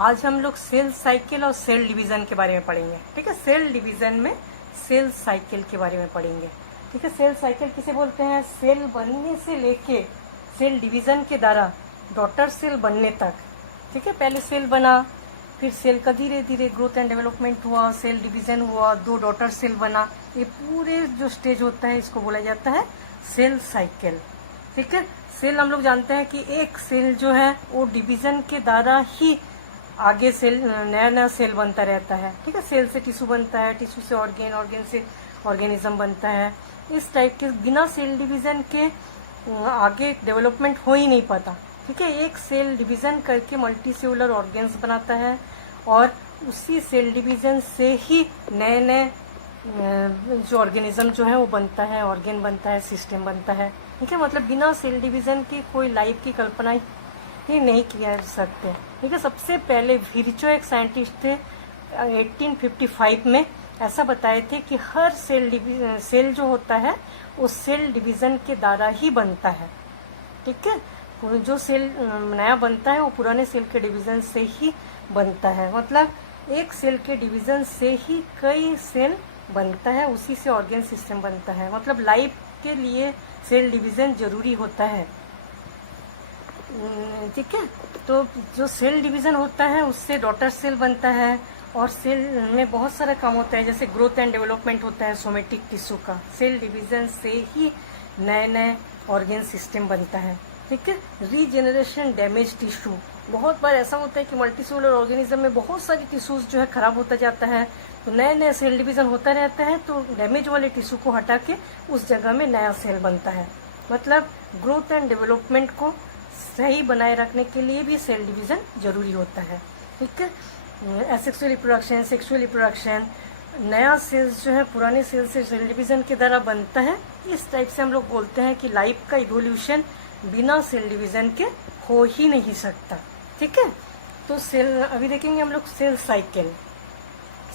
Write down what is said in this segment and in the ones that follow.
आज हम लोग सेल साइकिल और सेल डिवीज़न के बारे में पढ़ेंगे। ठीक है, सेल डिवीज़न में सेल साइकिल के बारे में पढ़ेंगे। ठीक है, सेल साइकिल किसे बोलते हैं? सेल बनने से लेके सेल डिवीज़न के द्वारा डॉटर सेल बनने तक। ठीक है, पहले सेल बना, फिर सेल का धीरे धीरे ग्रोथ एंड डेवलपमेंट हुआ, सेल डिवीज़न हुआ, 2 डॉटर सेल बना। ये पूरे जो स्टेज होता है इसको बोला जाता है सेल साइकिल। ठीक है, सेल हम लोग जानते हैं कि एक सेल जो है वो डिवीज़न के द्वारा ही आगे सेल नया नया सेल बनता रहता है। ठीक है, सेल से टिश्यू बनता है, टिश्यू से ऑर्गेन, ऑर्गेन से ऑर्गेनिज्म बनता है। इस टाइप के बिना सेल डिवीज़न के आगे डेवलपमेंट हो ही नहीं पाता। ठीक है, एक सेल डिवीज़न करके मल्टी सेलुलर ऑर्गेन्स बनाता है और उसी सेल डिवीज़न से ही नए नए जो ऑर्गेनिज्म जो है वो बनता है, ऑर्गेन बनता है, सिस्टम बनता है। ठीक है, मतलब बिना सेल डिवीज़न की कोई लाइफ की कल्पना ही नहीं किया जा सकते। ठीक है, सबसे पहले विर्चो एक साइंटिस्ट थे 1855 में, ऐसा बताए थे कि हर सेल जो होता है वो सेल डिवीज़न के द्वारा ही बनता है। ठीक है, जो सेल नया बनता है वो पुराने सेल के डिवीज़न से ही बनता है। मतलब एक सेल के डिवीज़न से ही कई सेल बनता है, उसी से ऑर्गेन सिस्टम बनता है। मतलब लाइफ के लिए सेल डिवीज़न जरूरी होता है। ठीक है, तो जो सेल डिवीज़न होता है उससे डॉटर सेल बनता है और सेल में बहुत सारा काम होता है, जैसे ग्रोथ एंड डेवलपमेंट होता है सोमेटिक टिश्यू का। सेल डिवीज़न से ही नए नए ऑर्गेन सिस्टम बनता है। ठीक है, रीजेनरेशन डैमेज टिश्यू, बहुत बार ऐसा होता है कि मल्टीसेलुलर ऑर्गेनिज्म में बहुत सारी टिश्यूज जो है खराब होता जाता है, तो नए नए सेल डिवीज़न होता रहता है, तो डैमेज वाले टिश्यू को हटा के उस जगह में नया सेल बनता है। मतलब ग्रोथ एंड डेवलपमेंट को सही बनाए रखने के लिए भी सेल डिवीज़न जरूरी होता है। ठीक है, एसेक्सुअल रिप्रोडक्शन, सेक्सुअल रिप्रोडक्शन, नया सेल्स जो है पुराने सेल से सेल डिवीज़न के द्वारा बनता है। इस टाइप से हम लोग बोलते हैं कि लाइफ का इवोल्यूशन बिना सेल डिवीज़न के हो ही नहीं सकता। ठीक है, तो सेल अभी देखेंगे हम लोग cell cycle.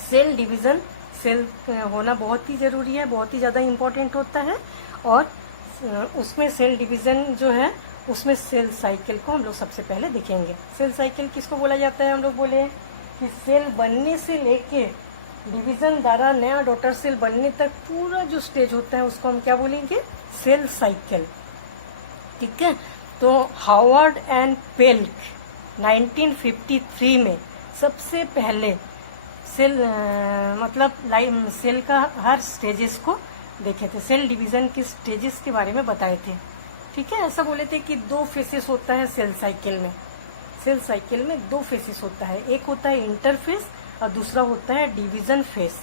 Cell division cell होना बहुत ही ज़रूरी है, बहुत ही ज़्यादा इम्पोर्टेंट होता है, और उसमें सेल डिवीज़न जो है उसमें सेल साइकिल को हम लोग सबसे पहले देखेंगे। सेल साइकिल किसको बोला जाता है? हम लोग बोले कि सेल बनने से लेके डिवीज़न द्वारा नया डॉटर सेल बनने तक पूरा जो स्टेज होता है उसको हम क्या बोलेंगे? Cell cycle. ठीक है, तो हावर्ड एंड पेल्क 1953 में सबसे पहले सेल मतलब सेल का हर स्टेजेस को देखे थे, सेल डिवीज़न के स्टेजेस के बारे में बताए थे। ठीक है, ऐसा बोले थे कि 2 फेसेस होता है सेल साइकिल में। सेल साइकिल में 2 फेसेस होता है, एक होता है इंटरफेस और दूसरा होता है डिवीज़न फेस।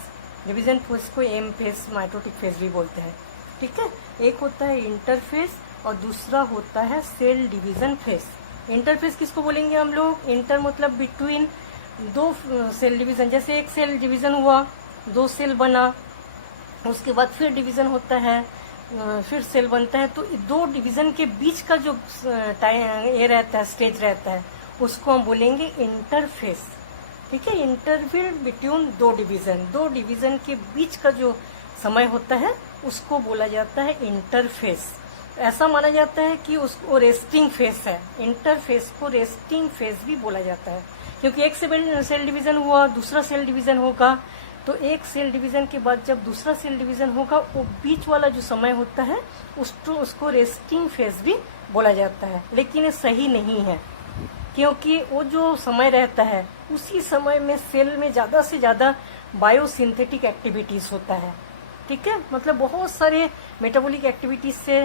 डिवीज़न फेस को एम फेस, माइटोटिक फेस भी बोलते हैं। ठीक है, एक होता है इंटरफेस और दूसरा होता है सेल डिवीज़न फेस। इंटरफेस किसको बोलेंगे हम लोग? इंटर मतलब बिटवीन 2 सेल डिवीज़न, जैसे एक सेल डिवीज़न हुआ, 2 सेल बना, उसके बाद फिर डिवीज़न होता है, फिर सेल बनता है, तो 2 डिवीज़न के बीच का जो टाइम ये रहता है, स्टेज रहता है, उसको हम बोलेंगे इंटरफेस। ठीक है, इंटरवल बिटवीन 2 डिवीज़न, 2 डिवीज़न के बीच का जो समय होता है उसको बोला जाता है इंटरफेस। ऐसा माना जाता है कि उसको रेस्टिंग फेस है, इंटरफेस को रेस्टिंग फेस भी बोला जाता है, क्योंकि एक सेल डिवीज़न हुआ, दूसरा सेल डिवीज़न होगा, तो एक सेल डिवीज़न के बाद जब दूसरा सेल डिवीज़न होगा वो बीच वाला जो समय होता है उसको रेस्टिंग फेज भी बोला जाता है। लेकिन ये सही नहीं है, क्योंकि वो जो समय रहता है उसी समय में सेल में ज़्यादा से ज़्यादा बायोसिंथेटिक एक्टिविटीज़ होता है। ठीक है, मतलब बहुत सारे मेटाबॉलिक एक्टिविटीज से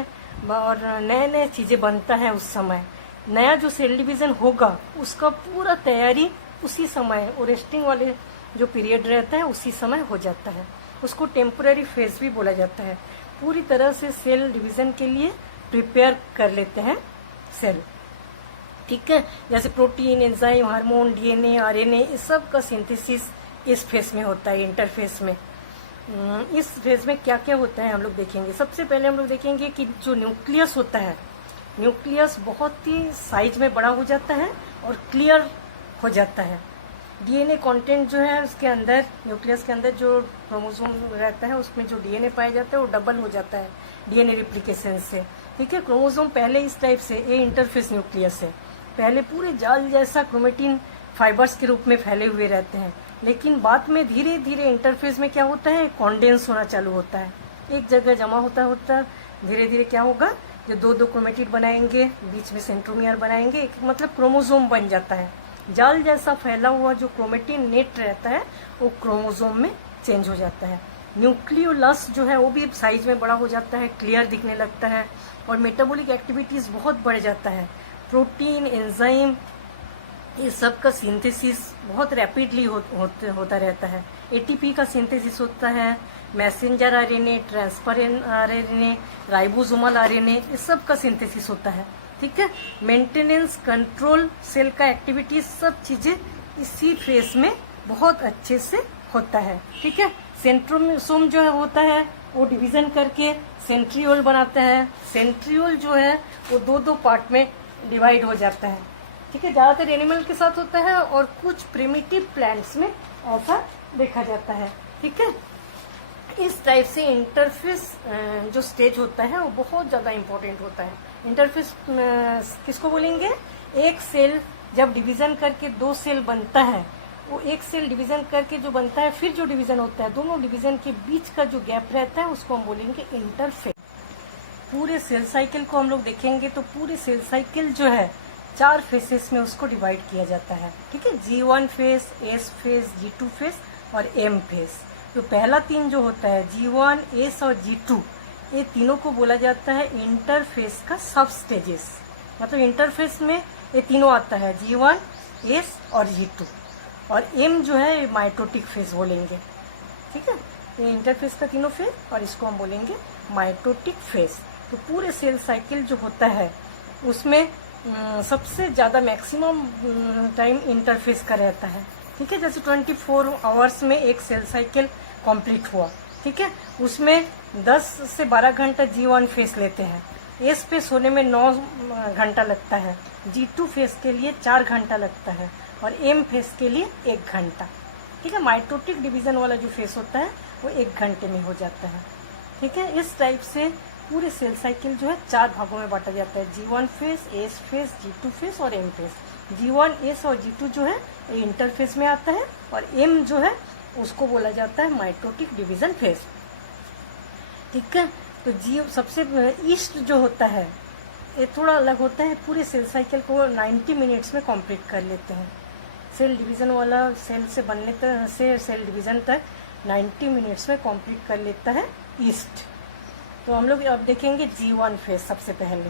और नए नए चीज़ें बनता है उस समय। नया जो सेल डिवीज़न होगा उसका पूरा तैयारी उसी समय, और रेस्टिंग वाले जो पीरियड रहता है उसी समय हो जाता है, उसको टेम्पोररी फेज भी बोला जाता है। पूरी तरह से सेल डिवीज़न के लिए प्रिपेयर कर लेते हैं सेल। ठीक है, जैसे protein, enzyme, hormone, DNA, RNA, इस सब का सिंथेसिस इस फेज में होता है, इंटरफेस में। इस फेज में क्या क्या होता है हम लोग देखेंगे। सबसे पहले हम लोग देखेंगे कि जो न्यूक्लियस होता है, न्यूक्लियस बहुत ही साइज में बड़ा हो जाता है और क्लियर हो जाता है। डीएनए कंटेंट जो है उसके अंदर, न्यूक्लियस के अंदर जो क्रोमोसोम रहता है उसमें जो डीएनए पाया जाता है वो डबल हो जाता है डीएनए रिप्लिकेशन से। ठीक है, क्रोमोसोम पहले इस टाइप से, ये इंटरफेस न्यूक्लियस है, पहले पूरे जाल जैसा क्रोमेटिन फाइबर्स के रूप में फैले हुए रहते हैं। लेकिन बाद में धीरे धीरे इंटरफेस में क्या होता है, कॉन्डेंस होना चालू होता है, एक जगह जमा होता धीरे धीरे क्या होगा, जो दो क्रोमेटिड बनाएंगे, बीच में सेंट्रोमियर बनाएंगे, एक मतलब क्रोमोसोम बन जाता है। जाल जैसा फैला हुआ जो क्रोमेटिन नेट रहता है वो क्रोमोसोम में चेंज हो जाता है। न्यूक्लियोलस जो है वो भी साइज में बड़ा हो जाता है, क्लियर दिखने लगता है और मेटाबॉलिक एक्टिविटीज बहुत बढ़ जाता है। प्रोटीन, एंजाइम, ये सब का सिंथेसिस बहुत रैपिडली होता रहता है। एटीपी का सिंथेसिस होता है, messenger RNA, transfer RNA, ribosomal RNA, ये सब का सिंथेसिस होता है। ठीक है, मेंटेनेंस, कंट्रोल, सेल का एक्टिविटीज, सब चीजें इसी फेज में बहुत अच्छे से होता है। ठीक है, सेंट्रोसोम जो है होता है वो डिवीजन करके सेंट्रियोल बनाता है। सेंट्रियोल जो है वो दो पार्ट में डिवाइड हो जाता है। ठीक है, ज्यादातर एनिमल के साथ होता है और कुछ प्रिमिटिव प्लांट्स में ऐसा देखा जाता है। ठीक है, इस टाइप से इंटरफेस जो स्टेज होता है वो बहुत ज्यादा इंपॉर्टेंट होता है। इंटरफेस किसको बोलेंगे, एक सेल जब डिवीजन करके दो सेल बनता है, वो एक सेल डिवीजन करके जो बनता है, फिर जो डिवीजन होता है, दोनों डिवीजन के बीच का जो गैप रहता है उसको हम बोलेंगे इंटरफेस। पूरे सेल साइकिल को हम लोग देखेंगे तो पूरे सेल साइकिल जो है 4 फेसेस में उसको डिवाइड किया जाता है। ठीक है, G1 face, S face, G2 face और M फेस। तो पहला 3 जो होता है G1, S और G2, ये तीनों को बोला जाता है इंटरफेस का सब स्टेजेस। मतलब इंटरफेस में ये तीनों आता है, G1, S और G2। और M जो है माइटोटिक फेज बोलेंगे। ठीक है, ये इंटरफेस का तीनों फेज और इसको हम बोलेंगे माइटोटिक फेज। तो पूरे सेल साइकिल जो होता है उसमें सबसे ज़्यादा मैक्सिमम टाइम इंटरफेस का रहता है। ठीक है, जैसे 24 आवर्स में एक सेल साइकिल कंप्लीट हुआ। ठीक है, उसमें 10 से 12 घंटा G1 फेस लेते हैं, S फेस होने में 9 घंटा लगता है, G2 फेस के लिए 4 घंटा लगता है और M फेस के लिए 1 घंटा। ठीक है, माइटोटिक डिवीजन वाला जो फेस होता है वो 1 घंटे में हो जाता है। ठीक है, इस टाइप से पूरे सेल साइकिल जो है 4 भागों में बांटा जाता है, G1 face, S face, G2 face और M फेस। G1, S और G2 जो है ये इंटरफेस में आता है और M जो है उसको बोला जाता है माइटोटिक डिवीजन फेस। ठीक है, तो सबसे ईस्ट जो होता है ये थोड़ा अलग होता है, पूरे सेल साइकिल को 90 मिनट्स में कंप्लीट कर लेते हैं। सेल डिवीजन वाला सेल से बनने तक से सेल डिवीजन तक 90 मिनट्स में कंप्लीट कर लेता है ईस्ट। तो हम लोग अब देखेंगे G1 फेज। सबसे पहले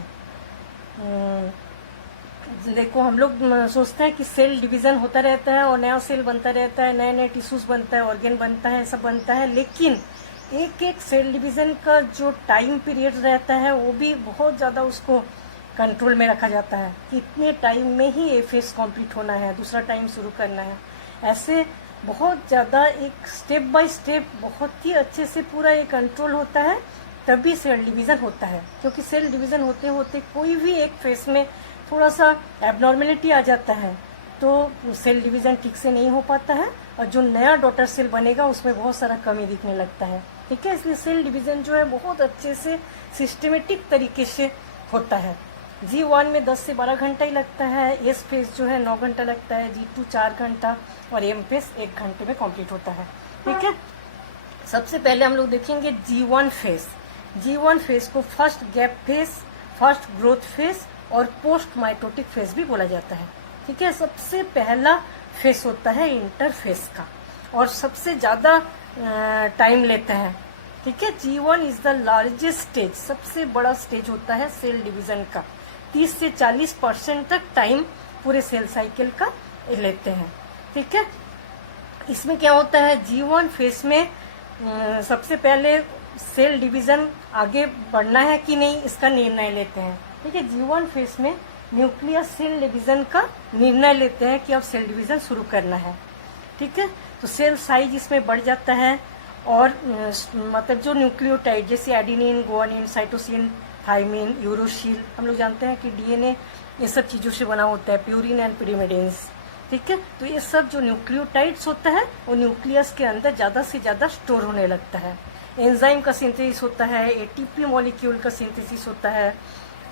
देखो, हम लोग सोचते हैं कि सेल डिवीजन होता रहता है और नया सेल बनता रहता है, नए नए टिश्यूज बनता है, ऑर्गेन बनता है, सब बनता है, लेकिन एक एक सेल डिवीजन का जो टाइम पीरियड रहता है वो भी बहुत ज़्यादा उसको कंट्रोल में रखा जाता है कि इतने टाइम में ही ये फेज कंप्लीट होना है, दूसरा टाइम शुरू करना है। ऐसे बहुत ज़्यादा एक स्टेप बाय स्टेप बहुत ही अच्छे से पूरा ये कंट्रोल होता है, तभी सेल डिवीज़न होता है। क्योंकि सेल डिवीज़न होते होते कोई भी एक फेज में थोड़ा सा एबनॉर्मेलिटी आ जाता है तो सेल डिवीज़न ठीक से नहीं हो पाता है और जो नया डॉटर सेल बनेगा उसमें बहुत सारा कमी दिखने लगता है। ठीक है, इसलिए सेल डिवीज़न जो है बहुत अच्छे से सिस्टमेटिक तरीके से होता है। G1 में 10 से 12 घंटा ही लगता है, S फेज जो है 9 घंटा लगता है, G2 4 घंटा और M फेज 1 घंटे में कंप्लीट होता है। ठीक है, सबसे पहले हम लोग देखेंगे G1 फेज। G1 फेज को first gap phase, first growth phase और पोस्ट माइटोटिक फेज भी बोला जाता है। ठीक है, सबसे पहला फेज होता है इंटरफेस का और सबसे ज़्यादा टाइम लेता है। ठीक है, G1 is the largest stage, सबसे बड़ा स्टेज होता है सेल डिवीजन का। 30 से 40% तक टाइम पूरे सेल साइकिल का लेते हैं। ठीक है, इसमें क्या होता है, G1 फेज में सबसे पहले सेल डिवीजन आगे बढ़ना है कि नहीं इसका निर्णय लेते हैं। ठीक है, G1 फेज में न्यूक्लियस सेल डिवीजन का निर्णय लेते हैं कि अब सेल डिवीजन शुरू करना है। ठीक है, तो सेल साइज इसमें बढ़ जाता है और मतलब जो न्यूक्लियोटाइड जैसे adenine, guanine, cytosine, thymine, uracil, हम लोग जानते हैं कि डीएनए ये सब चीज़ों से बना होता है, प्यूरिन एंड पिरिमिडिन्स। ठीक है, तो ये सब जो न्यूक्लियोटाइड्स होता है वो न्यूक्लियस के अंदर ज़्यादा से ज़्यादा स्टोर होने लगता है। एंजाइम का सिंथेसिस होता है, एटीपी मॉलिक्यूल का सिंथेसिस होता है,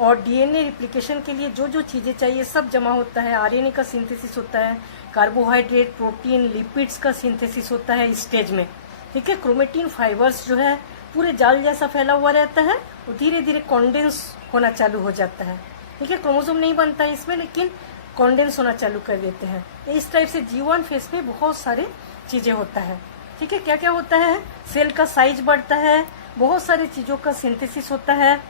और डीएनए रिप्लिकेशन के लिए जो जो चीज़ें चाहिए सब जमा होता है। आरएनए का सिंथेसिस होता है, कार्बोहाइड्रेट, प्रोटीन, लिपिड्स का सिंथेसिस होता है इस स्टेज में, ठीक है। क्रोमेटिन फाइबर्स जो है पूरे जाल जैसा फैला हुआ रहता है और धीरे धीरे कॉन्डेंस होना चालू हो जाता है, ठीक है। क्रोमोसोम नहीं बनता है इसमें, लेकिन कॉन्डेंस होना चालू कर देते हैं। इस टाइप से G1 फेज में बहुत सारे चीजें होता है, ठीक है। क्या क्या होता है? सेल का साइज बढ़ता है, बहुत सारी चीजों का सिंथेसिस होता है,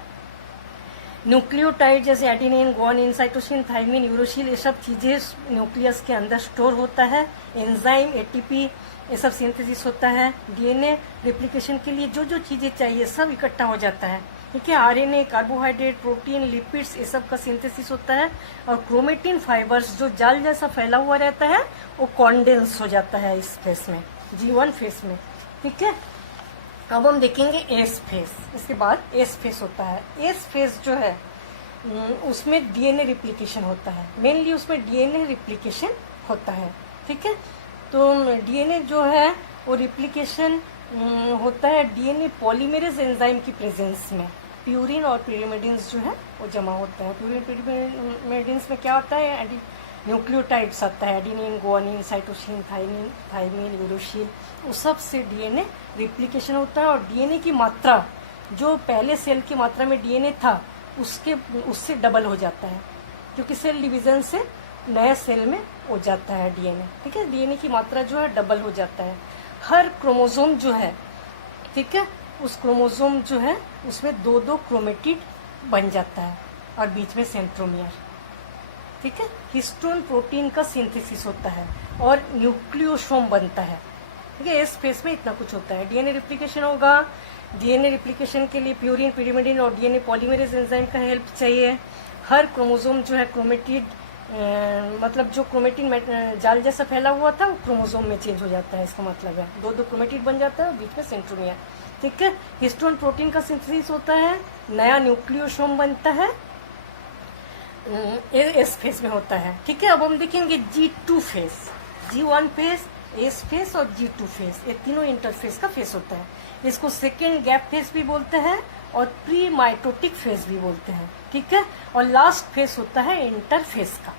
न्यूक्लियोटाइड जैसे adenine, guanine, cytosine, thymine, uracil, ये सब चीजें न्यूक्लियस के अंदर स्टोर होता है। एंजाइम, एटीपी, ये सब सिंथेसिस होता है। डीएनए रिप्लिकेशन के लिए जो जो चीजें चाहिए सब इकट्ठा हो जाता है, ठीक है। आरएनए, कार्बोहाइड्रेट, प्रोटीन, लिपिड्स, ये सब का सिंथेसिस होता है। और क्रोमेटिन फाइबर्स जो जाल जैसा फैला हुआ रहता है वो कॉन्डेंस हो जाता है इस फेस में, G1 फेस में, ठीक है। अब हम देखेंगे एस फेस। इसके बाद एस फेस होता है। एस फेस जो है उसमें डीएनए रिप्लिकेशन होता है, मेनली उसमें डीएनए रिप्लिकेशन होता है, ठीक है। तो डीएनए जो है वो रिप्लिकेशन होता है डीएनए पॉलीमेरेज एंजाइम की प्रेजेंस में। प्यूरिन और पिरिमिडिन्स जो है वो जमा होता है। प्यूरिन पिरिमिडिन्स में क्या होता है? न्यूक्लियोटाइड्स आता है, adenine, guanine, cytosine, thymine, uracil, उस सब से डीएनए रिप्लिकेशन होता है। और डीएनए की मात्रा जो पहले सेल की मात्रा में डीएनए था उससे डबल हो जाता है, क्योंकि सेल डिवीजन से नए सेल में हो जाता है डीएनए, ठीक है। डीएनए की मात्रा जो है डबल हो जाता है। हर क्रोमोसोम जो है, ठीक है, उस क्रोमोसोम जो है उसमें दो दो क्रोमेटिड बन जाता है और बीच में सेंट्रोमियर, ठीक है। हिस्टोन प्रोटीन का सिंथेसिस होता है और न्यूक्लियोसोम बनता है, ठीक है। इस फेस में इतना कुछ होता है। डीएनए रिप्लिकेशन होगा। डीएनए रिप्लिकेशन के लिए प्यूरिन, पिरिमिडिन और डीएनए पॉलीमेरेज एंजाइम का हेल्प चाहिए। हर क्रोमोसोम जो है क्रोमेटिड मतलब जो क्रोमेटिन जाल जैसा फैला हुआ था वो क्रोमोसोम में चेंज हो जाता है, इसका मतलब है दो दो क्रोमेटिड बन जाता है और बीच में सेंट्रोमियर, ठीक है। हिस्टोन प्रोटीन का सिंथेसिस होता है, नया न्यूक्लियोसोम बनता है, एस फेज में होता है, ठीक है। अब हम देखेंगे G2 phase. G1 phase, S phase और G2 फेज, ये तीनों इंटरफेस का फेज होता है। इसको सेकेंड गैप फेज भी बोलते हैं और प्री माइटोटिक फेज भी बोलते हैं, ठीक है। और लास्ट फेज होता है इंटरफेज का।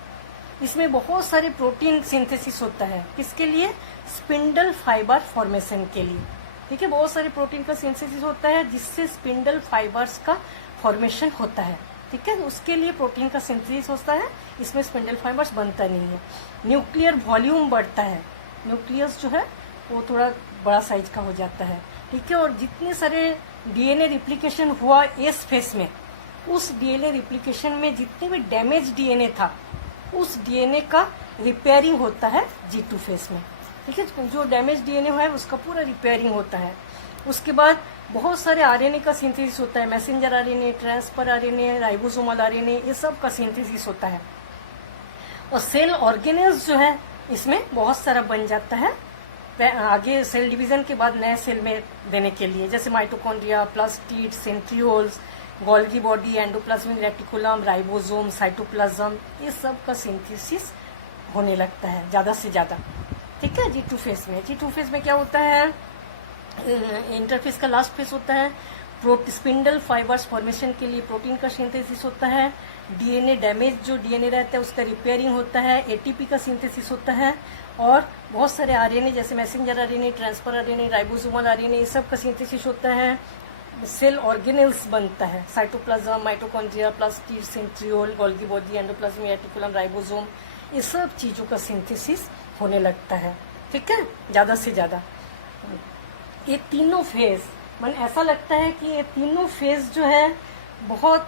इसमें बहुत सारे प्रोटीन सिंथेसिस होता है, किसके लिए? स्पिंडल फाइबर फॉर्मेशन के लिए, ठीक है। बहुत सारे प्रोटीन का सिंथेसिस होता है जिससे स्पिंडल फाइबर्स का फॉर्मेशन होता है, ठीक है। उसके लिए प्रोटीन का सिंथेसिस होता है, इसमें स्पिंडल फाइबर्स बनता नहीं है। न्यूक्लियर वॉल्यूम बढ़ता है, न्यूक्लियस जो है वो थोड़ा बड़ा साइज का हो जाता है, ठीक है। और जितने सारे डीएनए रिप्लिकेशन हुआ एस फेस में, उस डीएनए रिप्लिकेशन में जितने भी डैमेज डीएनए था उस डीएनए का रिपेयरिंग होता है G2 फेस में, ठीक है। जो डैमेज डीएनए हुआ है उसका पूरा रिपेयरिंग होता है। उसके बाद बहुत सारे आरएनए का सिंथेसिस होता है, messenger RNA, transfer RNA, ribosomal RNA, ये सब का सिंथेसिस होता है। और सेल ऑर्गेनेल्स जो है इसमें बहुत सारा बन जाता है आगे सेल डिवीजन के बाद नए सेल में देने के लिए, जैसे mitochondria, plastid, centrioles, Golgi body, endoplasmic reticulum, ribosome, cytoplasm, ये सब का सिंथेसिस होने लगता है ज़्यादा से ज़्यादा, ठीक है। G2 फेज में, G2 फेज में क्या होता है? इंटरफेस का लास्ट फेज होता है। स्पिंडल फाइबर्स फॉर्मेशन के लिए प्रोटीन का सिंथेसिस होता है। डीएनए डैमेज जो डीएनए रहता है उसका रिपेयरिंग होता है। एटीपी का सिंथेसिस होता है और बहुत सारे आरएनए जैसे messenger RNA, transfer RNA, ribosomal RNA, ये सब का सिंथेसिस होता है। सेल ऑर्गेनेल्स बनता है, cytoplasm, mitochondria, plastid, centriole, Golgi body, endoplasmic reticulum, ribosome, ये सब चीज़ों का सिंथेसिस होने लगता है, ठीक है, ज़्यादा से ज़्यादा। ये तीनों फेज मन ऐसा लगता है कि ये तीनों फेज जो है बहुत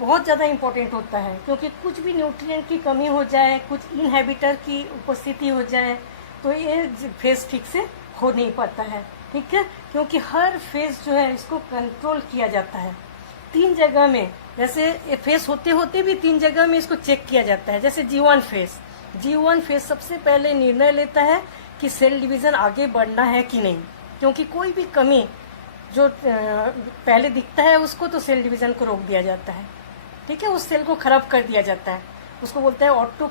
बहुत ज़्यादा इम्पोर्टेंट होता है, क्योंकि कुछ भी न्यूट्रिएंट की कमी हो जाए, कुछ इनहेबिटर की उपस्थिति हो जाए तो ये फेज ठीक से हो नहीं पाता है, ठीक है। क्योंकि हर फेज जो है इसको कंट्रोल किया जाता है 3 जगह में, जैसे ये फेज होते होते भी 3 जगह में इसको चेक किया जाता है। जैसे G1 फेज सबसे पहले निर्णय लेता है कि सेल डिवीजन आगे बढ़ना है कि नहीं, क्योंकि कोई भी कमी जो पहले दिखता है उसको तो सेल डिवीजन को रोक दिया जाता है, ठीक है, उस सेल को खराब कर दिया जाता है, उसको बोलते हैं ऑटो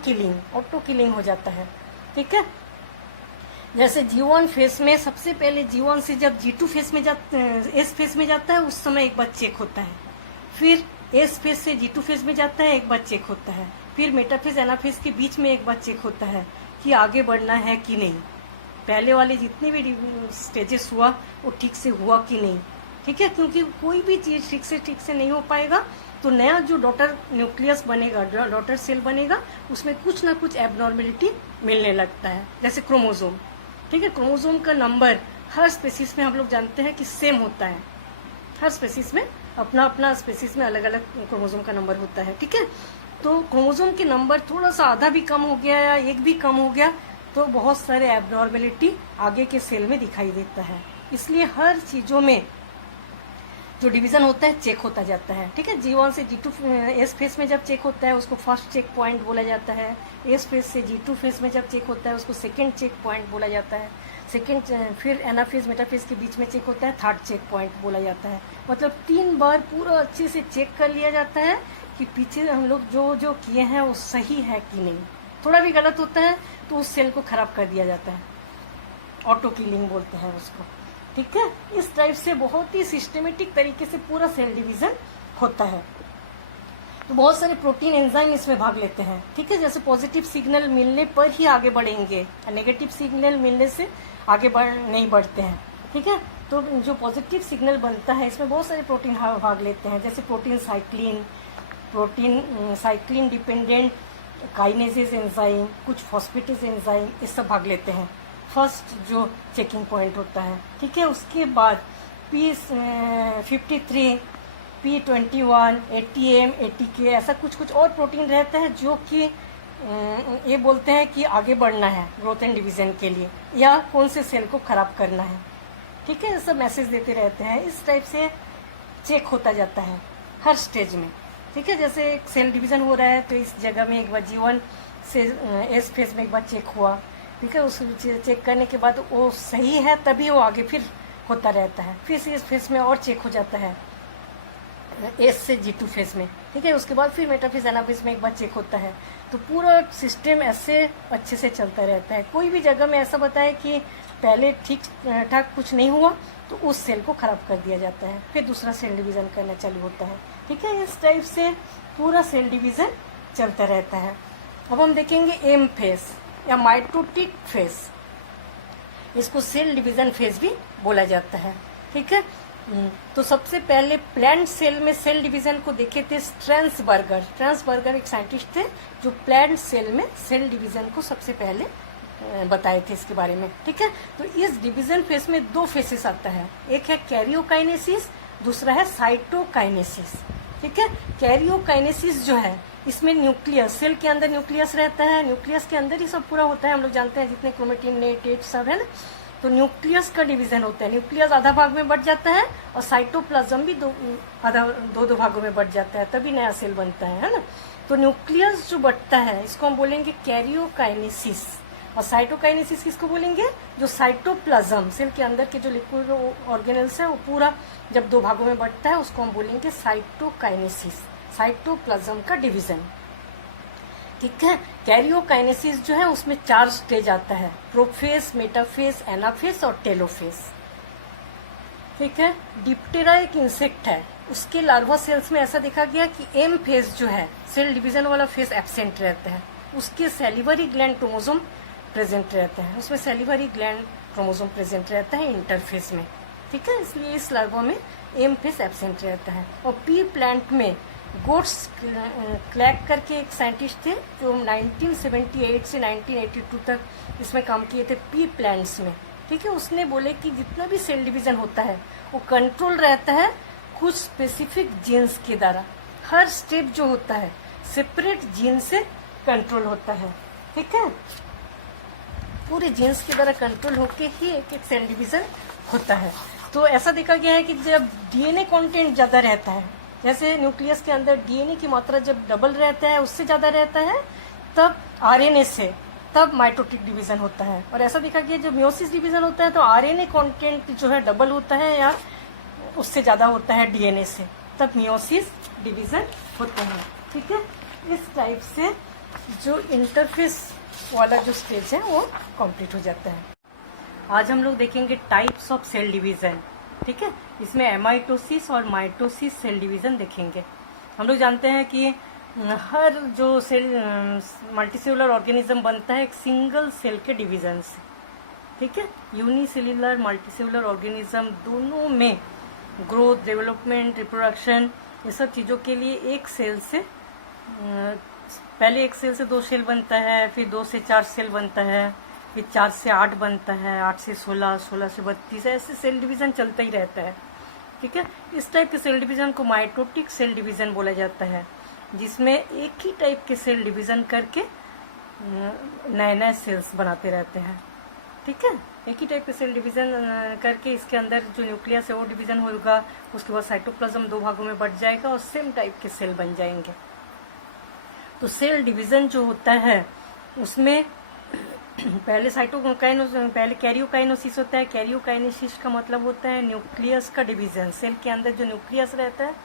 किलिंग हो जाता है, ठीक है। जैसे G1 फेज में सबसे पहले G1 से जब G2 फेज में एस फेज में जाता है उस समय एक बार चेक होता है, फिर एस फेज से G2 फेज में जाता है, एक बार चेक होता है। फिर मेटाफेज एनाफेज के बीच में एक बार चेक होता है कि आगे बढ़ना है कि नहीं, पहले वाले जितने भी स्टेजेस हुआ वो ठीक से हुआ कि नहीं, ठीक है। क्योंकि कोई भी चीज़ ठीक से नहीं हो पाएगा तो नया जो डॉटर न्यूक्लियस बनेगा, डॉटर सेल बनेगा, उसमें कुछ ना कुछ एबनॉर्मेलिटी मिलने लगता है। जैसे क्रोमोसोम, ठीक है, क्रोमोसोम का नंबर हर स्पेसीज में हम लोग जानते हैं कि सेम होता है। हर स्पेसीज में अपना अपना स्पेसीज में अलग अलग क्रोमोसोम का नंबर होता है, ठीक है। तो क्रोमोसोम के नंबर थोड़ा सा आधा भी कम हो गया या एक भी कम हो गया तो बहुत सारे एबनॉर्मेलिटी आगे के सेल में दिखाई देता है। इसलिए हर चीज़ों में जो डिवीजन होता है चेक होता जाता है, ठीक है। G1 से G2 एस फेज में जब चेक होता है उसको फर्स्ट चेक पॉइंट बोला जाता है। एस फेज से G2 फेज में जब चेक होता है उसको सेकेंड चेक पॉइंट बोला जाता है। फिर एनाफेज मेटाफेज के बीच में चेक होता है, थर्ड चेक पॉइंट बोला जाता है। मतलब 3 बार पूरा अच्छे से चेक कर लिया जाता है कि पीछे हम लोग जो जो किए हैं वो सही है कि नहीं। थोड़ा भी गलत होता है तो उस सेल को खराब कर दिया जाता है, ऑटो किलिंग बोलते हैं उसको, ठीक है। इस टाइप से बहुत ही सिस्टमेटिक तरीके से पूरा सेल डिवीजन होता है। तो बहुत सारे प्रोटीन एंजाइम इसमें भाग लेते हैं, ठीक है। जैसे पॉजिटिव सिग्नल मिलने पर ही आगे बढ़ेंगे, नेगेटिव सिग्नल मिलने से आगे नहीं बढ़ते हैं, ठीक है। तो जो पॉजिटिव सिग्नल बनता है इसमें बहुत सारे प्रोटीन भाग लेते हैं। जैसे प्रोटीन साइक्लिन डिपेंडेंट काइनेसेस एंजाइम, कुछ फॉस्फेटेज एंजाइम, ये सब भाग लेते हैं। फर्स्ट जो चेकिंग पॉइंट होता है, ठीक है। उसके बाद P53, P21, ATM, ATK, ऐसा कुछ और प्रोटीन रहता है जो कि ये बोलते हैं कि आगे बढ़ना है ग्रोथ एंड डिवीजन के लिए या कौन से सेल को खराब करना है, ठीक है। सब मैसेज देते रहते हैं। इस टाइप से चेक होता जाता है हर स्टेज में, ठीक है। जैसे एक सेल डिवीजन हो रहा है तो इस जगह में एक बार G1 से एस फेज में एक बार चेक हुआ, ठीक है। उस चेक करने के बाद वो सही है तभी वो आगे फिर होता रहता है। फिर इस फेज में और चेक हो जाता है एस से G2 फेज में, ठीक है। उसके बाद फिर मेटाफेज एनाफेज में एक बार चेक होता है। तो पूरा सिस्टम ऐसे अच्छे से चलता रहता है। कोई भी जगह में ऐसा बताए कि पहले ठीक ठाक कुछ नहीं हुआ तो उस सेल को खराब कर दिया जाता है, फिर दूसरा सेल डिवीजन करना चालू होता है, ठीक है। इस टाइप से पूरा सेल डिवीजन चलता रहता है। अब हम देखेंगे एम फेज या माइटोटिक फेज, इसको सेल डिवीजन फेज भी बोला जाता है, ठीक है। तो सबसे पहले प्लांट सेल में सेल डिवीजन को देखे थे स्ट्रैंसबर्गर एक साइंटिस्ट थे जो प्लांट सेल में सेल डिवीजन को सबसे पहले बताए थे इसके बारे में, ठीक है। तो इस डिवीजन फेज में 2 फेसेस आता है, एक है कैरियोकाइनेसिस, दूसरा है साइटोकाइनेसिस, ठीक है। कैरियोकाइनेसिस जो है इसमें न्यूक्लियस, सेल के अंदर न्यूक्लियस रहता है, न्यूक्लियस के अंदर ही सब पूरा होता है, हम लोग जानते हैं जितने क्रोमेटिन नेट सब है ना। तो न्यूक्लियस का डिवीजन होता है, न्यूक्लियस आधा भाग में बढ़ जाता है और साइटोप्लाज्म भी दो भागों में बढ़ जाता है, तभी नया सेल बनता है ना। तो न्यूक्लियस जो बढ़ता है इसको हम बोलेंगे कैरियोकाइनेसिस, और साइटोकाइनेसिस किसको बोलेंगे, जो साइटोप्लाज्म सेल के अंदर के जो लिक्विड ऑर्गेनल्स है वो पूरा जब 2 भागों में बढ़ता है उसको हम बोलेंगे साइटोकाइनेसिस, साइटोप्लाज्म का डिवीजन, ठीक है। कैरियोकाइनेसिस जो है उसमें 4 स्टेज आता है, प्रोफेज, मेटाफेज, एनाफेज और टेलोफेज, ठीक है। डिप्टेरा एक इंसेक्ट है, उसके लार्वा सेल्स में ऐसा देखा गया कि एम फेज जो है सेल डिवीजन वाला फेज एब्सेंट रहता है, उसके सेलिवरी ग्लैंड क्रोमोसोम प्रेजेंट रहता है, उसमें सेलिवरी ग्लैंड क्रोमोसोम प्रेजेंट रहता है इंटरफेज में, ठीक है। इसलिए इस लार्वा में एम फेज एब्सेंट रहता है। और पी प्लांट में गोट्स क्लैक करके एक साइंटिस्ट थे जो 1978 से 1982 तक इसमें काम किए थे पी प्लांट्स में, ठीक है। उसने बोले कि जितना भी सेल डिवीजन होता है वो कंट्रोल रहता है कुछ स्पेसिफिक जीन्स के द्वारा, हर स्टेप जो होता है सेपरेट जीन से कंट्रोल होता है, ठीक है। पूरे जीन्स के द्वारा कंट्रोल होके ही एक एक सेल डिवीजन होता है। तो ऐसा देखा गया है कि जब डीएनए कंटेंट ज़्यादा रहता है, जैसे न्यूक्लियस के अंदर डीएनए की मात्रा जब डबल रहता है उससे ज़्यादा रहता है, तब आरएनए से तब माइटोटिक डिवीजन होता है। और ऐसा देखा गया जब मियोसिस डिवीजन होता है तो आरएनए कंटेंट जो है डबल होता है या उससे ज़्यादा होता है डीएनए से, तब मियोसिस डिवीजन होता है, ठीक है। इस टाइप से जो इंटरफेस वाला जो स्टेज है वो कंप्लीट हो जाता है। आज हम लोग देखेंगे टाइप्स ऑफ सेल डिवीजन, ठीक है। इसमें एमाइटोसिस और माइटोसिस सेल डिवीजन देखेंगे। हम लोग जानते हैं कि हर जो सेल मल्टीसेलुलर ऑर्गेनिज्म बनता है एक सिंगल सेल के डिवीजन से, ठीक है। यूनिसेलुलर मल्टीसेलुलर ऑर्गेनिज्म दोनों में ग्रोथ, डेवलपमेंट, रिप्रोडक्शन, ये सब चीज़ों के लिए एक सेल से पहले एक सेल से 2 सेल बनता है, फिर 2 से 4 सेल बनता है, फिर 4 से 8 बनता है, 8 से 16, 16 से 32, ऐसे सेल डिवीज़न चलता ही रहता है, ठीक है। इस टाइप के सेल डिवीज़न को माइटोटिक सेल डिवीज़न बोला जाता है, जिसमें एक ही टाइप के सेल डिवीज़न करके नए नए सेल्स बनाते रहते हैं, ठीक है। एक ही टाइप के सेल डिवीज़न करके इसके अंदर जो न्यूक्लियस है वो डिवीज़न होगा, उसके बाद साइटोप्लाज्म 2 भागों में बट जाएगा और सेम टाइप के सेल बन जाएंगे। तो सेल डिवीज़न जो होता है उसमें पहले पहले कैरियोकाइनेसिस होता है। कैरियोकाइनेसिस का मतलब होता है न्यूक्लियस का डिवीज़न। सेल के अंदर जो न्यूक्लियस रहता है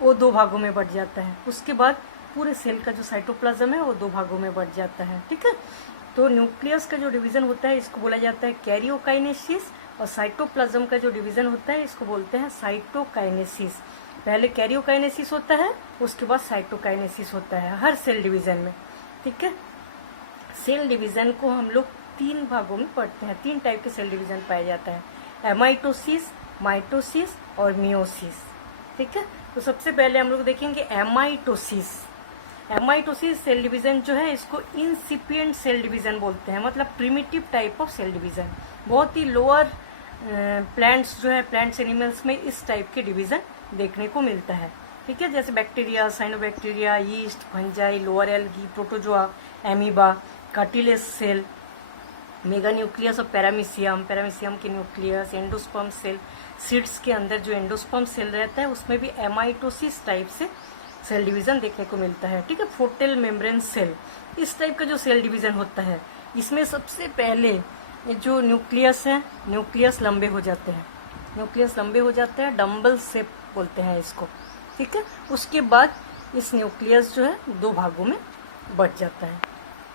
वो 2 भागों में बट जाता है, उसके बाद पूरे सेल का जो साइटोप्लाज्म है वो 2 भागों में बट जाता है, ठीक है। तो न्यूक्लियस का जो डिवीज़न होता है इसको बोला जाता है कैरियोकाइनेसिस, और साइटोप्लाज्म का जो डिवीज़न होता है इसको बोलते हैं साइटोकाइनेसिस। पहले कैरियोकाइनेसिस होता है, उसके बाद साइटोकाइनेसिस होता है हर सेल डिवीज़न में, ठीक है। सेल डिवीज़न को हम लोग 3 भागों में पढ़ते हैं। 3 टाइप के सेल डिवीज़न पाया जाता है, एमाइटोसिस, माइटोसिस और मियोसिस, ठीक है। तो सबसे पहले हम लोग देखेंगे एमाइटोसिस। एमाइटोसिस सेल डिवीज़न जो है इसको इंसिपिएंट सेल डिवीज़न बोलते हैं, मतलब primitive type of cell division. बहुत ही लोअर प्लांट्स जो है, प्लांट्स एनिमल्स में इस टाइप के डिवीज़न देखने को मिलता है, ठीक है। जैसे bacteria, cyanobacteria, yeast, fungi, lower algae, protozoa, amoeba, cartilage cell, mega nucleus और पैरामीशियम, पैरामीशियम के न्यूक्लियस, एंडोस्पर्म सेल, सीड्स के अंदर जो एंडोस्पर्म सेल रहता है उसमें भी एमाइटोसिस टाइप से सेल डिवीज़न देखने को मिलता है, ठीक है। फोर्टेल मेम्ब्रेन सेल, इस टाइप का जो सेल डिवीज़न होता है इसमें सबसे पहले जो न्यूक्लियस है, न्यूक्लियस लंबे हो जाते हैं, न्यूक्लियस लंबे हो जाते हैं, डम्बल शेप बोलते हैं इसको, ठीक है। उसके बाद इस न्यूक्लियस जो है 2 भागों में बट जाता है,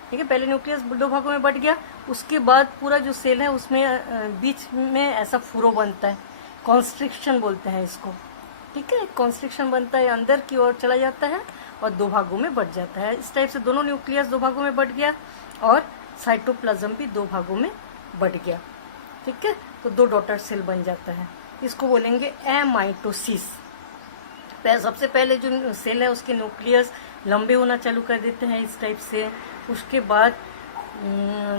ठीक है। पहले न्यूक्लियस 2 भागों में बट गया, उसके बाद पूरा जो सेल है उसमें बीच में ऐसा फुरो बनता है, कॉन्स्ट्रिक्शन बोलते हैं इसको, ठीक है। कॉन्स्ट्रिक्शन बनता है, अंदर की ओर चला जाता है और 2 भागों में बट जाता है। इस टाइप से दोनों न्यूक्लियस 2 भागों में बट गया और साइटोप्लाज्म भी 2 भागों में बट गया, ठीक है। तो 2 डॉटर सेल बन जाता है, इसको बोलेंगे एमाइटोसिस। सबसे पहले जो सेल है उसके न्यूक्लियस लंबे होना चालू कर देते हैं इस टाइप से, उसके बाद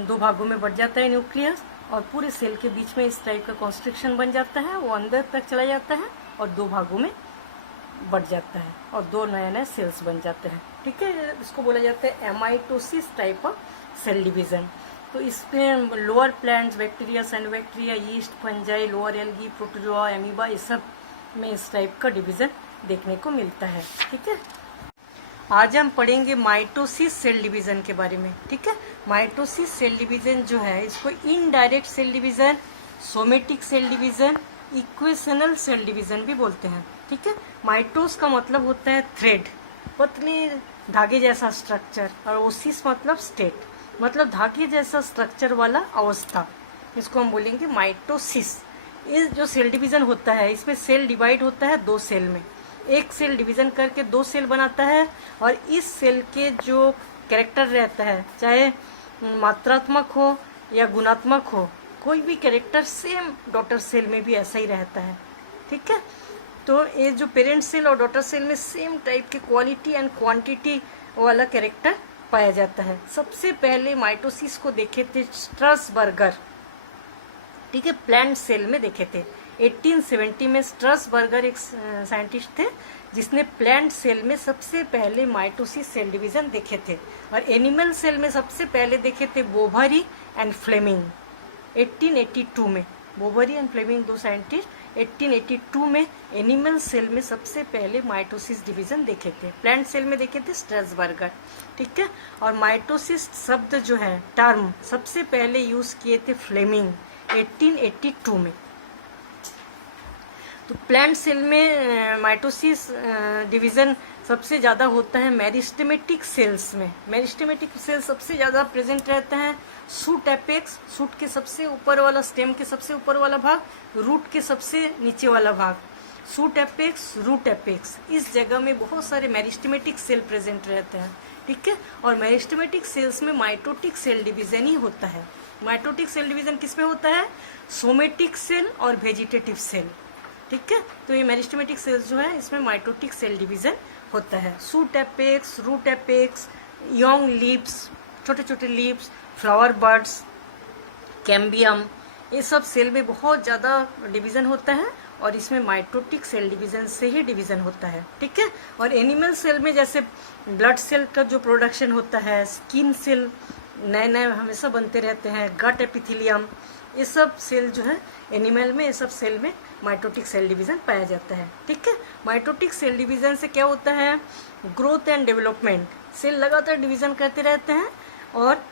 2 भागों में बट जाता है न्यूक्लियस और पूरे सेल के बीच में इस टाइप का कॉन्स्ट्रिक्शन बन जाता है, वो अंदर तक चला जाता है और 2 भागों में बट जाता है और 2 नए नए सेल्स बन जाते हैं, ठीक है। इसको बोला जाता है amitosis type of cell division. तो इसमें lower plants, bacteria, cyanobacteria, yeast, fungi, lower algae, protozoa, amoeba, ये सब में इस टाइप का डिवीज़न देखने को मिलता है, ठीक है। आज हम पढ़ेंगे माइटोसिस सेल डिवीज़न के बारे में, ठीक है। माइटोसिस सेल डिवीज़न जो है इसको indirect cell division, somatic cell division, equational cell division भी बोलते हैं, ठीक है। माइटोस का मतलब होता है थ्रेड, पतली धागे जैसा स्ट्रक्चर, और ओसिस मतलब स्टेट, मतलब धागे जैसा स्ट्रक्चर वाला अवस्था, इसको हम बोलेंगे माइटोसिस। इस जो सेल डिवीज़न होता है इसमें सेल डिवाइड होता है 2 सेल में, एक सेल डिवीज़न करके 2 सेल बनाता है और इस सेल के जो कैरेक्टर रहता है, चाहे मात्रात्मक हो या गुणात्मक हो, कोई भी कैरेक्टर सेम डॉटर सेल में भी ऐसा ही रहता है, ठीक है। तो ये जो पेरेंट सेल और डॉटर सेल में सेम टाइप के क्वालिटी एंड क्वांटिटी वाला कैरेक्टर पाया जाता है। सबसे पहले माइटोसिस को देखे थे स्ट्रसबर्गर, ठीक है, प्लांट सेल में देखे थे। 1870 में स्ट्रसबर्गर एक साइंटिस्ट थे जिसने प्लांट सेल में सबसे पहले माइटोसिस सेल डिवीज़न देखे थे, और एनिमल सेल में सबसे पहले देखे थे बोवरी एंड फ्लेमिंग 1882 में। बोवरी एंड फ्लेमिंग 2 साइंटिस्ट 1882 में एनिमल सेल में सबसे पहले माइटोसिस डिवीज़न देखे थे। प्लांट सेल में देखे थे स्ट्रसबर्गर, ठीक है। और माइटोसिस शब्द जो है, टर्म, सबसे पहले यूज़ किए थे फ्लेमिंग 1882 में। तो प्लांट सेल में माइटोसिस डिवीज़न सबसे ज़्यादा होता है मेरिस्टेमेटिक सेल्स में। मेरिस्टेमेटिक सेल सबसे ज़्यादा प्रेजेंट रहते हैं सूट एपेक्स, सूट के सबसे ऊपर वाला, स्टेम के सबसे ऊपर वाला भाग, रूट के सबसे नीचे वाला भाग, सूट एपेक्स, रूट एपेक्स, इस जगह में बहुत सारे मेरिस्टेमेटिक सेल प्रेजेंट रहते हैं, ठीक है। और मेरिस्टेमेटिक सेल्स में माइटोटिक सेल डिवीजन ही होता है। माइटोटिक सेल डिवीजन किस में होता है? सोमेटिक सेल और वेजिटेटिव सेल, ठीक है। तो ये मेरिस्टेमेटिक सेल्स जो है इसमें माइटोटिक सेल डिवीजन होता है। Shoot apex, root apex, young leaves, छोटे छोटे लीव्स, फ्लावर बर्ड्स, कैम्बियम, ये सब सेल में बहुत ज़्यादा डिवीज़न होता है और इसमें माइटोटिक सेल डिवीज़न से ही डिवीज़न होता है, ठीक है। और एनिमल सेल में जैसे ब्लड सेल का जो प्रोडक्शन होता है, स्किन सेल नए नए हमेशा बनते रहते हैं, गट एपिथेलियम, ये सब सेल जो है एनिमल में, ये सब सेल में माइटोटिक सेल डिवीज़न पाया जाता है, ठीक है। माइटोटिक सेल डिवीज़न से क्या होता है? ग्रोथ एंड डेवलपमेंट, सेल लगातार डिवीज़न करते रहते हैं और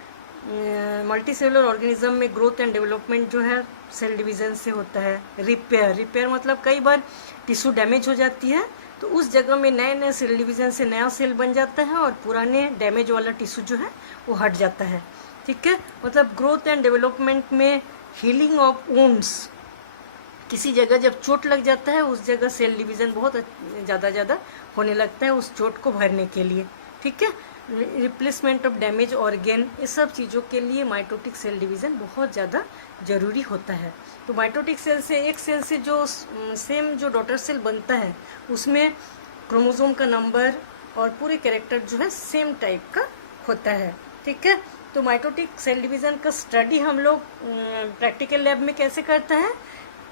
मल्टी सेलुलर ऑर्गेनिज्म में ग्रोथ एंड डेवलपमेंट जो है सेल डिवीज़न से होता है। रिपेयर, रिपेयर मतलब कई बार टिश्यू डैमेज हो जाती है तो उस जगह में नए नए सेल डिवीज़न से नया सेल बन जाता है और पुराने डैमेज वाला टिश्यू जो है वो हट जाता है, ठीक है। मतलब ग्रोथ एंड डेवलपमेंट में हीलिंग ऑफ वुंड्स, किसी जगह जब चोट लग जाता है उस जगह सेल डिवीज़न बहुत ज़्यादा होने लगता है उस चोट को भरने के लिए, ठीक है। रिप्लेसमेंट ऑफ डैमेज ऑर्गेन, इस सब चीज़ों के लिए माइटोटिक सेल डिवीज़न बहुत ज़्यादा ज़रूरी होता है। तो माइटोटिक सेल से, एक सेल से जो सेम जो डॉटर सेल बनता है उसमें क्रोमोसोम का नंबर और पूरे कैरेक्टर जो है सेम टाइप का होता है, ठीक है। तो माइटोटिक सेल डिवीज़न का स्टडी हम लोग प्रैक्टिकल लैब में कैसे करते हैं?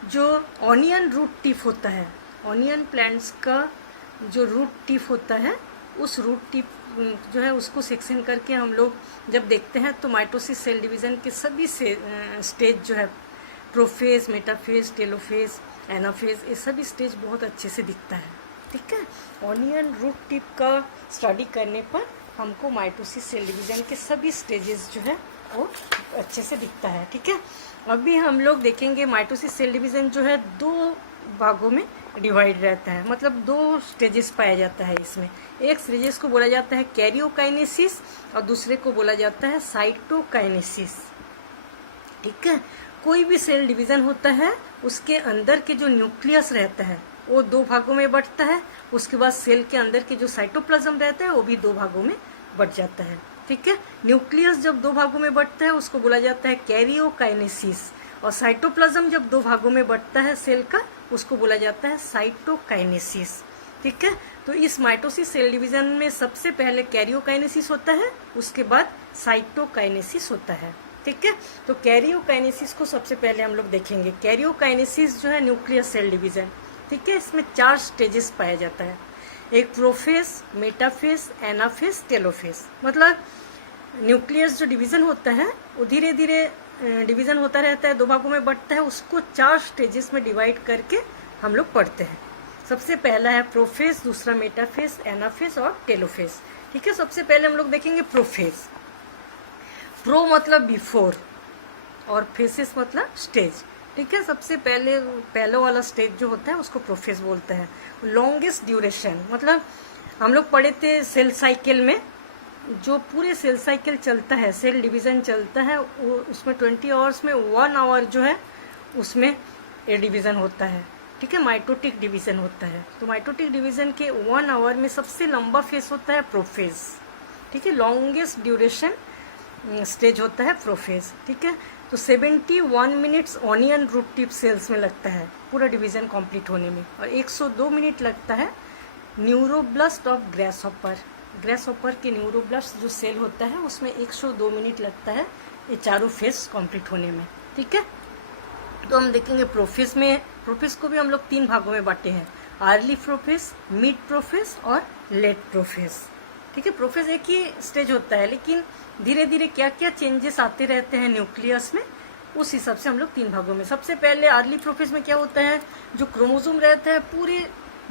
जो ऑनियन रूट टिप होता है, ऑनियन प्लांट्स का जो रूट टिप होता है, उस रूट टिप जो है उसको सेक्शन करके हम लोग जब देखते हैं तो माइटोसिस सेल डिवीज़न के सभी से स्टेज जो है, प्रोफेज, मेटाफेज, टेलोफेज, एनाफेज, ये सभी स्टेज बहुत अच्छे से दिखता है, ठीक है। ऑनियन रूट टिप का स्टडी करने पर हमको माइटोसिस सेल डिवीज़न के सभी स्टेजेस जो है वो अच्छे से दिखता है, ठीक है। अभी हम लोग देखेंगे माइटोसिस सेल डिवीज़न जो है दो भागों में डिवाइड रहता है, मतलब दो स्टेजेस पाया जाता है इसमें। एक स्टेजेस को बोला जाता है कैरियोकाइनेसिस और दूसरे को बोला जाता है साइटोकाइनेसिस, ठीक है। कोई भी सेल डिवीज़न होता है उसके अंदर के जो न्यूक्लियस रहता है वो दो भागों में बंटता है, उसके बाद सेल के अंदर के जो साइटोप्लाज्म रहता है वो भी दो भागों में बंट जाता है, ठीक है। न्यूक्लियस जब दो भागों में बंटता है उसको बोला जाता है कैरियोकाइनेसिस, और साइटोप्लाज्म जब दो भागों में बंटता है सेल का उसको बोला जाता है साइटोकाइनेसिस, ठीक है। तो इस माइटोसिस सेल डिवीज़न में सबसे पहले कैरियोकाइनेसिस होता है, उसके बाद साइटोकाइनेसिस होता है, ठीक है। तो कैरियोकाइनेसिस को सबसे पहले हम लोग देखेंगे। कैरियोकाइनेसिस जो है न्यूक्लियस सेल डिवीज़न, ठीक है, इसमें 4 स्टेजेस पाया जाता है। एक प्रोफेज, मेटाफेज, एनाफेज, टेलोफेज। मतलब न्यूक्लियस जो डिवीज़न होता है वो धीरे धीरे डिवीज़न होता रहता है, दो भागों में बंटता है, उसको 4 स्टेजेस में डिवाइड करके हम लोग पढ़ते हैं। सबसे पहला है प्रोफेज, दूसरा मेटाफेज, एनाफेज और टेलोफेज, ठीक है। सबसे पहले हम लोग देखेंगे प्रोफेज। प्रो मतलब बिफोर और फेसेस मतलब स्टेज, ठीक है। सबसे पहले वाला स्टेज जो होता है उसको प्रोफेज बोलते हैं। लॉन्गेस्ट ड्यूरेशन, मतलब हम लोग पढ़े थे सेल साइकिल में, जो पूरे सेल साइकिल चलता है, सेल डिवीज़न चलता है, वो उसमें 20 आवर्स में 1 आवर जो है उसमें ये डिवीज़न होता है, ठीक है, माइटोटिक डिवीज़न होता है। तो माइटोटिक डिवीज़न के 1 आवर में सबसे लंबा फेज होता है प्रोफेज, ठीक है। लॉन्गेस्ट ड्यूरेशन स्टेज होता है प्रोफेज, ठीक है। तो 71 minutes onion root tip cells में लगता है पूरा डिवीज़न कंप्लीट होने में, और 102 मिनट लगता है न्यूरोब्लास्ट ऑफ ग्रासहॉपर। ग्रासहॉपर के न्यूरोब्लास्ट जो सेल होता है उसमें 102 मिनट लगता है ये चारों फेज कंप्लीट होने में, ठीक है। तो हम देखेंगे प्रोफेज में, प्रोफेज को भी हम लोग 3 भागों में बांटे हैं, अर्ली प्रोफेज, मिड प्रोफेज और लेट प्रोफेज, ठीक है। प्रोफेज एक ही स्टेज होता है लेकिन धीरे धीरे क्या क्या चेंजेस आते रहते हैं न्यूक्लियस में, उस हिसाब से हम लोग 3 भागों में। सबसे पहले अर्ली प्रोफेज में क्या होता है, जो क्रोमोसोम रहता है पूरे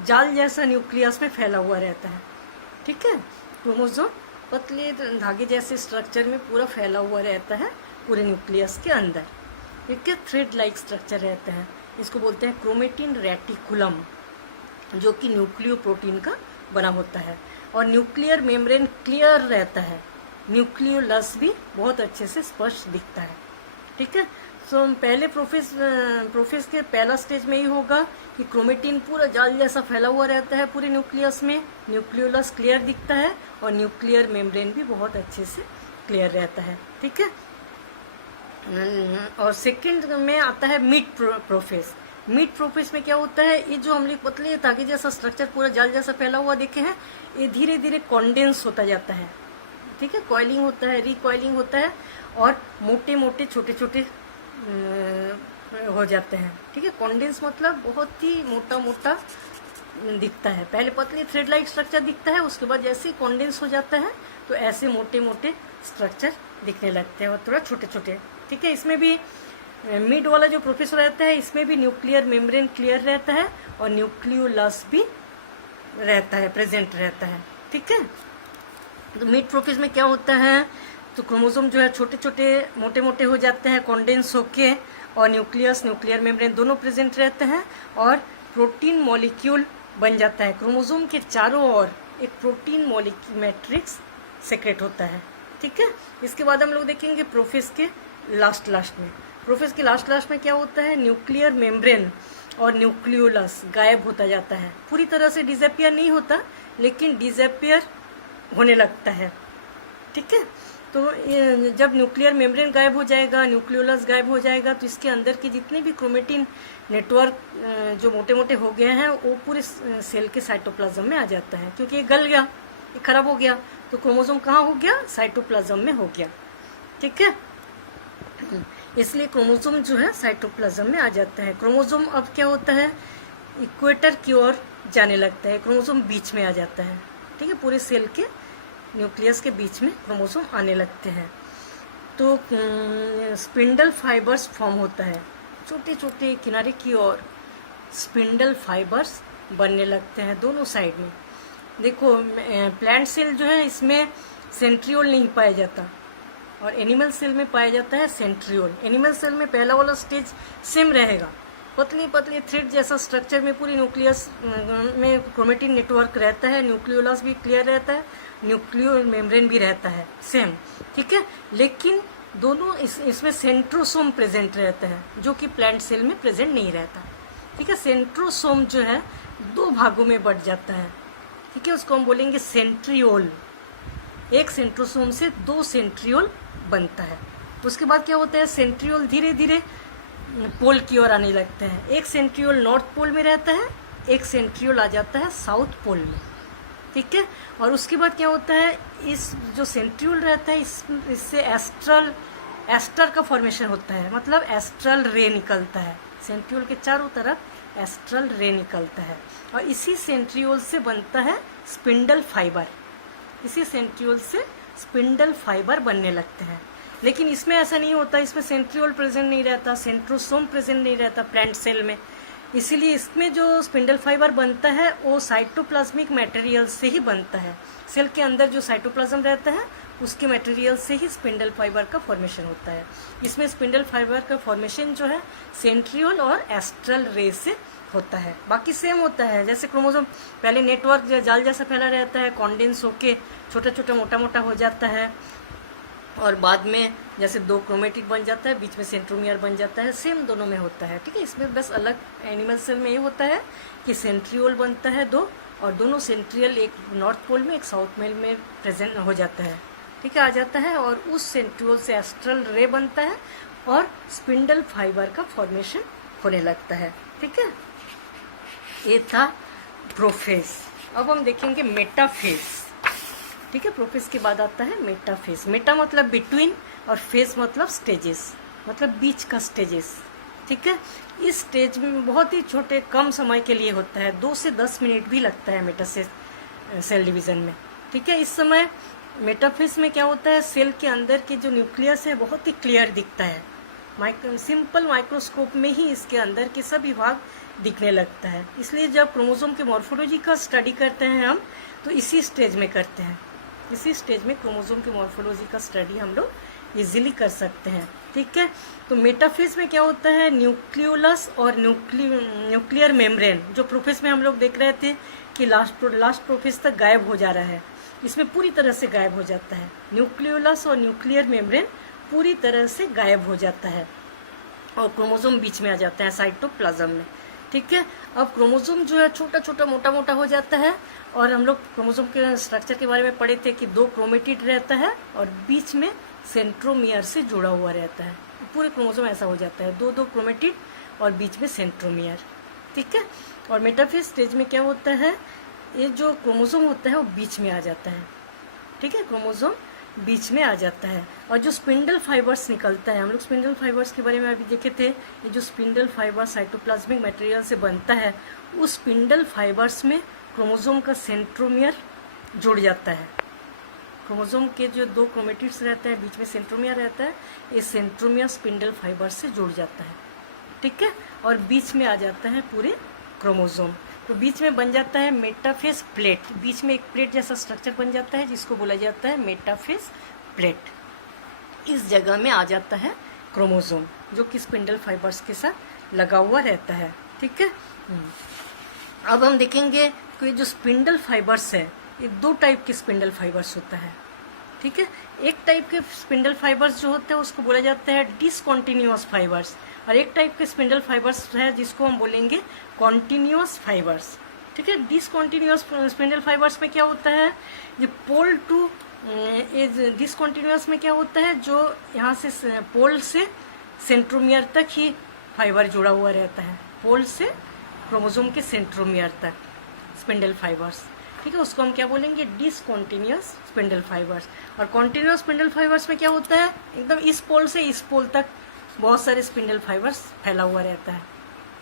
जाल जैसा न्यूक्लियस में फैला हुआ रहता है, ठीक है। क्रोमोसोम पतले धागे जैसे स्ट्रक्चर में पूरा फैला हुआ रहता है पूरे न्यूक्लियस के अंदर, ठीक है। थ्रेड लाइक स्ट्रक्चर रहता है, इसको बोलते हैं क्रोमेटिन रेटिकुलम, जो कि न्यूक्लियो प्रोटीन का बना होता है। और न्यूक्लियर मेम्ब्रेन क्लियर रहता है, न्यूक्लियोलस भी बहुत अच्छे से स्पष्ट दिखता है, ठीक है। सो पहले प्रोफेज के पहला स्टेज में ही होगा कि क्रोमेटिन पूरा जाल जैसा फैला हुआ रहता है पूरे न्यूक्लियस में, न्यूक्लियोलस क्लियर दिखता है और न्यूक्लियर मेम्ब्रेन भी बहुत अच्छे से क्लियर रहता है, ठीक है। और सेकंड में आता है मिड प्रोफेज। मिड प्रोफेज में क्या होता है, ये जो हम लोग पतले ताकि जैसा स्ट्रक्चर पूरा जाल जैसा फैला हुआ देखे हैं, ये धीरे धीरे कॉन्डेंस होता जाता है, ठीक है। कॉइलिंग होता है, रिकॉइलिंग होता है और मोटे मोटे छोटे छोटे हो जाते हैं, ठीक है। कॉन्डेंस मतलब बहुत ही मोटा मोटा दिखता है, पहले पतली थ्रेड लाइक स्ट्रक्चर दिखता है, उसके बाद जैसे कॉन्डेंस हो जाता है तो ऐसे मोटे मोटे स्ट्रक्चर दिखने लगते हैं और थोड़ा छोटे छोटे, ठीक है। इसमें भी मिड वाला जो प्रोफेस रहता है इसमें भी न्यूक्लियर मेम्ब्रेन क्लियर रहता है और न्यूक्लियोलस भी रहता है, प्रेजेंट रहता है, ठीक है। तो मिड प्रोफेस में क्या होता है, तो क्रोमोसोम जो है छोटे छोटे मोटे मोटे हो जाते हैं कॉन्डेंस होके, और न्यूक्लियर मेम्ब्रेन दोनों प्रेजेंट रहते हैं और प्रोटीन मॉलिक्यूल बन जाता है। क्रोमोसोम के चारों ओर एक प्रोटीन मैट्रिक्स सेक्रेट होता है, ठीक है। इसके बाद हम लोग देखेंगे प्रोफेज के लास्ट में। प्रोफेज के लास्ट में क्या होता है, न्यूक्लियर मेम्ब्रेन और न्यूक्लियोलस गायब होता जाता है, पूरी तरह से डिसअपियर नहीं होता लेकिन डिसअपियर होने लगता है, ठीक है। तो जब न्यूक्लियर मेम्ब्रेन गायब हो जाएगा, न्यूक्लियोलस गायब हो जाएगा, तो इसके अंदर के जितने भी क्रोमेटिन नेटवर्क जो मोटे मोटे हो गए हैं वो पूरे सेल के साइटोप्लाज्म में आ जाता है, क्योंकि ये गल गया, ये खराब हो गया, तो क्रोमोसोम कहाँ हो गया, साइटोप्लाज्म में हो गया, ठीक है। इसलिए क्रोमोसोम जो है साइटोप्लाज्म में आ जाता है। क्रोमोसोम अब क्या होता है, इक्वेटर की ओर जाने लगता है, क्रोमोसोम बीच में आ जाता है, ठीक है। पूरे सेल के न्यूक्लियस के बीच में क्रोमोसोम आने लगते हैं। तो स्पिंडल फाइबर्स फॉर्म होता है, छोटे छोटे किनारे की ओर स्पिंडल फाइबर्स बनने लगते हैं दोनों साइड में। देखो प्लांट सेल जो है इसमें सेंट्रियोल नहीं पाया जाता और एनिमल सेल में पाया जाता है सेंट्रियोल। एनिमल सेल में पहला वाला स्टेज सेम रहेगा, पतली पतली थ्रेड जैसा स्ट्रक्चर में पूरी न्यूक्लियस में क्रोमेटिन नेटवर्क रहता है, न्यूक्लियोलस भी क्लियर रहता है, न्यूक्लियर मेम्ब्रेन भी रहता है सेम, ठीक है। लेकिन दोनों इसमें सेंट्रोसोम प्रेजेंट रहता है जो कि प्लांट सेल में प्रेजेंट नहीं रहता, ठीक है। सेंट्रोसोम जो है दो भागों में बढ़ जाता है, ठीक है, उसको हम बोलेंगे सेंट्रियोल। एक सेंट्रोसोम से दो सेंट्रियोल बनता है। उसके बाद क्या होता है, सेंट्रियोल धीरे धीरे पोल की ओर आने लगते हैं। एक सेंट्रियोल नॉर्थ पोल में रहता है, एक सेंट्रियोल आ जाता है साउथ पोल में, ठीक है। और उसके बाद क्या होता है, इस जो सेंट्रियोल रहता है इससे एस्टर का फॉर्मेशन होता है, मतलब एस्ट्रल रे निकलता है, सेंट्रियोल के चारों तरफ एस्ट्रल रे निकलता है और इसी सेंट्रियोल से बनता है स्पिंडल फाइबर। इसी सेंट्रियोल से स्पिंडल फाइबर बनने लगते हैं। लेकिन इसमें ऐसा नहीं होता, इसमें सेंट्रियोल प्रेजेंट नहीं रहता, सेंट्रोसोम प्रेजेंट नहीं रहता प्लांट सेल में, इसीलिए इसमें जो स्पिंडल फाइबर बनता है वो साइटोप्लाज्मिक मटेरियल से ही बनता है। सेल के अंदर जो साइटोप्लाज्म रहता है उसके मटेरियल से ही स्पिंडल फाइबर का फॉर्मेशन होता है। इसमें स्पिंडल फाइबर का फॉर्मेशन जो है सेंट्रियोल और एस्ट्रल रे से होता है। बाकी सेम होता है, जैसे क्रोमोसोम पहले नेटवर्क जाल जैसा फैला रहता है, कॉन्डेंस होके छोटा छोटा मोटा मोटा हो जाता है और बाद में जैसे दो क्रोमेटिड बन जाता है, बीच में सेंट्रोमियर बन जाता है, सेम दोनों में होता है, ठीक है। इसमें बस अलग एनिमल सेल में ये होता है कि सेंट्रियोल बनता है दो, और दोनों सेंट्रियल एक नॉर्थ पोल में एक साउथ पोल में प्रेजेंट हो जाता है, ठीक है, आ जाता है, और उस सेंट्रियोल से एस्ट्रल रे बनता है और स्पिंडल फाइबर का फॉर्मेशन होने लगता है, ठीक है। ये था प्रोफेज। अब हम देखेंगे मेटाफेज, ठीक है। प्रोफेज के बाद आता है मेटाफेज। मेटा मतलब बिटवीन और फेज मतलब स्टेजेस, मतलब बीच का स्टेजेस, ठीक है। इस स्टेज में बहुत ही छोटे कम समय के लिए होता है, 2 से 10 मिनट भी लगता है मेटाफेज सेल डिवीजन में, ठीक है। इस समय मेटाफेज में क्या होता है, सेल के अंदर के जो न्यूक्लियस है बहुत ही क्लियर दिखता है, सिंपल माइक्रोस्कोप में ही इसके अंदर के सभी भाग दिखने लगता है। इसलिए जब क्रोमोसोम के मॉर्फोलॉजी का स्टडी करते हैं हम तो इसी स्टेज में करते हैं, इसी स्टेज में क्रोमोसोम के मॉर्फोलॉजी का स्टडी हम लोग इजीली कर सकते हैं, ठीक है। तो मेटाफेज में क्या होता है, न्यूक्लियोलस और न्यूक्लियर मेम्ब्रेन, जो प्रोफेज में हम लोग देख रहे थे कि लास्ट प्रोफेज तक गायब हो जा रहा है, इसमें पूरी तरह से गायब हो जाता है। न्यूक्लियोलस और न्यूक्लियर मेम्ब्रेन पूरी तरह से गायब हो जाता है और क्रोमोसोम बीच में आ जाता है साइटोप्लाज्म में। ठीक है, अब क्रोमोसोम जो है छोटा छोटा मोटा मोटा हो जाता है और हम लोग क्रोमोसोम के स्ट्रक्चर के बारे में पढ़े थे कि 2 क्रोमेटिड रहता है और बीच में सेंट्रोमियर से जुड़ा हुआ रहता है। पूरे क्रोमोसोम ऐसा हो जाता है, 2 क्रोमेटिड और बीच में सेंट्रोमियर। ठीक है, और मेटाफेज स्टेज में क्या होता है, ये जो क्रोमोसोम होता है वो बीच में आ जाता है। ठीक है, क्रोमोसोम बीच में आ जाता है और जो स्पिंडल फाइबर्स निकलता है, हम लोग स्पिंडल फाइबर्स के बारे में अभी देखे थे, ये जो स्पिंडल फाइबर साइटोप्लाज्मिक मटेरियल से बनता है, उस स्पिंडल फाइबर्स में क्रोमोसोम का सेंट्रोमियर जुड़ जाता है। क्रोमोसोम के जो 2 क्रोमेटिड्स रहते हैं, बीच में सेंट्रोमियर रहता है, ये सेंट्रोमियर स्पिंडल फाइबर से जुड़ जाता है। ठीक है, और बीच में आ जाता है पूरे क्रोमोसोम। तो बीच में बन जाता है मेटाफेज प्लेट, बीच में एक प्लेट जैसा स्ट्रक्चर बन जाता है जिसको बोला जाता है मेटाफेज प्लेट। इस जगह में आ जाता है क्रोमोसोम जो कि स्पिंडल फाइबर्स के साथ लगा हुआ रहता है। ठीक है, अब हम देखेंगे कि जो स्पिंडल फाइबर्स है, ये 2 टाइप के स्पिंडल फाइबर्स होता है। ठीक है, एक टाइप के स्पिंडल फाइबर्स जो होते हैं उसको बोला जाता है डिसकॉन्टिन्यूअस फाइबर्स, और एक टाइप के स्पिंडल फाइबर्स है जिसको हम बोलेंगे कॉन्टिन्यूअस फाइबर्स। ठीक है, डिसकॉन्टिन्यूअस स्पिंडल फाइबर्स में क्या होता है, ये पोल टू डिसकॉन्टिन्यूअस में क्या होता है, जो यहाँ से पोल से सेंट्रोमियर तक ही फाइबर जुड़ा हुआ रहता है, पोल से क्रोमोसोम के सेंट्रोमियर तक स्पिंडल फाइबर्स। ठीक है, उसको हम क्या बोलेंगे, डिसकॉन्टिन्यूअस स्पिंडल फाइबर्स। और कॉन्टिन्यूअस स्पिंडल फाइबर्स में क्या होता है, एकदम इस पोल से इस पोल तक बहुत सारे स्पिंडल फाइबर्स फैला हुआ रहता है,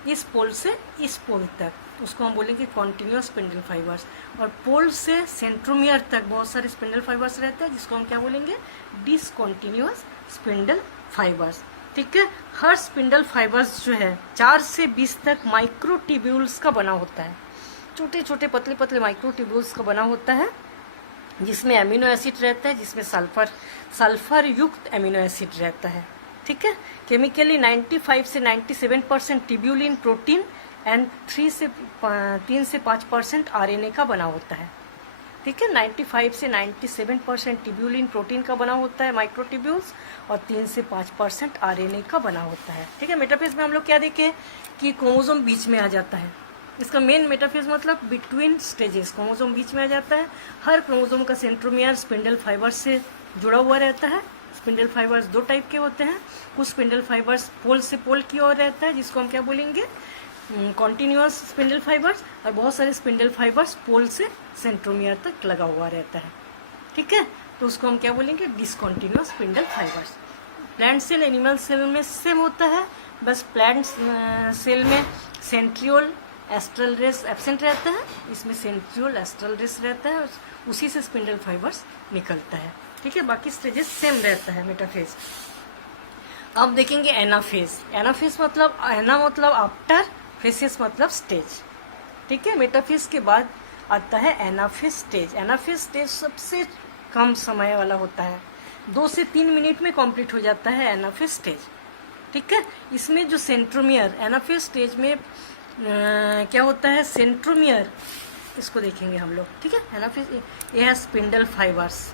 इस पोल से इस पोल तक, उसको हम बोलेंगे कॉन्टिन्यूअस स्पिंडल फाइबर्स। और पोल से सेंट्रोमियर तक बहुत सारे स्पिंडल फाइबर्स रहते हैं जिसको हम क्या बोलेंगे, डिसकॉन्टिन्यूअस स्पिंडल फाइबर्स। ठीक है, हर स्पिंडल फाइबर्स जो है 4 से 20 तक माइक्रोट्यूब्यूल्स का बना होता है, छोटे छोटे पतले पतले माइक्रोट्यूब्यूल्स का बना होता है, जिसमें एमिनो एसिड रहता है, जिसमें सल्फर युक्त एमिनो एसिड रहता है। ठीक है, केमिकली 95 से 97% ट्यूब्यूलिन प्रोटीन एंड 3 से 5% आरएनए का बना होता है। ठीक है, 95 से 97% ट्यूब्यूलिन प्रोटीन का बना होता है माइक्रोट्यूब्यूल्स, और 3 से 5% आरएनए का बना होता है। ठीक है, मेटाफेज में हम लोग क्या देखें कि क्रोमोसोम बीच में आ जाता है। इसका मेन मेटाफेज मतलब बिटवीन स्टेजेस, क्रोमोसोम बीच में आ जाता है। हर क्रोमोसोम का सेंट्रोमियर स्पिंडल फाइबर से जुड़ा हुआ रहता है। स्पिंडल फाइबर्स 2 टाइप के होते हैं, कुछ स्पिंडल फाइबर्स पोल से पोल की ओर रहता है जिसको हम क्या बोलेंगे, कॉन्टिन्यूअस स्पिंडल फाइबर्स, और बहुत सारे स्पिंडल फाइबर्स पोल से सेंट्रोमियर तक लगा हुआ रहता है। ठीक है, तो उसको हम क्या बोलेंगे, discontinuous spindle fibres. Plant cell animal cell में सेम होता है, बस प्लांट सेल में सेंट्रियोल एस्ट्रल रेस एब्सेंट रहता है, इसमें सेंट्रियोल एस्ट्रल रेस रहता है, उसी से स्पिंडल फाइबर्स निकलता है। ठीक है, बाकी स्टेजेस सेम रहता है मेटाफेज। अब देखेंगे एनाफेज। एनाफेज मतलब एना मतलब आफ्टर, फेसेस मतलब स्टेज। ठीक है, मेटाफेज के बाद आता है एनाफेज स्टेज। एनाफेज स्टेज सबसे कम समय वाला होता है, 2 से 3 मिनट में कंप्लीट हो जाता है एनाफेज स्टेज। ठीक है, इसमें जो सेंट्रोमियर, एनाफेज स्टेज में क्या होता है, सेंट्रोमियर, इसको देखेंगे हम लोग। ठीक है, एनाफेज ये है स्पिंडल फाइबर्स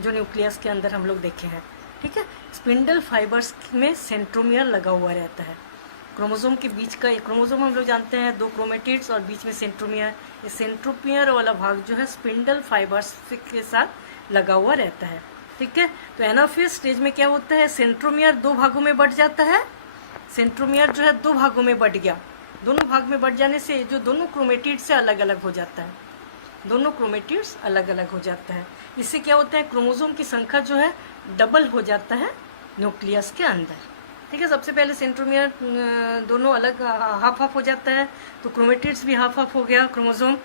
जो न्यूक्लियस के अंदर हम लोग देखे हैं। ठीक है, स्पिंडल फाइबर्स में सेंट्रोमियर लगा हुआ रहता है। क्रोमोसोम के बीच का, क्रोमोसोम हम लोग जानते हैं 2 क्रोमेटिड्स और बीच में सेंट्रोमियर, ये सेंट्रोमियर वाला भाग जो है स्पिंडल फाइबर्स के साथ लगा हुआ रहता है। ठीक है, तो एनाफेज स्टेज में क्या होता है, सेंट्रोमियर 2 भागों में बट जाता है। सेंट्रोमियर जो है 2 भागों में बट गया, दोनों भाग में बट जाने से जो दोनों क्रोमेटिड से अलग अलग हो जाता है, दोनों क्रोमेटिड्स अलग अलग हो जाता है। इससे क्या होता है, क्रोमोसोम की संख्या जो है डबल हो जाता है न्यूक्लियस के अंदर। ठीक है, सबसे पहले सेंट्रोमियर दोनों अलग हाफ हाफ हो जाता है, तो क्रोमेटिड्स भी हाफ हाफ हो गया क्रोमोसोम।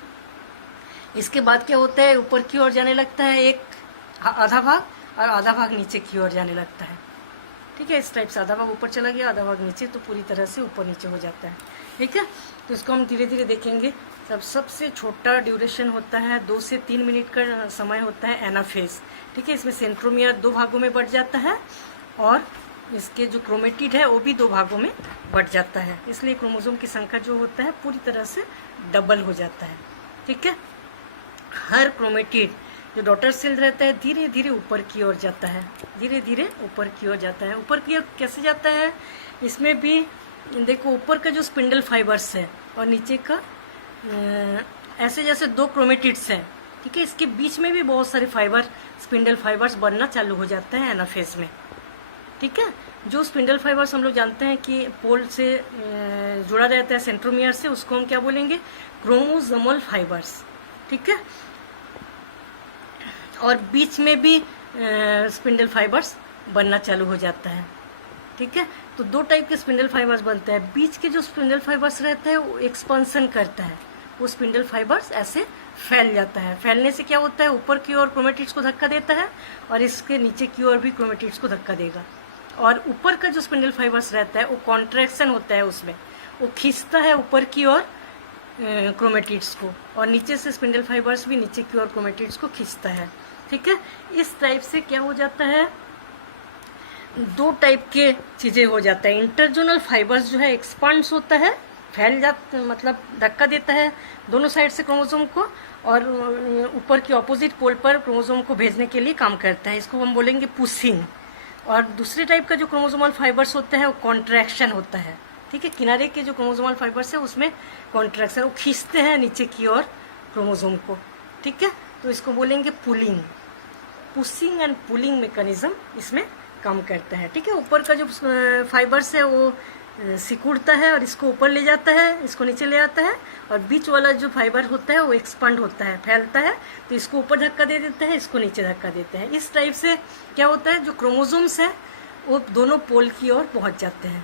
इसके बाद क्या होता है, ऊपर की ओर जाने लगता है एक आधा भाग, और आधा भाग नीचे की ओर जाने लगता है। ठीक है, इस टाइप से आधा भाग ऊपर चला गया, आधा भाग नीचे, तो पूरी तरह से ऊपर नीचे हो जाता है। ठीक है, तो इसको हम धीरे धीरे देखेंगे। सबसे छोटा ड्यूरेशन होता है 2 से 3 मिनट का समय होता है एनाफेज। ठीक है, इसमें सेंट्रोमियर 2 भागों में बट जाता है, और इसके जो क्रोमेटिड है वो भी 2 भागों में बट जाता है, इसलिए क्रोमोसोम की संख्या जो होता है पूरी तरह से डबल हो जाता है। ठीक है, हर क्रोमेटिड जो डॉटर सेल रहता है धीरे धीरे ऊपर की ओर जाता है, धीरे धीरे ऊपर की ओर जाता है। ऊपर की ओर कैसे जाता है, इसमें भी देखो ऊपर का जो स्पिंडल फाइबर्स है और नीचे का ऐसे जैसे दो क्रोमेटिड्स हैं, ठीक है, इसके बीच में भी बहुत सारे फाइबर स्पिंडल फाइबर्स बनना चालू हो जाता है एनाफेज में, ठीक है। जो स्पिंडल फाइबर्स हम लोग जानते हैं कि पोल से जुड़ा रहता है सेंट्रोमियर से, उसको हम क्या बोलेंगे, क्रोमोसोमल फाइबर्स, ठीक है। और बीच में भी स्पिंडल फाइबर्स बनना चालू हो जाता है, ठीक है। तो दो टाइप के स्पिंडल फाइबर्स बनते हैं। बीच के जो स्पिंडल फाइबर्स रहता है वो एक्सपांसन करता है, वो स्पिंडल फाइबर्स ऐसे फैल जाता है। फैलने से क्या होता है, ऊपर की ओर क्रोमेटिड्स को धक्का देता है और इसके नीचे की ओर भी क्रोमेटिड्स को धक्का देगा। और ऊपर का जो स्पिंडल फाइबर्स रहता है वो कॉन्ट्रैक्शन होता है, उसमें वो खींचता है ऊपर की ओर क्रोमेटिड्स को, और नीचे से स्पिंडल फाइबर्स भी नीचे की ओर क्रोमेटिड्स को खींचता है, ठीक है। इस टाइप से क्या हो जाता है, दो टाइप के चीजें हो जाता है। इंटरजोनल फाइबर्स जो है एक्सपांड्स होता है, फैल जाता, मतलब धक्का देता है दोनों साइड से क्रोमोसोम को, और ऊपर की ऑपोजिट पोल पर क्रोमोसोम को भेजने के लिए काम करता है, इसको हम बोलेंगे पुशिंग। और दूसरे टाइप का जो क्रोमोसोमल फाइबर्स होता है वो कॉन्ट्रैक्शन होता है, ठीक है। किनारे के जो क्रोमोसोमल फाइबर्स है उसमें कॉन्ट्रैक्शन, वो खींचते हैं नीचे की ओर क्रोमोसोम को, ठीक है। तो इसको बोलेंगे pulling. Pushing and pulling mechanism इसमें काम करता है, ठीक है। ऊपर का जो फाइबर्स है वो सिकुड़ता है और इसको ऊपर ले जाता है, इसको नीचे ले आता है, और बीच वाला जो फाइबर होता है वो एक्सपांड होता है, फैलता है, तो इसको ऊपर धक्का दे देता है, इसको नीचे धक्का देता है। इस टाइप से क्या होता है, जो क्रोमोसोम्स है वो दोनों पोल की ओर पहुंच जाते हैं,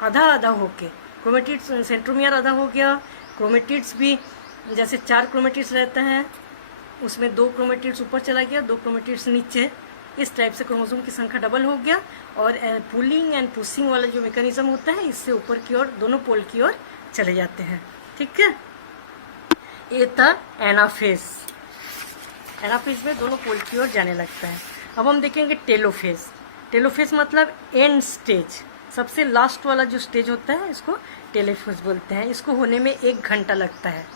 आधा आधा होके। क्रोमेटिड्स, सेंट्रोमियर आधा हो गया, क्रोमेटिड्स भी जैसे 4 क्रोमेटिड्स रहता है उसमें 2 क्रोमेटिड्स ऊपर चला गया, 2 क्रोमेटिड्स नीचे, इस टाइप से क्रोमोसोम की संख्या डबल हो गया। और पुलिंग एंड पुशिंग वाला जो मैकेनिज्म होता है इससे ऊपर की ओर दोनों पोल की ओर चले जाते हैं, ठीक है। ये था एनाफेज। एनाफेज में दोनों पोल की ओर जाने लगता है। अब हम देखेंगे टेलोफेज। टेलोफेज मतलब एंड स्टेज, सबसे लास्ट वाला जो स्टेज होता है इसको टेलोफेज बोलते हैं। इसको होने में 1 घंटा लगता है,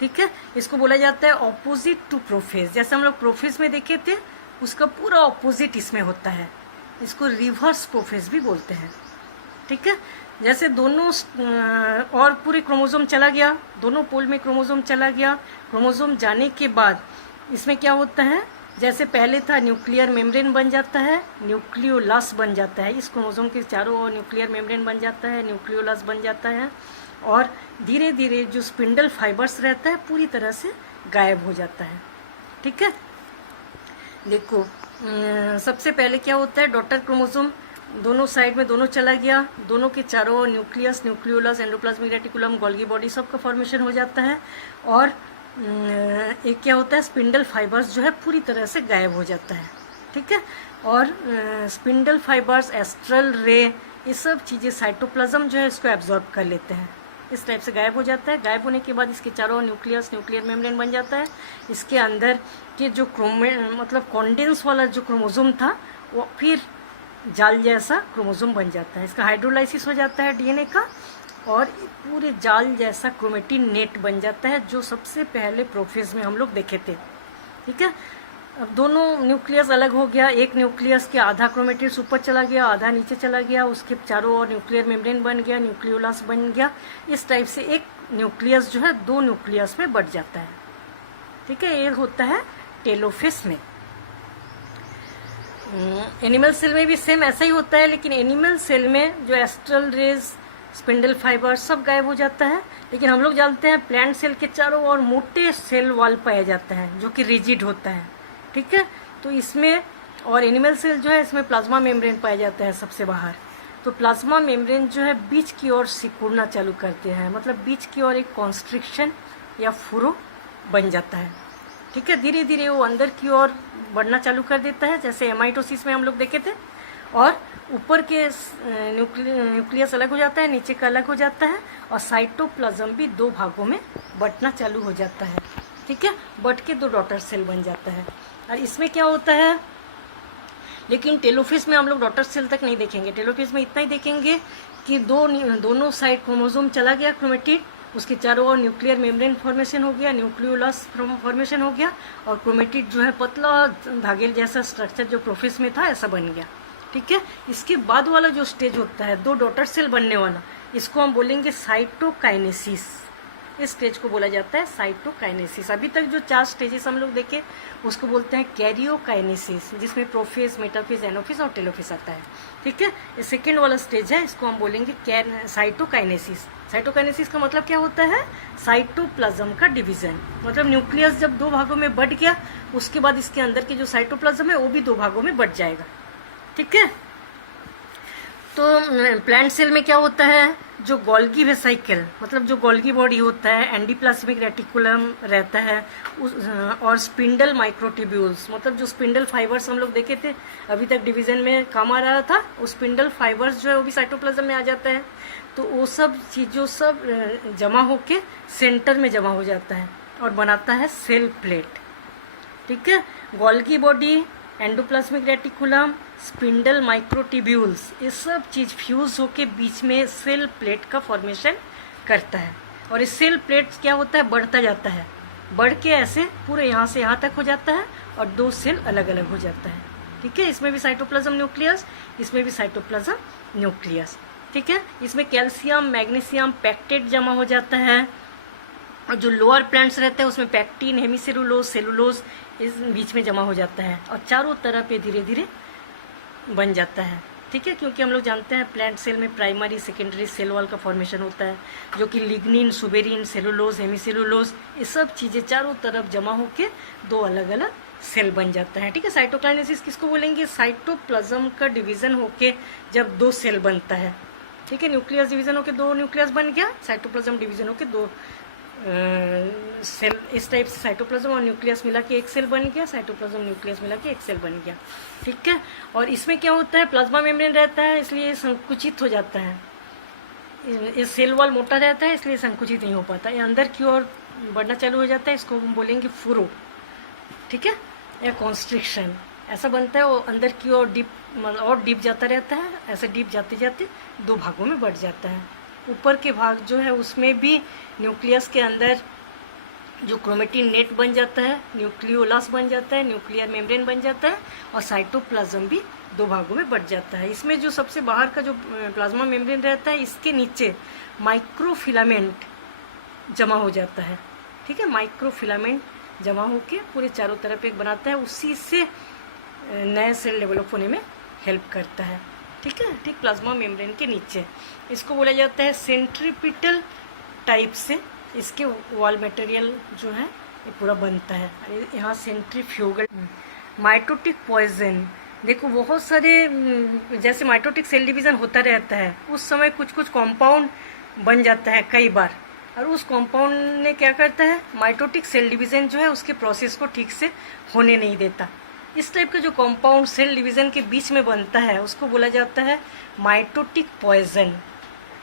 ठीक है। इसको बोला जाता है ऑपोजिट टू प्रोफेज। जैसे हम लोग प्रोफेज में देखे थे उसका पूरा ऑपोजिट इसमें होता है, इसको रिवर्स प्रोफेज भी बोलते हैं, ठीक है। जैसे दोनों और पूरे क्रोमोसोम चला गया, दोनों पोल में क्रोमोसोम चला गया, क्रोमोसोम जाने के बाद इसमें क्या होता है, जैसे पहले था न्यूक्लियर मेम्ब्रेन बन जाता है, न्यूक्लियोलस बन जाता है, इस क्रोमोसोम के चारों ओर न्यूक्लियर मेम्ब्रेन बन जाता है, न्यूक्लियोलस बन जाता है, और धीरे धीरे जो स्पिंडल फाइबर्स रहता है पूरी तरह से गायब हो जाता है, ठीक है। देखो सबसे पहले क्या होता है, डॉटर क्रोमोसोम दोनों साइड में दोनों चला गया, दोनों के चारों ओर nucleus, nucleolus, endoplasmic reticulum, Golgi body सबका फॉर्मेशन हो जाता है, और एक क्या होता है, स्पिंडल फाइबर्स जो है पूरी तरह से गायब हो जाता है, ठीक है। और स्पिंडल फाइबर्स, एस्ट्रल रे, ये सब चीज़ें साइटोप्लाज्म जो है इसको एब्जॉर्ब कर लेते हैं, इस टाइप से गायब हो जाता है। गायब होने के बाद इसके चारों न्यूक्लियस, न्यूक्लियर मेम्ब्रेन बन जाता है। इसके अंदर के जो मतलब कॉन्डेंस वाला जो क्रोमोसोम था वो फिर जाल जैसा क्रोमोसोम बन जाता है। इसका हाइड्रोलाइसिस हो जाता है डीएनए का, और पूरे जाल जैसा क्रोमेटिन नेट बन जाता है, जो सबसे पहले प्रोफेज में हम लोग देखे थे, ठीक है। अब दोनों न्यूक्लियस अलग हो गया, एक न्यूक्लियस के आधा क्रोमेटिड्स ऊपर चला गया, आधा नीचे चला गया, उसके चारों ओर न्यूक्लियर मेम्ब्रेन बन गया, न्यूक्लियोलस बन गया। इस टाइप से एक न्यूक्लियस जो है 2 न्यूक्लियस में बढ़ जाता है, ठीक है। ये होता है टेलोफेज में। एनिमल सेल में भी सेम ऐसा ही होता है, लेकिन एनिमल सेल में जो एस्ट्रल रेज, स्पिंडल फाइबर सब गायब हो जाता है। लेकिन हम लोग जानते हैं प्लांट सेल के चारों ओर मोटे सेल वॉल पाया जाता है जो कि रिजिड होता है, ठीक है। तो इसमें, और एनिमल सेल जो है इसमें प्लाज्मा मेम्ब्रेन पाया जाता है सबसे बाहर। तो प्लाज्मा मेम्ब्रेन जो है बीच की ओर सिकुड़ना चालू करते हैं, मतलब बीच की ओर एक कॉन्स्ट्रिक्शन या फुरो बन जाता है, ठीक है। धीरे धीरे वो अंदर की ओर बढ़ना चालू कर देता है, जैसे एमाइटोसिस में हम लोग देखे थे। और ऊपर के न्यूक्लियस अलग हो जाता है, नीचे का अलग हो जाता है, और साइटोप्लाज्म भी 2 भागों में बंटना चालू हो जाता है, ठीक है। बट के 2 डॉटर सेल बन जाता है। और इसमें क्या होता है, लेकिन टेलोफेज में हम लोग डॉटर सेल तक नहीं देखेंगे। टेलोफेज में इतना ही देखेंगे कि दोनों साइड क्रोमोसोम चला गया क्रोमेटिड, उसके चारों ओर न्यूक्लियर मेम्ब्रेन फॉर्मेशन हो गया, न्यूक्लियोलस फॉर्मेशन हो गया, और क्रोमेटिड जो है पतला धागे जैसा स्ट्रक्चर जो प्रोफेस में था ऐसा बन गया। ठीक है, इसके बाद वाला जो स्टेज होता है 2 डॉटर सेल बनने वाला, इसको हम बोलेंगे साइटोकाइनेसिस। इस स्टेज को बोला जाता है साइटोकाइनेसिस। अभी तक जो 4 स्टेजेस हम लोग देखे उसको बोलते हैं कैरियोकाइनेसिस, जिसमें प्रोफेस, मेटाफेस, एनाफेस और टेलोफेस आता है। ठीक है, ये सेकेंड वाला स्टेज है, इसको हम बोलेंगे साइटोकाइनेसिस। साइटोकाइनेसिस का मतलब क्या होता है? साइटोप्लाज्म का डिवीजन। मतलब न्यूक्लियस जब 2 भागों में बट गया, उसके बाद इसके अंदर की जो साइटोप्लाज्म है वो भी 2 भागों में बट जाएगा। ठीक है, तो प्लांट सेल में क्या होता है? जो गोल्गी वेसिकल, मतलब जो गोल्गी बॉडी होता है, एंडोप्लाज्मिक रेटिकुलम रहता है और स्पिंडल माइक्रोट्यूब्यूल्स, मतलब जो स्पिंडल फाइबर्स हम लोग देखे थे अभी तक डिवीजन में काम आ रहा था, वो स्पिंडल फाइबर्स जो है वो भी साइटोप्लाज्म में आ जाता है। तो वो सब चीज़ों सब जमा होके सेंटर में जमा हो जाता है और बनाता है सेल प्लेट। ठीक है, Golgi body, endoplasmic reticulum, spindle microtubules, ये सब चीज़ फ्यूज होके बीच में सेल प्लेट का फॉर्मेशन करता है। और इस सेल प्लेट क्या होता है? बढ़ता जाता है, बढ़ के ऐसे पूरे यहाँ से यहाँ तक हो जाता है और 2 सेल अलग अलग हो जाता है। ठीक है, इसमें भी साइटोप्लाज्म न्यूक्लियस, इसमें भी साइटोप्लाज्म न्यूक्लियस। ठीक है, इसमें कैल्शियम, मैग्नीशियम, पैक्टेट जमा हो जाता है, और जो लोअर प्लांट्स रहते हैं उसमें पैक्टिन, हेमिसेलुलोज, सेलुलोज इस बीच में जमा हो जाता है और चारों तरफ ये धीरे धीरे बन जाता है। ठीक है, क्योंकि हम लोग जानते हैं प्लांट सेल में प्राइमरी, सेकेंडरी सेल वॉल का फॉर्मेशन होता है, जो कि लिग्निन, सुबेरिन, सेलुलोज, हेमिसेलुलोज, ये सब चीज़ें चारों तरफ जमा होकर 2 अलग अलग सेल बन जाता है। ठीक है, साइटोकाइनेसिस किसको बोलेंगे? साइटोप्लाज्म का डिवीजन होके जब 2 सेल बनता है। ठीक है, न्यूक्लियस डिवीजन होके 2 न्यूक्लियस बन गया, साइटोप्लाज्म डिवीजन होके 2 सेल, इस टाइप से साइटोप्लाज्म और न्यूक्लियस मिला के 1 सेल बन गया, साइटोप्लाज्म न्यूक्लियस मिला के 1 सेल बन गया। ठीक है, और इसमें क्या होता है? प्लाज्मा मेम्ब्रेन रहता है, इसलिए ये संकुचित हो जाता है। ये सेल वॉल मोटा रहता है, इसलिए संकुचित नहीं हो पाता, ये अंदर की ओर बढ़ना चालू हो जाता है। इसको हम बोलेंगे फुरो। ठीक है, या कॉन्स्ट्रिक्शन ऐसा बनता है, वो अंदर की ओर डीप जाता रहता है, ऐसे डीप जाते जाते 2 भागों में बढ़ जाता है। ऊपर के भाग जो है उसमें भी न्यूक्लियस के अंदर जो क्रोमेटिन नेट बन जाता है, न्यूक्लियोलस बन जाता है, न्यूक्लियर मेम्ब्रेन बन जाता है, और साइटोप्लाज्म भी 2 भागों में बढ़ जाता है। इसमें जो सबसे बाहर का जो प्लाज्मा मेम्ब्रेन रहता है, इसके नीचे माइक्रोफिलामेंट जमा हो जाता है। ठीक है, माइक्रोफिलामेंट जमा होके पूरे चारों तरफ एक बनाता है, उसी से नए सेल डेवलप होने में हेल्प करता है। ठीक है, ठीक प्लाज्मा मेम्ब्रेन के नीचे इसको बोला जाता है सेंट्रीपिटल टाइप से इसके वॉल मटेरियल जो है ये पूरा बनता है। यहाँ सेंट्रीफ्यूगल माइटोटिक पॉइजन, देखो बहुत सारे जैसे माइटोटिक सेल डिवीजन होता रहता है, उस समय कुछ कुछ कॉम्पाउंड बन जाता है कई बार, और उस कॉम्पाउंड ने क्या करता है? माइटोटिक सेल डिवीजन जो है उसके प्रोसेस को ठीक से होने नहीं देता। इस टाइप का जो कंपाउंड सेल डिवीजन के बीच में बनता है उसको बोला जाता है माइटोटिक पॉइजन।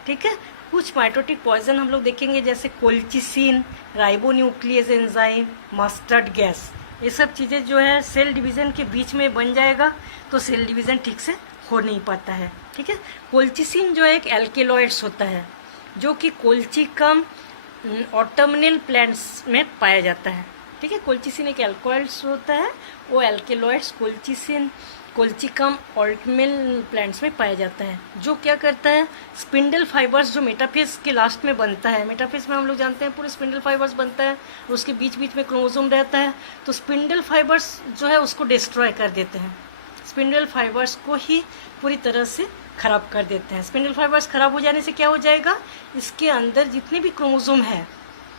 ठीक है, कुछ माइटोटिक पॉइजन हम लोग देखेंगे जैसे colchicine, ribonuclease enzyme, mustard gas, ये सब चीज़ें जो है सेल डिवीजन के बीच में बन जाएगा तो सेल डिवीजन ठीक से हो नहीं पाता है। ठीक है, कोल्चिसिन जो एक एल्केलॉइड्स होता है जो कि कोल्चिकम ऑटमनल प्लांट्स में पाया जाता है। ठीक है, कोल्चिसिन एक एल्कोइड्स होता है, वो alkaloids colchicine colchicum autumnal plants में पाया जाता है, जो क्या करता है? स्पिंडल फाइबर्स जो मेटाफेस के लास्ट में बनता है, मेटाफेस में हम लोग जानते हैं पूरे स्पिंडल फाइबर्स बनता है, उसके बीच बीच में क्रोमोसोम रहता है, तो स्पिंडल फाइबर्स जो है उसको डिस्ट्रॉय कर देते हैं, स्पिंडल फाइबर्स को ही पूरी तरह से खराब कर देते हैं। स्पिंडल फाइबर्स खराब हो जाने से क्या हो जाएगा? इसके अंदर जितने भी क्रोमोसोम है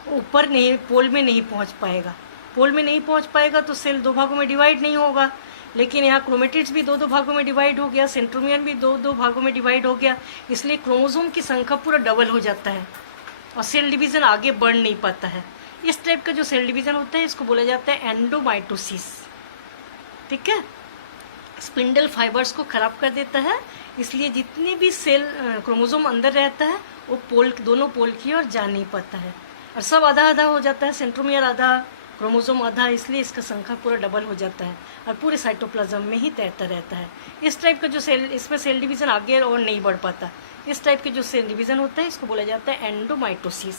ऊपर नहीं, पोल में नहीं पहुंच पाएगा, पोल में नहीं पहुंच पाएगा तो सेल 2 भागों में डिवाइड नहीं होगा। लेकिन यहाँ क्रोमेटिड्स भी 2-2 भागों में डिवाइड हो गया, सेंट्रोमियर भी 2-2 भागों में डिवाइड हो गया, इसलिए क्रोमोसोम की संख्या पूरा डबल हो जाता है और सेल डिवीजन आगे बढ़ नहीं पाता है। इस टाइप का जो सेल डिवीजन होता है इसको बोला जाता है एंडोमाइटोसिस। ठीक है, स्पिंडल फाइबर्स को खराब कर देता है, इसलिए जितने भी सेल क्रोमोसोम अंदर रहता है वो पोल, दोनों पोल की ओर जा नहीं पाता है और सब आधा आधा हो जाता है, सेंट्रोमियर आधा, क्रोमोसोम आधा, इसलिए इसका संख्या पूरा डबल हो जाता है और पूरे साइटोप्लाज्म में ही तैरता रहता है। इस टाइप का जो सेल, इसमें सेल डिवीजन आगे और नहीं बढ़ पाता। इस टाइप के जो सेल डिवीजन होता है इसको बोला जाता है एंडोमाइटोसिस।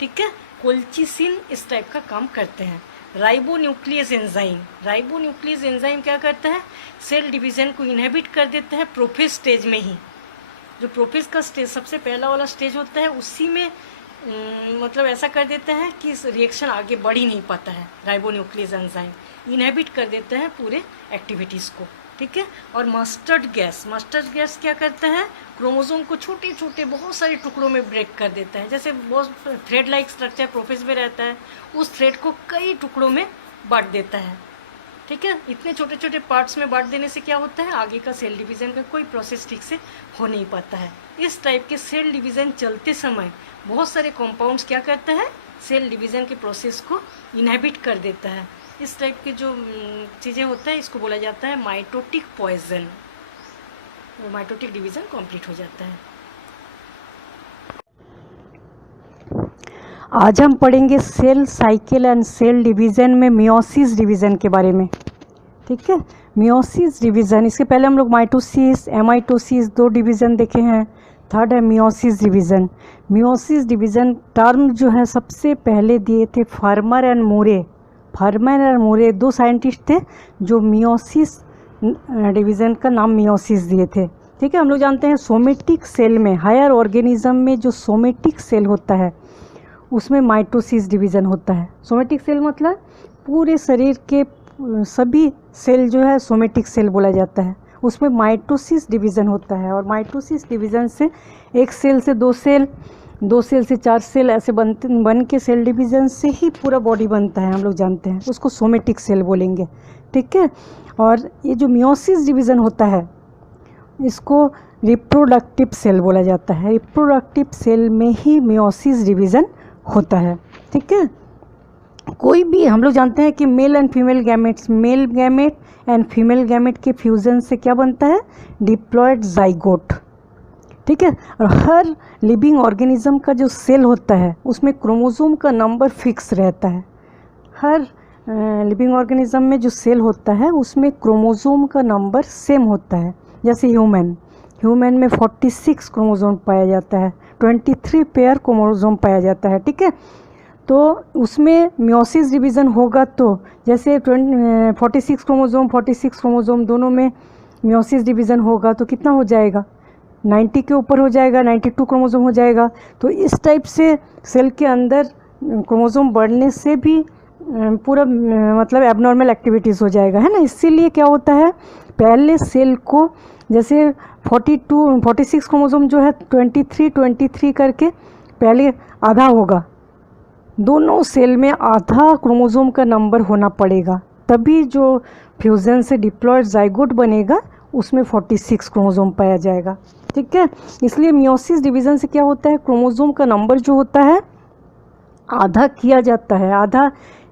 ठीक है, कोल्चिसिन इस टाइप का काम करते हैं। राइबोन्यूक्लियस एंजाइम क्या करता है, सेल डिवीजन को इनहिबिट कर देता है प्रोफेज स्टेज में ही। जो प्रोफेज का स्टेज सबसे पहला वाला स्टेज होता है उसी में मतलब ऐसा कर देता है कि रिएक्शन आगे बढ़ ही नहीं पाता है। राइबोन्यूक्लियस एंजाइम इनहिबिट कर देता है पूरे एक्टिविटीज़ को, ठीक है। और मस्टर्ड गैस क्या करता है, क्रोमोसोम को छोटे छोटे बहुत सारे टुकड़ों में ब्रेक कर देता है। जैसे बहुत थ्रेड लाइक स्ट्रक्चर प्रोफेज में रहता है, उस थ्रेड को कई टुकड़ों में बांट देता है, ठीक है। इतने छोटे छोटे पार्ट्स में बांट देने से क्या होता है, आगे का सेल डिवीज़न का कोई प्रोसेस ठीक से हो नहीं पाता है। इस टाइप के सेल डिवीज़न चलते समय बहुत सारे कंपाउंड्स क्या करता है, सेल डिवीज़न के प्रोसेस को इनहिबिट कर देता है। इस टाइप की जो चीज़ें होता है इसको बोला जाता है माइटोटिक पॉइजन। वो माइटोटिक डिवीज़न कंप्लीट हो जाता है। आज हम पढ़ेंगे cell cycle and cell division में मियोसिस डिवीज़न के बारे में, ठीक है। मियोसिस डिवीज़न, इसके पहले हम लोग माइटोसिस, एमाइटोसिस 2 डिवीज़न देखे हैं। थर्ड है meiosis division. Meiosis division term जो है सबसे पहले दिए थे फार्मर एंड मोरे 2 साइंटिस्ट थे जो मियोसिस डिवीज़न का नाम मियोसिस दिए थे, ठीक है। हम लोग जानते हैं सोमेटिक सेल में, हायर ऑर्गेनिज्म में जो सोमेटिक सेल होता है उसमें माइटोसिस डिवीज़न होता है। सोमेटिक सेल मतलब पूरे शरीर के सभी सेल जो है सोमेटिक सेल बोला जाता है, उसमें माइटोसिस डिवीज़न होता है। और माइटोसिस डिवीज़न से एक सेल से 2 सेल, 2 सेल से 4 सेल ऐसे बन के सेल डिवीज़न से ही पूरा बॉडी बनता है, हम लोग जानते हैं, उसको सोमेटिक सेल बोलेंगे, ठीक है। और ये जो मियोसिस डिवीज़न होता है इसको रिप्रोडक्टिव सेल बोला जाता है। रिप्रोडक्टिव सेल में ही मियोसिस डिवीज़न होता है, ठीक है। कोई भी हम लोग जानते हैं कि male and female gametes, male gamete and female gamete के फ्यूज़न से क्या बनता है, डिप्लॉयड जाइगोट, ठीक है। और हर लिविंग ऑर्गेनिज्म का जो सेल होता है उसमें क्रोमोसोम का नंबर फिक्स रहता है। हर लिविंग ऑर्गेनिज्म में जो सेल होता है उसमें क्रोमोसोम का नंबर सेम होता है। जैसे ह्यूमन में 46 क्रोमोसोम पाया जाता है, 23 पेयर क्रोमोसोम पाया जाता है, ठीक है। तो उसमें मियोसिस डिवीज़न होगा तो जैसे 46 क्रोमोसोम दोनों में मियोसिस डिवीज़न होगा तो कितना हो जाएगा, 90 के ऊपर हो जाएगा, 92 क्रोमोसोम हो जाएगा। तो इस टाइप से सेल के अंदर क्रोमोसोम बढ़ने से भी पूरा मतलब एबनॉर्मल एक्टिविटीज़ हो जाएगा, है ना। इसीलिए क्या होता है, पहले सेल को जैसे 46 क्रोमोसोम जो है 23 करके पहले आधा होगा, दोनों सेल में आधा क्रोमोसोम का नंबर होना पड़ेगा, तभी जो फ्यूज़न से डिप्लॉयड जाइगोट बनेगा उसमें 46 क्रोमोसोम पाया जाएगा, ठीक है। इसलिए मियोसिस डिवीज़न से क्या होता है, क्रोमोसोम का नंबर जो होता है आधा किया जाता है, आधा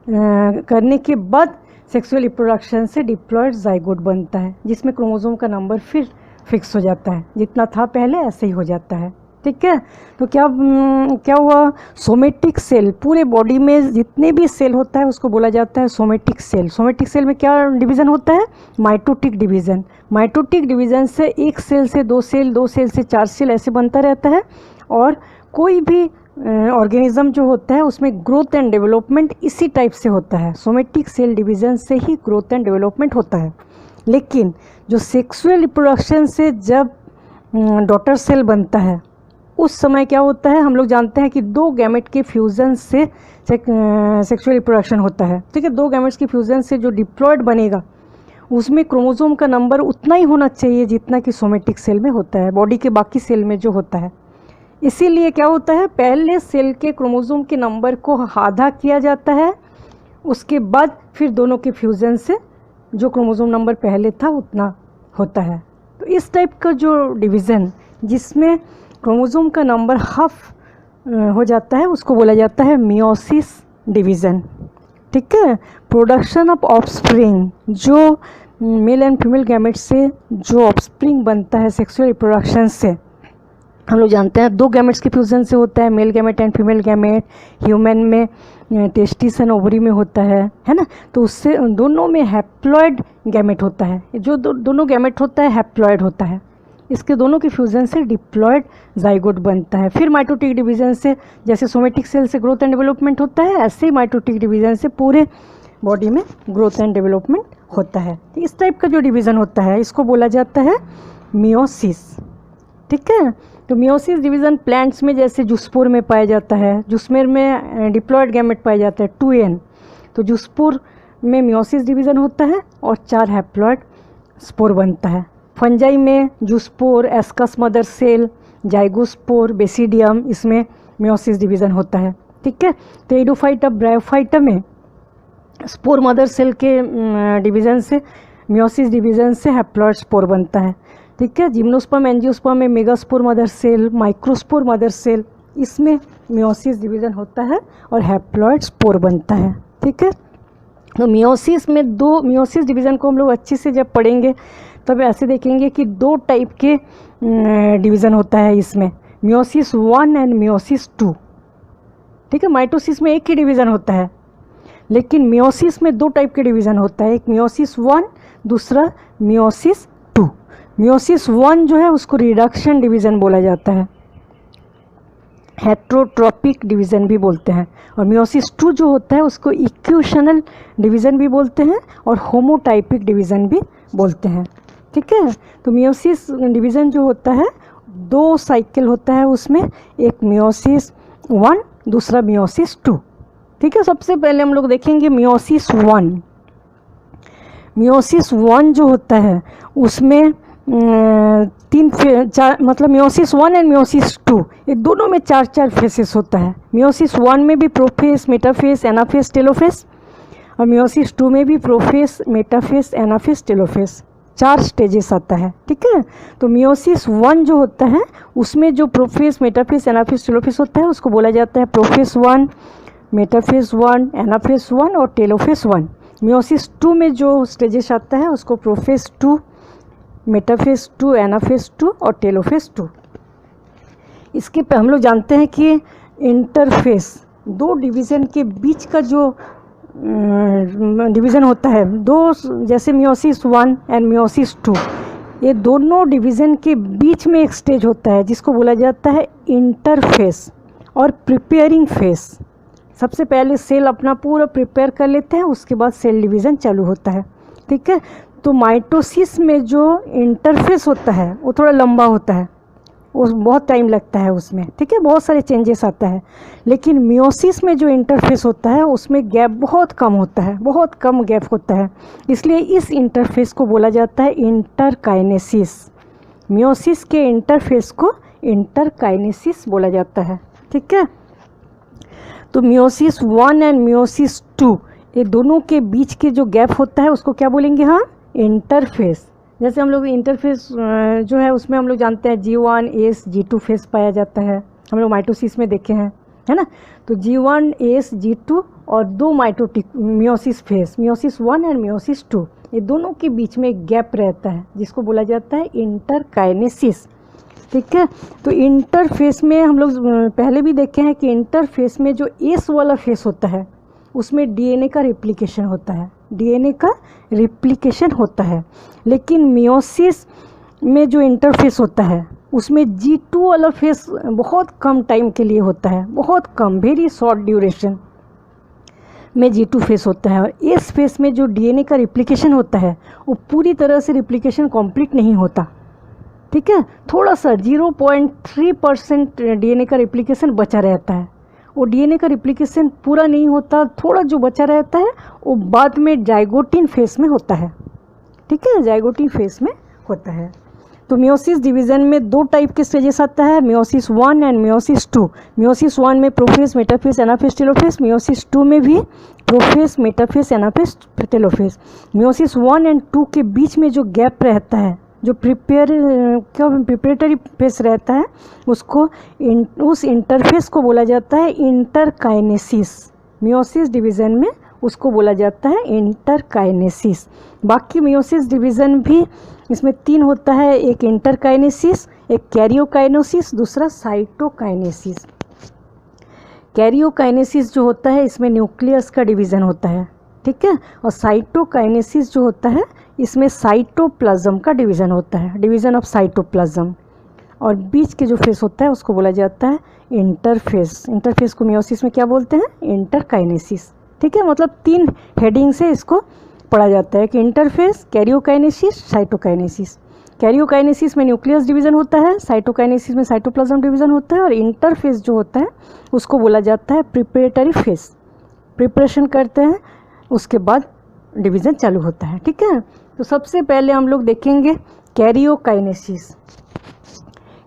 करने के बाद सेक्सुअल रिप्रोडक्शन से डिप्लॉयड जाइगोट बनता है, जिसमें क्रोमोसोम का नंबर फिर फिक्स हो जाता है, जितना था पहले ऐसे ही हो जाता है, ठीक है। तो क्या हुआ, सोमेटिक सेल, पूरे बॉडी में जितने भी सेल होता है उसको बोला जाता है सोमेटिक सेल। सोमेटिक सेल में क्या डिवीज़न होता है, माइटोटिक डिवीज़न। माइटोटिक डिवीज़न से एक सेल से 2 सेल, 2 सेल से 4 सेल ऐसे बनता रहता है। और कोई भी ऑर्गेनिज्म जो होता है उसमें ग्रोथ एंड डेवलपमेंट इसी टाइप से होता है, सोमेटिक सेल डिवीज़न से ही ग्रोथ एंड डेवलपमेंट होता है। लेकिन जो सेक्सुअल रिप्रोडक्शन से जब डॉटर सेल बनता है उस समय क्या होता है, हम लोग जानते हैं कि 2 गैमेट के फ्यूज़न से सेक्सुअल रिप्रोडक्शन होता है, ठीक है। 2 गैमेट्स के फ्यूज़न से जो डिप्लॉयड बनेगा उसमें क्रोमोसोम का नंबर उतना ही होना चाहिए जितना कि सोमेटिक सेल में होता है, बॉडी के बाकी सेल में जो होता है। इसीलिए क्या होता है, पहले सेल के क्रोमोसोम के नंबर को आधा किया जाता है, उसके बाद फिर दोनों के फ्यूज़न से जो क्रोमोसोम नंबर पहले था उतना होता है। तो इस टाइप का जो डिवीज़न जिसमें क्रोमोसोम का नंबर हाफ हो जाता है उसको बोला जाता है मियोसिस डिवीज़न, ठीक है। प्रोडक्शन ऑफ ऑफस्प्रिंग, जो मेल एंड फीमेल गैमेट से जो ऑफस्प्रिंग बनता है सेक्सुअल रिप्रोडक्शन से, हम लोग जानते हैं 2 गैमेट्स के फ्यूज़न से होता है, male gamete and female gamete. Human में टेस्टिस एंड ओवरी में होता है ना। तो उससे दोनों में हैप्लॉयड गैमेट होता है, जो दोनों गैमेट होता है हैप्लॉयड होता है। इसके दोनों के फ्यूजन से डिप्लॉयड जाइगोट बनता है। फिर माइटोटिक डिवीजन से, जैसे सोमेटिक सेल से ग्रोथ एंड डेवलपमेंट होता है, ऐसे ही माइटोटिक डिवीजन से पूरे बॉडी में ग्रोथ एंड डेवलपमेंट होता है। तो इस टाइप का जो डिवीज़न होता है इसको बोला जाता है मियोसिस। ठीक है, तो मियोसिस डिवीज़न प्लांट्स में जैसे जूस्पोर में पाया जाता है, जूस्मेर में डिप्लॉयड गैमेट पाया जाता है 2n, तो जूस्पोर में मियोसिस डिवीज़न होता है और 4 हैप्लॉयड स्पोर बनता है। फंजाई में zoospore, ascus mother cell, zygospore, basidium, इसमें मियोसिस डिवीज़न होता है। ठीक है, तो एडोफाइटा, ब्रायोफाइटा में स्पोर मदर सेल के डिवीज़न से, मियोसिस डिवीज़न से हैप्लॉयड स्पोर बनता है। ठीक है, जिम्नोस्पर्म, एंजियोस्पर्म में megaspore mother cell, microspore mother cell, इसमें मियोसिस डिवीज़न होता है और हैप्लॉयड स्पोर बनता है। ठीक है, तो मियोसिस में दो, मियोसिस डिवीज़न को हम लोग अच्छे से जब पढ़ेंगे तब ऐसे देखेंगे कि 2 टाइप के डिवीज़न होता है इसमें, मियोसिस 1 एंड मियोसिस 2। ठीक है, माइटोसिस में एक ही डिवीज़न होता है, लेकिन मियोसिस में 2 टाइप के डिवीज़न होता है, एक मियोसिस 1, दूसरा मियोसिस 2। मियोसिस 1 जो है उसको रिडक्शन डिवीज़न बोला जाता है, हेट्रोट्रॉपिक डिवीज़न भी बोलते हैं, और मियोसिस 2 जो होता है उसको इक्वेशनल डिवीज़न भी बोलते हैं और होमोटाइपिक डिवीज़न भी बोलते हैं। ठीक है, तो मियोसिस डिवीज़न जो होता है 2 साइकिल होता है उसमें, एक मियोसिस 1, दूसरा मियोसिस 2। ठीक है, सबसे पहले हम लोग देखेंगे मियोसिस 1। मियोसिस 1 जो होता है उसमें 4 मतलब मियोसिस 1 एंड मियोसिस 2 ये दोनों में 4 फेसेस होता है। मियोसिस 1 में भी प्रोफेस, मेटाफेस, एनाफेस, टेलोफेस, और मियोसिस 2 में भी प्रोफेस, मेटाफेस, एनाफेस, टेलोफेस, 4 स्टेजेस आता है। ठीक है, तो मियोसिस 1 जो होता है उसमें जो प्रोफेस, मेटाफेस, एनाफेस, टेलोफेस होता है उसको बोला जाता है प्रोफेस 1, मेटाफेस 1, एनाफेस 1 और टेलोफेस 1। मियोसिस 2 में जो स्टेजेस आता है उसको प्रोफेस 2, मेटाफेस 2, एनाफेस 2 और टेलोफेस 2। इसके पे हम लोग जानते हैं कि इंटरफेस, 2 डिवीज़न के बीच का जो डिवीज़न होता है, 2 जैसे मियोसिस 1 एंड मियोसिस 2, ये दोनों डिवीज़न के बीच में एक स्टेज होता है जिसको बोला जाता है इंटरफेस और प्रिपेयरिंग फेस। सबसे पहले सेल अपना पूरा प्रिपेयर कर लेते हैं, उसके बाद सेल डिवीज़न चालू होता है। ठीक है, तो माइटोसिस में जो इंटरफेस होता है वो थोड़ा लंबा होता है, वो बहुत टाइम लगता है उसमें। ठीक है, बहुत सारे चेंजेस आता है, लेकिन मियोसिस में जो इंटरफेस होता है उसमें गैप बहुत कम होता है, बहुत कम गैप होता है, इसलिए इस इंटरफेस को बोला जाता है इंटरकाइनेसिस। मियोसिस के इंटरफेस को इंटरकाइनेसिस बोला जाता है। ठीक है, तो मियोसिस 1 एंड मियोसिस 2 ये दोनों के बीच के जो गैप होता है उसको क्या बोलेंगे हम, इंटरफेस। जैसे हम लोग इंटरफेस जो है उसमें हम लोग जानते हैं G1S G2 फेस पाया जाता है, हम लोग माइटोसिस में देखे हैं, है ना। तो G1S G2 और 2 mitotic meiosis face, meiosis 1 and meiosis 2, ये दोनों के बीच में एक गैप रहता है जिसको बोला जाता है इंटरकाइनेसिस। ठीक है, तो इंटरफेस में हम लोग पहले भी देखे हैं कि इंटरफेस में जो एस वाला फेस होता है उसमें डीएनए का रिप्लिकेशन होता है, डीएनए का रिप्लिकेशन होता है, लेकिन मियोसिस में जो इंटरफेस होता है उसमें G2 वाला फेस बहुत कम टाइम के लिए होता है, बहुत कम, वेरी शॉर्ट ड्यूरेशन में G2 फेस होता है, और इस फेस में जो डीएनए का रिप्लिकेशन होता है वो पूरी तरह से रिप्लिकेशन कंप्लीट नहीं होता। ठीक है, थोड़ा सा 0.3% डीएनए का रिप्लिकेशन बचा रहता है, वो डीएनए का रिप्लिकेशन पूरा नहीं होता, थोड़ा जो बचा रहता है वो बाद में जाइगोटिन फेस में होता है। ठीक है, जाइगोटिन फेस में होता है। तो मियोसिस डिवीज़न में 2 टाइप के स्टेजेस आता है, मियोसिस 1 एंड मियोसिस 2। मियोसिस 1 में prophase, metaphase, anaphase, telophase, meiosis 2 में भी prophase, metaphase, anaphase, telophase. Meiosis 1 and 2 के बीच में जो गैप रहता है, जो प्रिपरेटरी फेस रहता है, उसको उस इंटरफेस को बोला जाता है इंटरकाइनेसिस। मियोसिस डिवीज़न में उसको बोला जाता है इंटरकाइनेसिस। बाकी मियोसिस डिवीज़न भी इसमें 3 होता है, एक इंटरकाइनेसिस, एक कैरियोकाइनेसिस, दूसरा साइटोकाइनेसिस। कैरियोकाइनेसिस जो होता है इसमें न्यूक्लियस का डिवीज़न होता है। ठीक है, और साइटोकाइनेसिस जो होता है इसमें साइटोप्लाज्म का डिवीज़न होता है, डिवीज़न ऑफ साइटोप्लाज्म। और बीच के जो फेस होता है उसको बोला जाता है इंटरफेस। इंटरफेस को मियोसिस में क्या बोलते हैं? इंटरकाइनेसिस। ठीक है, मतलब 3 हेडिंग से इसको पढ़ा जाता है कि इंटरफेस, कैरियोकाइनेसिस, साइटोकाइनेसिस। कैरियोकाइनेसिस में न्यूक्लियस डिवीज़न होता है, साइटोकाइनेसिस में साइटोप्लाज्म डिवीज़न होता है, और इंटरफेस जो होता है उसको बोला जाता है प्रिपरेटरी फेस। प्रिपरेशन करते हैं, उसके बाद डिवीज़न चालू होता है। ठीक है, तो सबसे पहले हम लोग देखेंगे कैरियोकाइनेसिस।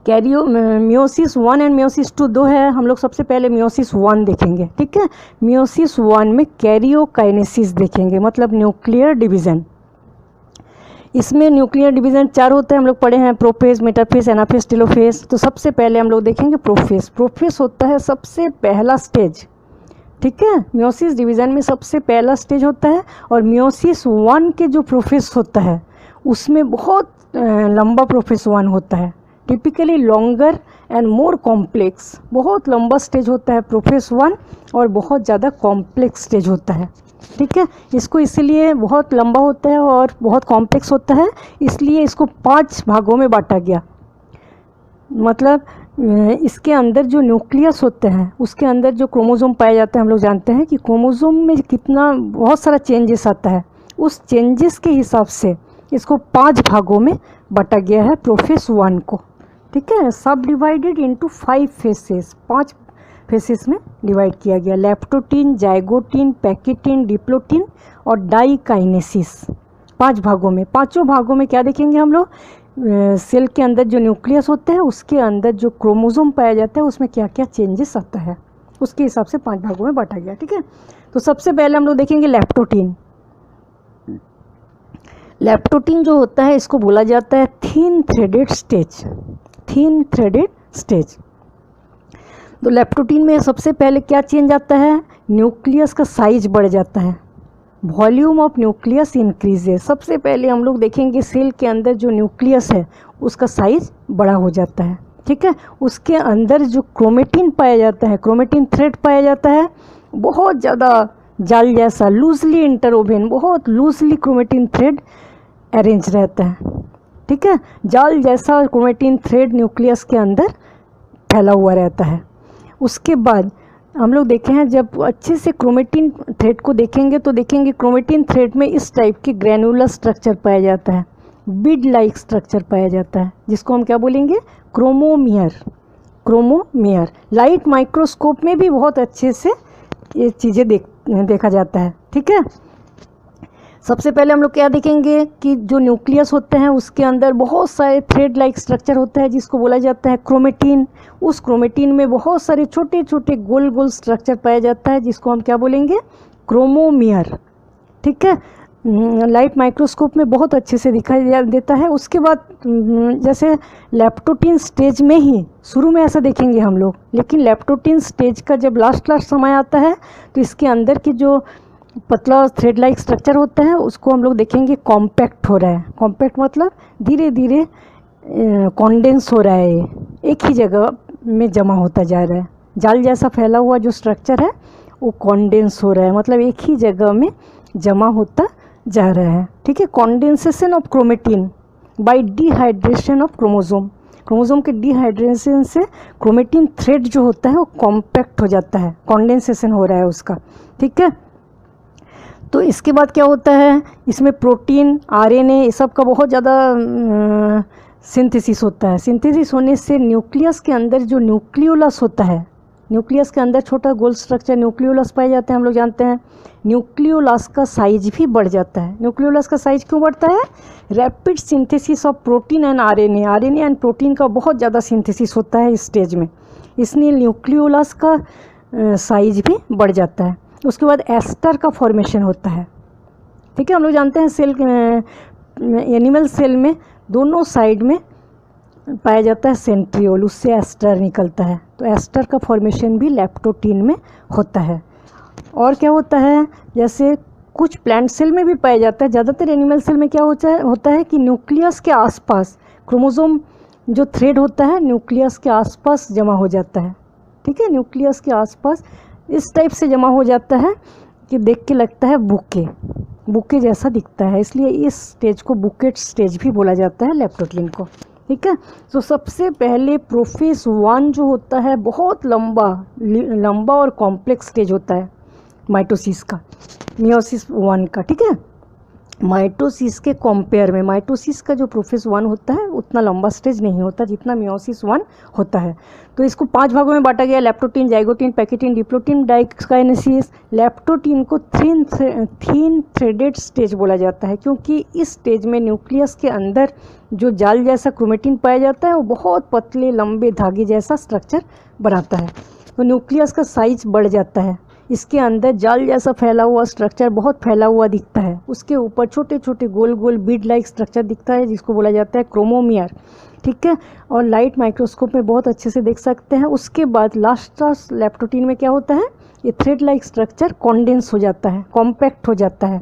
मियोसिस 1 एंड मियोसिस 2 दो है, हम लोग सबसे पहले मियोसिस 1 देखेंगे। ठीक है, मियोसिस 1 में कैरियोकाइनेसिस देखेंगे, मतलब न्यूक्लियर डिवीज़न। इसमें न्यूक्लियर डिवीज़न 4 होते हैं, हम लोग पढ़े हैं, प्रोफेस, मेटाफेस, एनाफेस, टेलोफेस। तो सबसे पहले हम लोग देखेंगे प्रोफेस। प्रोफेस होता है सबसे पहला स्टेज। ठीक है, मियोसिस डिवीज़न में सबसे पहला स्टेज होता है, और मियोसिस 1 के जो प्रोफेस होता है उसमें बहुत लंबा प्रोफेस 1 होता है, typically longer and more complex. बहुत लंबा स्टेज होता है प्रोफेस 1 और बहुत ज़्यादा कॉम्प्लेक्स स्टेज होता है। ठीक है, इसको इसलिए बहुत लंबा होता है और बहुत कॉम्प्लेक्स होता है, इसलिए इसको 5 भागों में बांटा गया। मतलब इसके अंदर जो न्यूक्लियस होते हैं उसके अंदर जो क्रोमोसोम पाया जाता है, हम लोग जानते हैं कि क्रोमोसोम में कितना बहुत सारा चेंजेस आता है, उस चेंजेस के हिसाब से इसको 5 भागों में बांटा गया है प्रोफेस 1 को। ठीक है, सब डिवाइडेड इनटू 5 फेसेस, 5 फेसेस में डिवाइड किया गया। लेप्टोटीन, जाइगोटीन, पैकेटीन, डिप्लोटीन और डाइकाइनेसिस, 5 भागों में। पांचों भागों में क्या देखेंगे हम लोग? सेल के अंदर जो न्यूक्लियस होता है उसके अंदर जो क्रोमोसोम पाया जाता है उसमें क्या क्या चेंजेस आता है, उसके हिसाब से 5 भागों में बांटा गया। ठीक है, तो सबसे पहले हम लोग देखेंगे लेप्टोटीन। लेप्टोटीन जो होता है इसको बोला जाता है thin threaded stage. Thin threaded stage. तो लेप्टोटीन में सबसे पहले क्या चेंज आता है? न्यूक्लियस का साइज बढ़ जाता है, वॉल्यूम ऑफ न्यूक्लियस इंक्रीजेज। सबसे पहले हम लोग देखेंगे सेल के अंदर जो न्यूक्लियस है उसका साइज बड़ा हो जाता है। ठीक है, उसके अंदर जो क्रोमेटिन पाया जाता है, क्रोमेटिन थ्रेड पाया जाता है, बहुत ज़्यादा जाल जैसा लूजली इंटरवोवेन, बहुत लूजली क्रोमेटिन थ्रेड अरेंज रहता है। ठीक है, जाल जैसा क्रोमेटिन थ्रेड न्यूक्लियस के अंदर फैला हुआ रहता है। उसके बाद हम लोग देखे हैं, जब अच्छे से क्रोमेटिन थ्रेड को देखेंगे तो देखेंगे क्रोमेटिन थ्रेड में इस टाइप की ग्रैनुलर स्ट्रक्चर पाया जाता है, बीड लाइक स्ट्रक्चर पाया जाता है, जिसको हम क्या बोलेंगे? क्रोमोमियर। क्रोमोमियर लाइट माइक्रोस्कोप में भी बहुत अच्छे से ये चीज़ें देखा जाता है। ठीक है, सबसे पहले हम लोग क्या देखेंगे कि जो न्यूक्लियस होते हैं उसके अंदर बहुत सारे थ्रेड लाइक स्ट्रक्चर होता है जिसको बोला जाता है क्रोमेटिन। उस क्रोमेटिन में बहुत सारे छोटे छोटे गोल गोल स्ट्रक्चर पाया जाता है जिसको हम क्या बोलेंगे? क्रोमोमियर। ठीक है, लाइट माइक्रोस्कोप में बहुत अच्छे से दिखाई देता है। उसके बाद जैसे लेप्टोटीन स्टेज में ही शुरू में ऐसा देखेंगे हम लोग, लेकिन लेप्टोटीन स्टेज का जब लास्ट समय आता है तो इसके अंदर की जो पतला थ्रेड लाइक स्ट्रक्चर होता है उसको हम लोग देखेंगे कॉम्पैक्ट हो रहा है। कॉम्पैक्ट मतलब धीरे धीरे कॉन्डेंस हो रहा है, ये एक ही जगह में जमा होता जा रहा है। जाल जैसा फैला हुआ जो स्ट्रक्चर है वो कॉन्डेंस हो रहा है, मतलब एक ही जगह में जमा होता जा रहा है। ठीक है, condensation of chromatin bye dehydration of chromosome. Chromosome के डिहाइड्रेशन से क्रोमेटिन थ्रेड जो होता है वो कॉम्पैक्ट हो जाता है, कॉन्डेंसेशन हो रहा है उसका। ठीक है, तो इसके बाद क्या होता है? इसमें प्रोटीन, आरएनए, ये सब का बहुत ज़्यादा सिंथेसिस होता है। सिंथेसिस होने से न्यूक्लियस के अंदर जो न्यूक्लियोलस होता है, न्यूक्लियस के अंदर छोटा गोल स्ट्रक्चर न्यूक्लियोलस पाए जाते हैं, हम लोग जानते हैं। न्यूक्लियोलस का साइज भी बढ़ जाता है। न्यूक्लियोलस का साइज क्यों बढ़ता है? Rapid synthesis of protein and RNA. RNA and protein का बहुत ज़्यादा सिंथेसिस होता है इस स्टेज में, इसलिए न्यूक्लियोलस का साइज भी बढ़ जाता है। उसके बाद एस्टर का फॉर्मेशन होता है। ठीक है, हम लोग जानते हैं सेल, एनिमल सेल में दोनों साइड में पाया जाता है सेंट्रियोल, उससे एस्टर निकलता है। तो एस्टर का फॉर्मेशन भी लेप्टोटीन में होता है। और क्या होता है? जैसे कुछ प्लांट सेल में भी पाया जाता है, ज़्यादातर एनिमल सेल में क्या होता है कि न्यूक्लियस के आसपास क्रोमोसोम जो थ्रेड होता है न्यूक्लियस के आसपास जमा हो जाता है। ठीक है, न्यूक्लियस के आसपास इस टाइप से जमा हो जाता है कि देख के लगता है बुके, बुके जैसा दिखता है, इसलिए इस स्टेज को बुकेट स्टेज भी बोला जाता है लैप्टोटीन को। ठीक है, तो सबसे पहले प्रोफेज 1 जो होता है बहुत लंबा और कॉम्प्लेक्स स्टेज होता है माइटोसिस का, मियोसिस 1 का। ठीक है, माइटोसिस के कंपेयर में माइटोसिस का जो प्रोफेज 1 होता है उतना लंबा स्टेज नहीं होता जितना मियोसिस 1 होता है। तो इसको 5 भागों में बांटा गया, लैप्टोटीन, जाइगोटीन, पैकेटीन, डिप्लोटीन, डाइकाइनेसिस। लैप्टोटीन को थिन थ्रेडेड स्टेज बोला जाता है क्योंकि इस स्टेज में न्यूक्लियस के अंदर जो जाल जैसा क्रोमेटिन पाया जाता है वो बहुत पतले लंबे धागे जैसा स्ट्रक्चर बनाता है। तो न्यूक्लियस का साइज बढ़ जाता है, इसके अंदर जाल जैसा फैला हुआ स्ट्रक्चर बहुत फैला हुआ दिखता है, उसके ऊपर छोटे छोटे गोल गोल बीड लाइक स्ट्रक्चर दिखता है जिसको बोला जाता है क्रोमोमियर। ठीक है, और लाइट माइक्रोस्कोप में बहुत अच्छे से देख सकते हैं। उसके बाद लास्ट लैप्टोटीन में क्या होता है, ये थ्रेड लाइक स्ट्रक्चर कॉन्डेंस हो जाता है, कॉम्पैक्ट हो जाता है।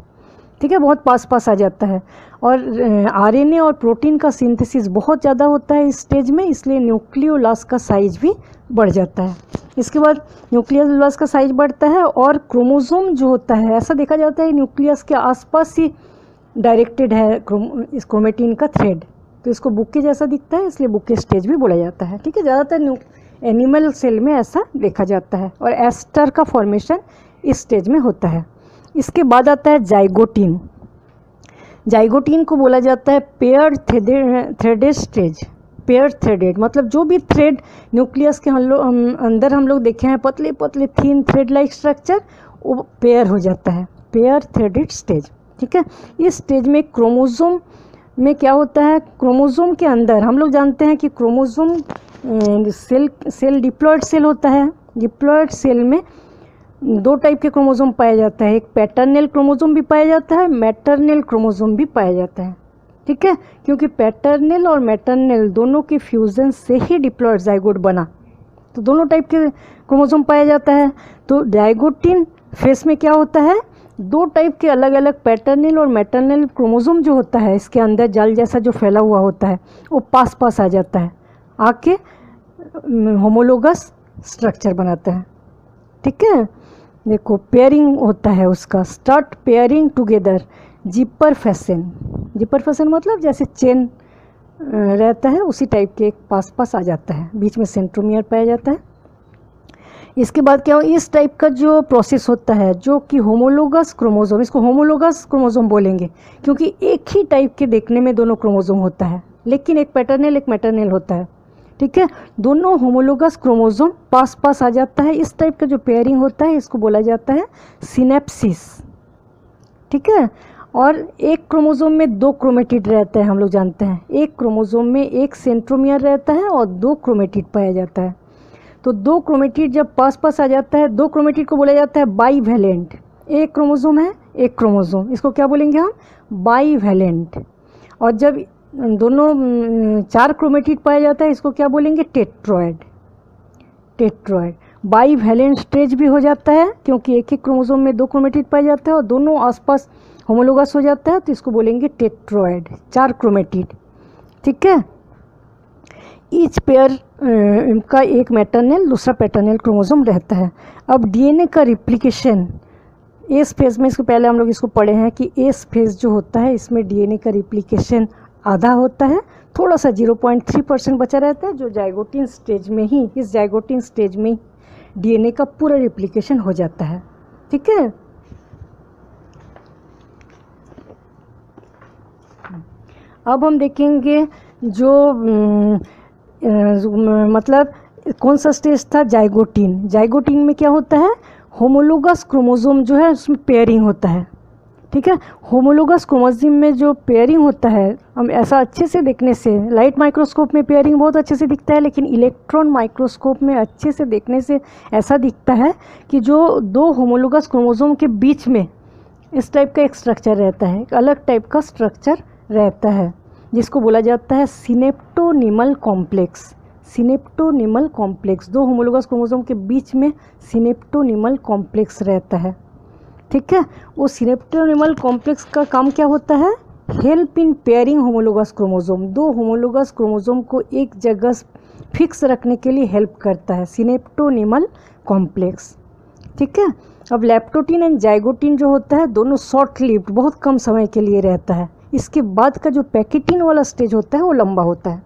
ठीक है, बहुत पास आ जाता है। और आरएनए और प्रोटीन का सिंथेसिस बहुत ज़्यादा होता है इस स्टेज में, इसलिए न्यूक्लियोलस का साइज भी बढ़ जाता है। इसके बाद न्यूक्लियोलस का साइज बढ़ता है और क्रोमोसोम जो होता है, ऐसा देखा जाता है न्यूक्लियस के आसपास ही डायरेक्टेड है इस क्रोमेटिन का थ्रेड, तो इसको बुके जैसा दिखता है, इसलिए बुके स्टेज भी बोला जाता है। ठीक है, ज़्यादातर एनिमल सेल में ऐसा देखा जाता है और एस्टर का फॉर्मेशन इस स्टेज में होता है। इसके बाद आता है जाइगोटीन। जाइगोटीन को बोला जाता है pair threaded stage. Pair threaded मतलब जो भी थ्रेड न्यूक्लियस के अंदर हम लोग देखे हैं पतले पतले थिन थ्रेड लाइक स्ट्रक्चर, वो पेयर हो जाता है, पेयर थ्रेडेड स्टेज। ठीक है, इस स्टेज में क्रोमोसोम में क्या होता है, क्रोमोसोम के अंदर हम लोग जानते हैं कि क्रोमोसोम सेल डिप्लॉयड सेल होता है। डिप्लॉयड सेल में 2 टाइप के क्रोमोसोम पाया जाता है, एक पैटर्नल क्रोमोसोम भी पाया जाता है, मैटरनल क्रोमोसोम भी पाया जाता है। ठीक है, क्योंकि पैटर्नल और मैटरनल दोनों के फ्यूज़न से ही डिप्लॉयड जाइगोट बना, तो दोनों टाइप के क्रोमोसोम पाया जाता है। तो जाइगोटीन फेस में क्या होता है, 2 टाइप के अलग अलग पैटर्नल और मैटरनल क्रोमोसोम जो होता है इसके अंदर जाल जैसा जो फैला हुआ होता है वो पास आ जाता है, आके होमोलोगस स्ट्रक्चर बनाता है। ठीक है, देखो पेयरिंग होता है उसका, start pairing together zipper fashion. Zipper fashion मतलब जैसे चेन रहता है उसी टाइप के पास आ जाता है, बीच में सेंट्रोमियर पाया जाता है। इसके बाद क्या हो, इस टाइप का जो प्रोसेस होता है जो कि होमोलोगस क्रोमोसोम, इसको होमोलोगस क्रोमोसोम बोलेंगे क्योंकि एक ही टाइप के देखने में दोनों क्रोमोसोम होता है, लेकिन एक पैटर्नल एक मैटरनल होता है। ठीक है, दोनों होमोलोगस क्रोमोसोम पास आ जाता है। इस टाइप का जो पेयरिंग होता है इसको बोला जाता है सिनेप्सिस। ठीक है, और एक क्रोमोसोम में 2 क्रोमेटिड रहते हैं, हम लोग जानते हैं एक क्रोमोसोम में एक सेंट्रोमियर रहता है और 2 क्रोमेटिड पाया जाता है। तो 2 क्रोमेटिड जब पास आ जाता है, 2 क्रोमेटिड को बोला जाता है बाईवैलेंट। एक क्रोमोसोम है एक क्रोमोसोम, इसको क्या बोलेंगे हम, बाईवैलेंट। और जब दोनों 4 क्रोमेटिड पाया जाता है इसको क्या बोलेंगे, टेट्रॉयड। टेट्रॉयड बाईवैलेंट स्टेज भी हो जाता है क्योंकि एक क्रोमोसोम में 2 क्रोमेटिड पाया जाता है और दोनों आसपास होमोलोगस हो जाता है, तो इसको बोलेंगे टेट्रॉयड, 4 क्रोमेटिड। ठीक है, ईच पेयर का एक मैटरनल दूसरा पैटर्नल क्रोमोसोम रहता है। अब डीएनए का रिप्लिकेशन एस फेज में, इसको पहले हम लोग इसको पढ़े हैं कि एस फेज जो होता है इसमें डीएनए का रिप्लिकेशन आधा होता है, थोड़ा सा 0.3% बचा रहता है, जो जाइगोटीन स्टेज में ही, इस जाइगोटीन स्टेज में डीएनए का पूरा रिप्लिकेशन हो जाता है। ठीक है, अब हम देखेंगे जो मतलब कौन सा स्टेज था, जाइगोटीन। जाइगोटीन में क्या होता है, होमोलोगस क्रोमोसोम जो है उसमें पेयरिंग होता है। ठीक है, होमोलोगस क्रोमोसोम में जो पेयरिंग होता है, हम ऐसा अच्छे से देखने से, लाइट माइक्रोस्कोप में पेयरिंग बहुत अच्छे से दिखता है, लेकिन इलेक्ट्रॉन माइक्रोस्कोप में अच्छे से देखने से ऐसा दिखता है कि जो 2 होमोलोगस क्रोमोसोम के बीच में इस टाइप का एक स्ट्रक्चर रहता है, एक अलग टाइप का स्ट्रक्चर रहता है जिसको बोला जाता है synaptonemal complex. Synaptonemal complex, 2 homologous chromosome के बीच में सिनेप्टोनिमल कॉम्प्लेक्स रहता है। ठीक है, वो सिनेप्टोनिमल कॉम्प्लेक्स का काम क्या होता है, help in pairing homologous chromosome. 2 homologous chromosome को एक जगह फिक्स रखने के लिए हेल्प करता है सिनेप्टोनिमल कॉम्प्लेक्स। ठीक है। अब लैप्टोटीन एंड जाइगोटीन जो होता है दोनों शॉर्ट लिव्ड, बहुत कम समय के लिए रहता है। इसके बाद का जो पैकेटीन वाला स्टेज होता है वो लंबा होता है।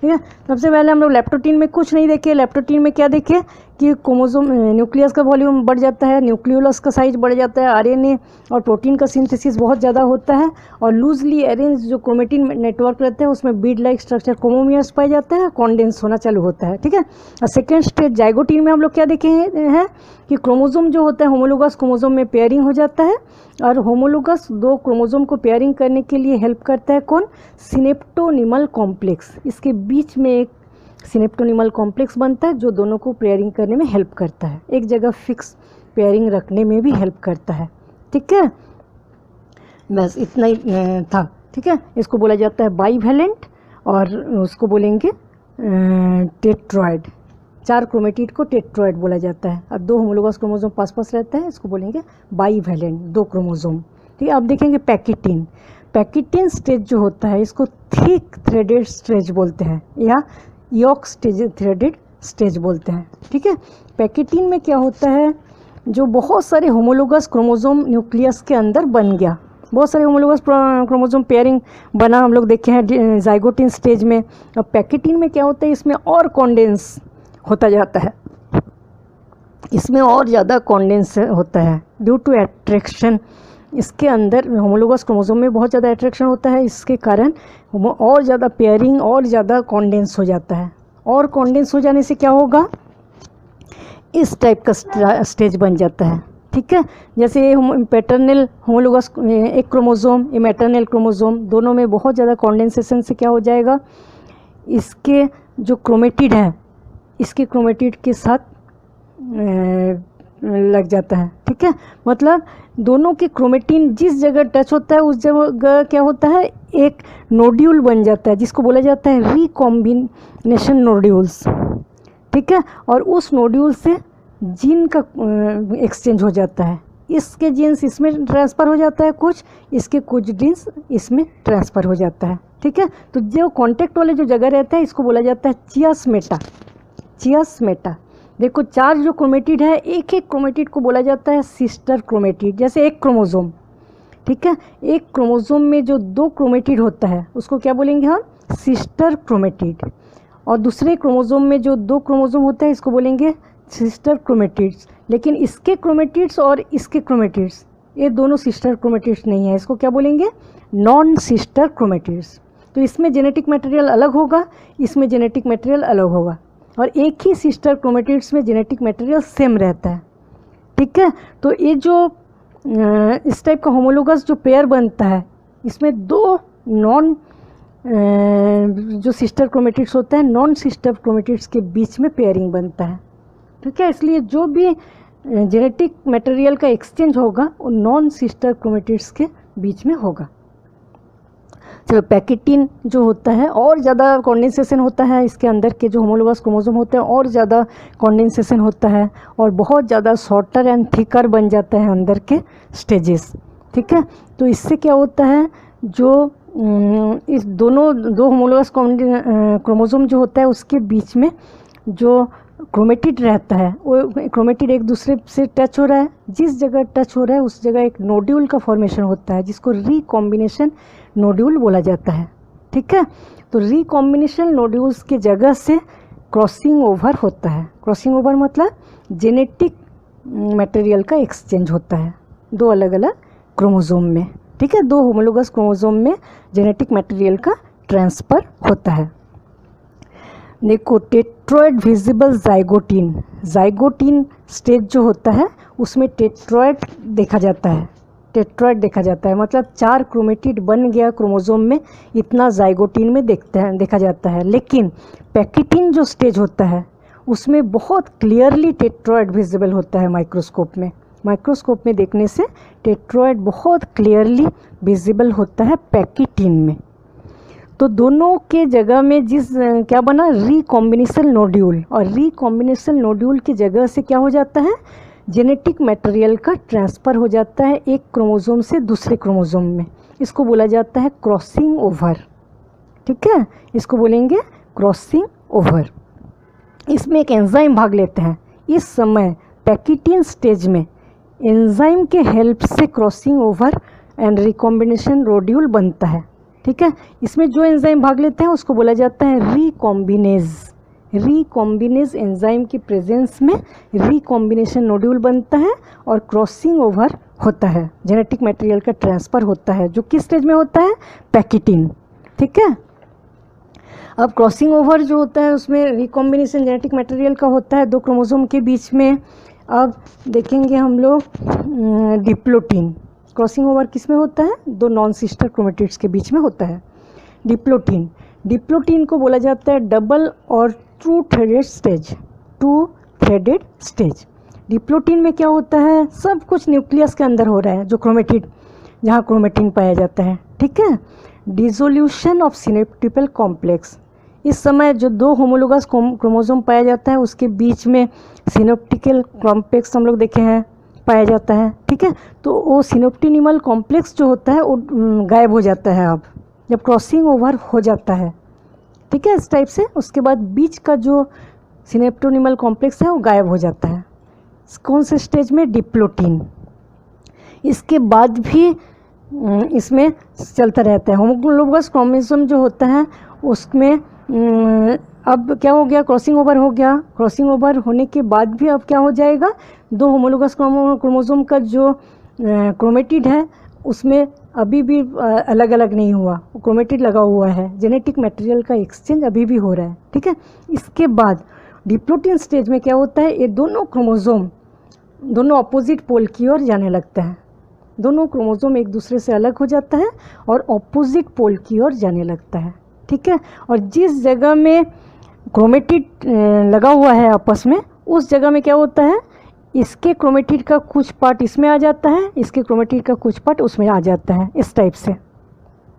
ठीक है। सबसे पहले हम लोग लैप्टोटीन में कुछ नहीं देखे। लैप्टोटीन में क्या देखे कि क्रोमोसोम न्यूक्लियस का वॉल्यूम बढ़ जाता है, न्यूक्लियोलस का साइज बढ़ जाता है, आरएनए और प्रोटीन का सिंथेसिस बहुत ज़्यादा होता है, और लूजली अरेंज जो क्रोमेटिन नेटवर्क रहते हैं उसमें बीड लाइक स्ट्रक्चर क्रोमोमियर्स पाए जाते हैं, कॉन्डेंस होना चालू होता है। ठीक है। और सेकेंड स्टेज जाइगोटीन में हम लोग क्या देखे हैं कि क्रोमोसोम जो होता है होमोलोगस क्रोमोसोम में पेयरिंग हो जाता है, और होमोलोगस दो क्रोमोसोम को पेयरिंग करने के लिए हेल्प करता है कौन? Synaptonemal complex. इसके बीच में एक सिनेप्टोनिमल कॉम्प्लेक्स बनता है जो दोनों को पेयरिंग करने में हेल्प करता है, एक जगह फिक्स पेयरिंग रखने में भी हेल्प करता है। ठीक है, बस इतना ही था। ठीक है, इसको बोला जाता है बाईवैलेंट, और उसको बोलेंगे टेट्रॉयड। 4 क्रोमेटिड को टेट्रॉयड बोला जाता है। अब 2 होमोलोगस क्रोमोसोम पास पास रहता है, इसको बोलेंगे बाईवैलेंट, 2 क्रोमोसोम। ठीक है। अब देखेंगे पैकेटीन। पैकेटीन स्टेज जो होता है इसको थिक थ्रेडेड स्टेज बोलते हैं, या यॉक स्टेज थ्रेडेड स्टेज बोलते हैं। ठीक है। पैकेटीन में क्या होता है, जो बहुत सारे होमोलोगस क्रोमोसोम न्यूक्लियस के अंदर बन गया, बहुत सारे होमोलोगस क्रोमोसोम पेयरिंग बना, हम लोग देखे हैं जाइगोटीन स्टेज में। अब पैकेटीन में क्या होता है, इसमें और कॉन्डेंस होता जाता है, इसमें और ज़्यादा कॉन्डेंस होता है ड्यू टू एट्रैक्शन। इसके अंदर होमोलोगस क्रोमोसोम में बहुत ज़्यादा एट्रैक्शन होता है, इसके कारण और ज़्यादा पेयरिंग और ज़्यादा कॉन्डेंस हो जाता है। और कॉन्डेंस हो जाने से क्या होगा, इस टाइप का स्टेज बन जाता है। ठीक है। जैसे पैटर्नल होमोलोगस एक क्रोमोसोम, ये मैटरनल क्रोमोसोम, दोनों में बहुत ज़्यादा कॉन्डेंसेशन से क्या हो जाएगा, इसके जो क्रोमेटिड है इसके क्रोमेटिड के साथ लग जाता है। ठीक है। मतलब दोनों के क्रोमेटिन जिस जगह टच होता है उस जगह क्या होता है, एक नोड्यूल बन जाता है जिसको बोला जाता है रिकॉम्बिनेशन नोड्यूल्स। ठीक है। और उस नोड्यूल से जीन का एक्सचेंज हो जाता है, इसके जीन्स इसमें ट्रांसफ़र हो जाता है, कुछ इसके कुछ जीन्स इसमें ट्रांसफ़र हो जाता है। ठीक है। तो जो कॉन्टेक्ट वाले जो जगह रहता है इसको बोला जाता है चियास्मेटा। चियास्मेटा। देखो 4 जो क्रोमेटिड है, एक एक क्रोमेटिड को बोला जाता है सिस्टर क्रोमेटिड। जैसे एक क्रोमोसोम, ठीक है, एक क्रोमोसोम में जो 2 क्रोमेटिड होता है उसको क्या बोलेंगे हम, सिस्टर क्रोमेटिड। और दूसरे क्रोमोसोम में जो 2 क्रोमोसोम होता है इसको बोलेंगे सिस्टर क्रोमेटिड्स। लेकिन इसके क्रोमेटिड्स और इसके क्रोमेटिड्स ये दोनों सिस्टर क्रोमेटिड्स नहीं है, इसको क्या बोलेंगे, नॉन सिस्टर क्रोमेटिड्स। तो इसमें जेनेटिक मटेरियल अलग होगा, इसमें जेनेटिक मटेरियल अलग होगा, और एक ही सिस्टर क्रोमेटिड्स में जेनेटिक मटेरियल सेम रहता है। ठीक है। तो ये जो इस टाइप का होमोलोगस जो पेयर बनता है इसमें 2 नॉन जो सिस्टर क्रोमेटिड्स होता है, नॉन सिस्टर क्रोमेटिड्स के बीच में पेयरिंग बनता है। ठीक है। इसलिए जो भी जेनेटिक मटेरियल का एक्सचेंज होगा वो नॉन सिस्टर क्रोमेटिड्स के बीच में होगा। चलो, पैकेटीन जो होता है और ज़्यादा कॉन्डेंसेशन होता है, इसके अंदर के जो होमोलोगस क्रोमोसोम होते हैं और ज़्यादा कॉन्डेंसेशन होता है और बहुत ज़्यादा शॉर्टर एंड थिकर बन जाता है अंदर के स्टेजेस। ठीक है। तो इससे क्या होता है, जो इस दोनों 2 होमोलोगस क्रोमोसोम जो होता है उसके बीच में जो क्रोमेटिड रहता है वो क्रोमेटिड एक दूसरे से टच हो रहा है, जिस जगह टच हो रहा है उस जगह एक नोड्यूल का फॉर्मेशन होता है जिसको रिकॉम्बिनेशन नोड्यूल बोला जाता है। ठीक है। तो रिकॉम्बिनेशन नोड्यूल्स के जगह से क्रॉसिंग ओवर होता है। क्रॉसिंग ओवर मतलब जेनेटिक मटेरियल का एक्सचेंज होता है 2 अलग अलग क्रोमोसोम में। ठीक है। 2 होमोलोगस क्रोमोसोम में जेनेटिक मटेरियल का ट्रांसफ़र होता है। देखो, टेट्रॉयड विजिबल जाइगोटीन। जाइगोटीन स्टेज जो होता है उसमें टेट्रॉयड देखा जाता है। टेट्रॉयड देखा जाता है मतलब 4 क्रोमेटिड बन गया क्रोमोसोम में, इतना जाइगोटीन में देखा जाता है। लेकिन पैकेटीन जो स्टेज होता है उसमें बहुत क्लियरली टेट्रॉयड विजिबल होता है माइक्रोस्कोप में। माइक्रोस्कोप में देखने से टेट्रॉयड बहुत क्लियरली विजिबल होता है पैकेटीन में। तो दोनों के जगह में जिस क्या बना, रिकॉम्बिनेशन नोड्यूल, और रिकॉम्बिनेशन नोड्यूल की जगह से क्या हो जाता है, जेनेटिक मटेरियल का ट्रांसफ़र हो जाता है एक क्रोमोसोम से दूसरे क्रोमोसोम में। इसको बोला जाता है क्रॉसिंग ओवर। ठीक है। इसको बोलेंगे क्रॉसिंग ओवर। इसमें एक एंजाइम भाग लेते हैं। इस समय पैकिटिन स्टेज में एंजाइम के हेल्प से क्रॉसिंग ओवर एंड रिकॉम्बिनेशन रोड्यूल बनता है। ठीक है, इसमें जो एंजाइम भाग लेते हैं उसको बोला जाता है रिकॉम्बिनेज। रिकॉम्बिनेज एंजाइम की प्रेजेंस में रिकॉम्बिनेशन नोड्यूल बनता है और क्रॉसिंग ओवर होता है, जेनेटिक मटेरियल का ट्रांसफ़र होता है, जो किस स्टेज में होता है? पैकिटिन। ठीक है, अब क्रॉसिंग ओवर जो होता है उसमें रिकॉम्बिनेशन जेनेटिक मटेरियल का होता है दो क्रोमोसोम के बीच में। अब देखेंगे हम लोग डिप्लोटीन। क्रॉसिंग ओवर किस में होता है? दो नॉन सिस्टर क्रोमेटिड्स के बीच में होता है। डिप्लोटीन, डिप्लोटीन को बोला जाता है डबल और two threaded stage. Two threaded stage. Diplotene में क्या होता है? सब कुछ न्यूक्लियस के अंदर हो रहा है, जो क्रोमेटिड, जहाँ क्रोमेटिन पाया जाता है। ठीक है, डिसोल्यूशन ऑफ सिनेप्टिकल कॉम्प्लेक्स। इस समय जो दो होमोलोगस क्रोमोसोम पाया जाता है उसके बीच में सिनेप्टिकल कॉम्प्लेक्स हम लोग देखे हैं पाया जाता है। ठीक है, तो वो सिनेप्टिनिमल कॉम्प्लेक्स जो होता है वो गायब हो जाता है अब जब क्रॉसिंग ओवर हो जाता है। ठीक है, इस टाइप से उसके बाद बीच का जो सिनेप्टोनिमल कॉम्प्लेक्स है वो गायब हो जाता है। कौन से स्टेज में? डिप्लोटीन। इसके बाद भी इसमें चलता रहता है। होमोलोगस क्रोमोसोम जो होता है उसमें अब क्या हो गया? क्रॉसिंग ओवर हो गया। क्रॉसिंग ओवर होने के बाद भी अब क्या हो जाएगा? दो होमोलोगस क्रोमोसोम का जो क्रोमेटिड है उसमें अभी भी अलग अलग नहीं हुआ, क्रोमेटिड लगा हुआ है। जेनेटिक मटेरियल का एक्सचेंज अभी भी हो रहा है। ठीक है, इसके बाद डिप्लोटीन स्टेज में क्या होता है? ये दोनों क्रोमोसोम दोनों अपोजिट पोल की ओर जाने लगता है। दोनों क्रोमोसोम एक दूसरे से अलग हो जाता है और अपोजिट पोल की ओर जाने लगता है। ठीक है, और जिस जगह में क्रोमेटिड लगा हुआ है आपस में, उस जगह में क्या होता है? इसके क्रोमेटिड का कुछ पार्ट इसमें आ जाता है, इसके क्रोमेटिड का कुछ पार्ट उसमें आ जाता है। इस टाइप से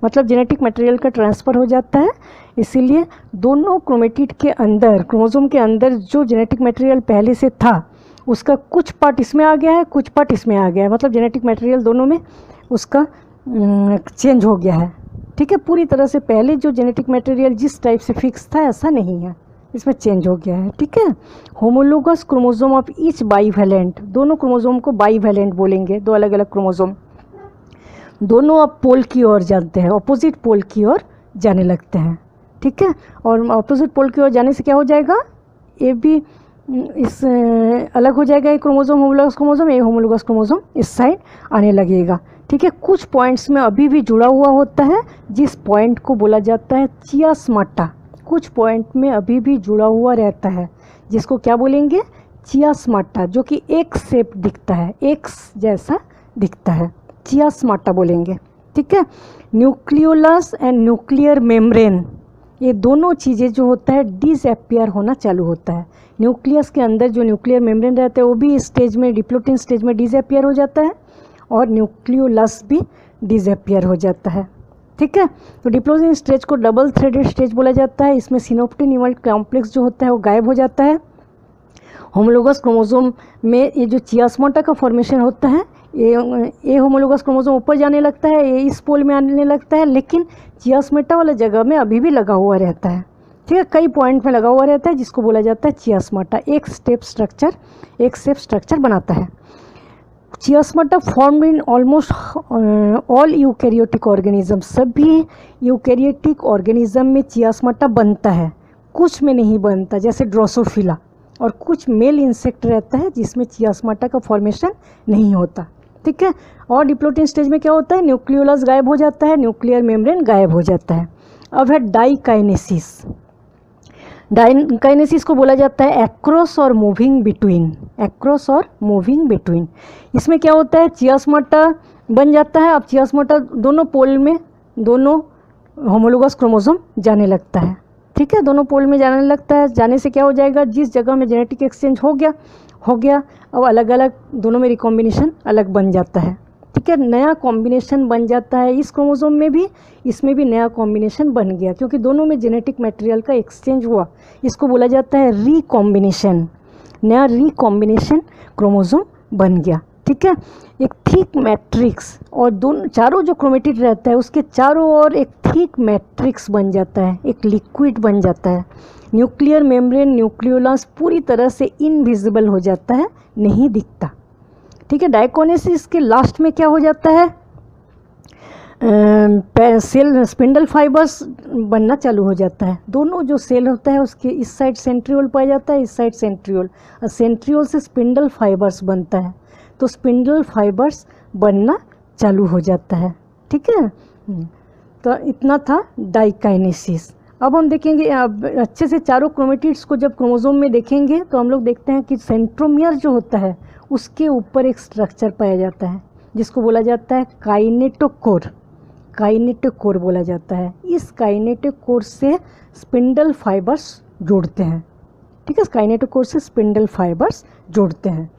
मतलब जेनेटिक मटेरियल का ट्रांसफ़र हो जाता है। इसीलिए दोनों क्रोमेटिड के अंदर, क्रोमोसोम के अंदर जो जेनेटिक मटेरियल पहले से था उसका कुछ पार्ट इसमें आ गया है, कुछ पार्ट इसमें आ गया है। मतलब जेनेटिक मटेरियल दोनों में उसका चेंज हो गया है। ठीक है, पूरी तरह से पहले जो जेनेटिक मटेरियल जिस टाइप से फिक्स था ऐसा नहीं है, इसमें चेंज हो गया है। ठीक है, homologous chromosome of each bivalent. दोनों क्रोमोसोम को बाईवैलेंट बोलेंगे, दो अलग अलग क्रोमोसोम। दोनों अब पोल की ओर जाते हैं, अपोजिट पोल की ओर जाने लगते हैं। ठीक है, और अपोजिट पोल की ओर जाने से क्या हो जाएगा? ये भी इस अलग हो जाएगा। एक क्रोमोसोम होमोलोगस क्रोमोसोम, एक होमोलोगस क्रोमोसोम इस साइड आने लगेगा। ठीक है, कुछ पॉइंट्स में अभी भी जुड़ा हुआ होता है, जिस पॉइंट को बोला जाता है चियास्माटा। कुछ पॉइंट में अभी भी जुड़ा हुआ रहता है, जिसको क्या बोलेंगे? चियास्माटा, जो कि एक शेप दिखता है, एक जैसा दिखता है, चियास्माटा बोलेंगे। ठीक है, न्यूक्लियोलस एंड न्यूक्लियर मेम्ब्रेन, ये दोनों चीज़ें जो होता है डिसअपियर होना चालू होता है। न्यूक्लियस के अंदर जो न्यूक्लियर मेम्ब्रेन रहता है वो भी स्टेज में, डिप्लोटीन स्टेज में डिसअपियर हो जाता है और न्यूक्लियोलस भी डिसअपियर हो जाता है। ठीक है, तो डिप्लोटीन स्टेज को डबल थ्रेडेड स्टेज बोला जाता है। इसमें सिनेप्टोनिमल कॉम्प्लेक्स जो होता है वो गायब हो जाता है। होमोलोगस क्रोमोसोम में ये जो चियास्माटा का फॉर्मेशन होता है, ये होमोलोगस क्रोमोसोम ऊपर जाने लगता है, ये इस पोल में आने लगता है, लेकिन चियास्माटा वाला जगह में अभी भी लगा हुआ रहता है। ठीक है, कई पॉइंट में लगा हुआ रहता है, जिसको बोला जाता है चियास्माटा। एक शेप स्ट्रक्चर बनाता है। Chiasmata formed in almost all eukaryotic organism. सभी यूकैरियोटिक ऑर्गेनिज्म में चियास्माटा बनता है, कुछ में नहीं बनता, जैसे ड्रोसोफिला। और कुछ मेल इंसेक्ट रहता है जिसमें चियास्माटा का फॉर्मेशन नहीं होता। ठीक है, और डिप्लोटीन स्टेज में क्या होता है? न्यूक्लियोलस गायब हो जाता है, न्यूक्लियर मेम्ब्रेन गायब हो जाता है। अब है डाइकाइनेसिस। डाइकाइनेसिस को बोला जाता है एक्रोस और मूविंग बिटवीन। एक्रोस और मूविंग बिटवीन, इसमें क्या होता है? चियास्माटा बन जाता है। अब चियास्माटा दोनों पोल में, दोनों होमोलोगस क्रोमोसोम जाने लगता है। ठीक है, दोनों पोल में जाने लगता है। जाने से क्या हो जाएगा? जिस जगह में जेनेटिक एक्सचेंज हो गया, अब अलग अलग दोनों में रिकॉम्बिनेशन अलग बन जाता है। ठीक है, नया कॉम्बिनेशन बन जाता है। इस क्रोमोसोम में भी, इसमें भी नया कॉम्बिनेशन बन गया, क्योंकि दोनों में जेनेटिक मटेरियल का एक्सचेंज हुआ। इसको बोला जाता है रिकॉम्बिनेशन। नया रिकॉम्बिनेशन क्रोमोसोम बन गया। ठीक है। एक थिक मैट्रिक्स और दोनों चारों जो क्रोमेटिड रहता है उसके चारों ओर एक थिक मैट्रिक्स बन जाता है, एक लिक्विड बन जाता है। न्यूक्लियर मेम्ब्रेन न्यूक्लियोलस पूरी तरह से इनविजिबल हो जाता है, नहीं दिखता, ठीक है। डायकोनेसिस के लास्ट में क्या हो जाता है, सेल स्पिंडल फाइबर्स बनना चालू हो जाता है। दोनों जो सेल होता है उसके इस साइड सेंट्रियोल पाया जाता है, इस साइड सेंट्रियोल, और सेंट्रियोल से स्पिंडल फाइबर्स बनता है, तो स्पिंडल फाइबर्स बनना चालू हो जाता है, ठीक है। तो इतना था डाइकाइनेसिस। अब हम देखेंगे, अब अच्छे से चारों क्रोमेटिड्स को जब क्रोमोसोम में देखेंगे तो हम लोग देखते हैं कि सेंट्रोमियर जो होता है उसके ऊपर एक स्ट्रक्चर पाया जाता है जिसको बोला जाता है काइनेटोकोर। काइनेटोकोर बोला जाता है। इस काइनेटोकोर से स्पिंडल फाइबर्स जुड़ते हैं, ठीक है। काइनेटोकोर से स्पिंडल फाइबर्स जुड़ते हैं।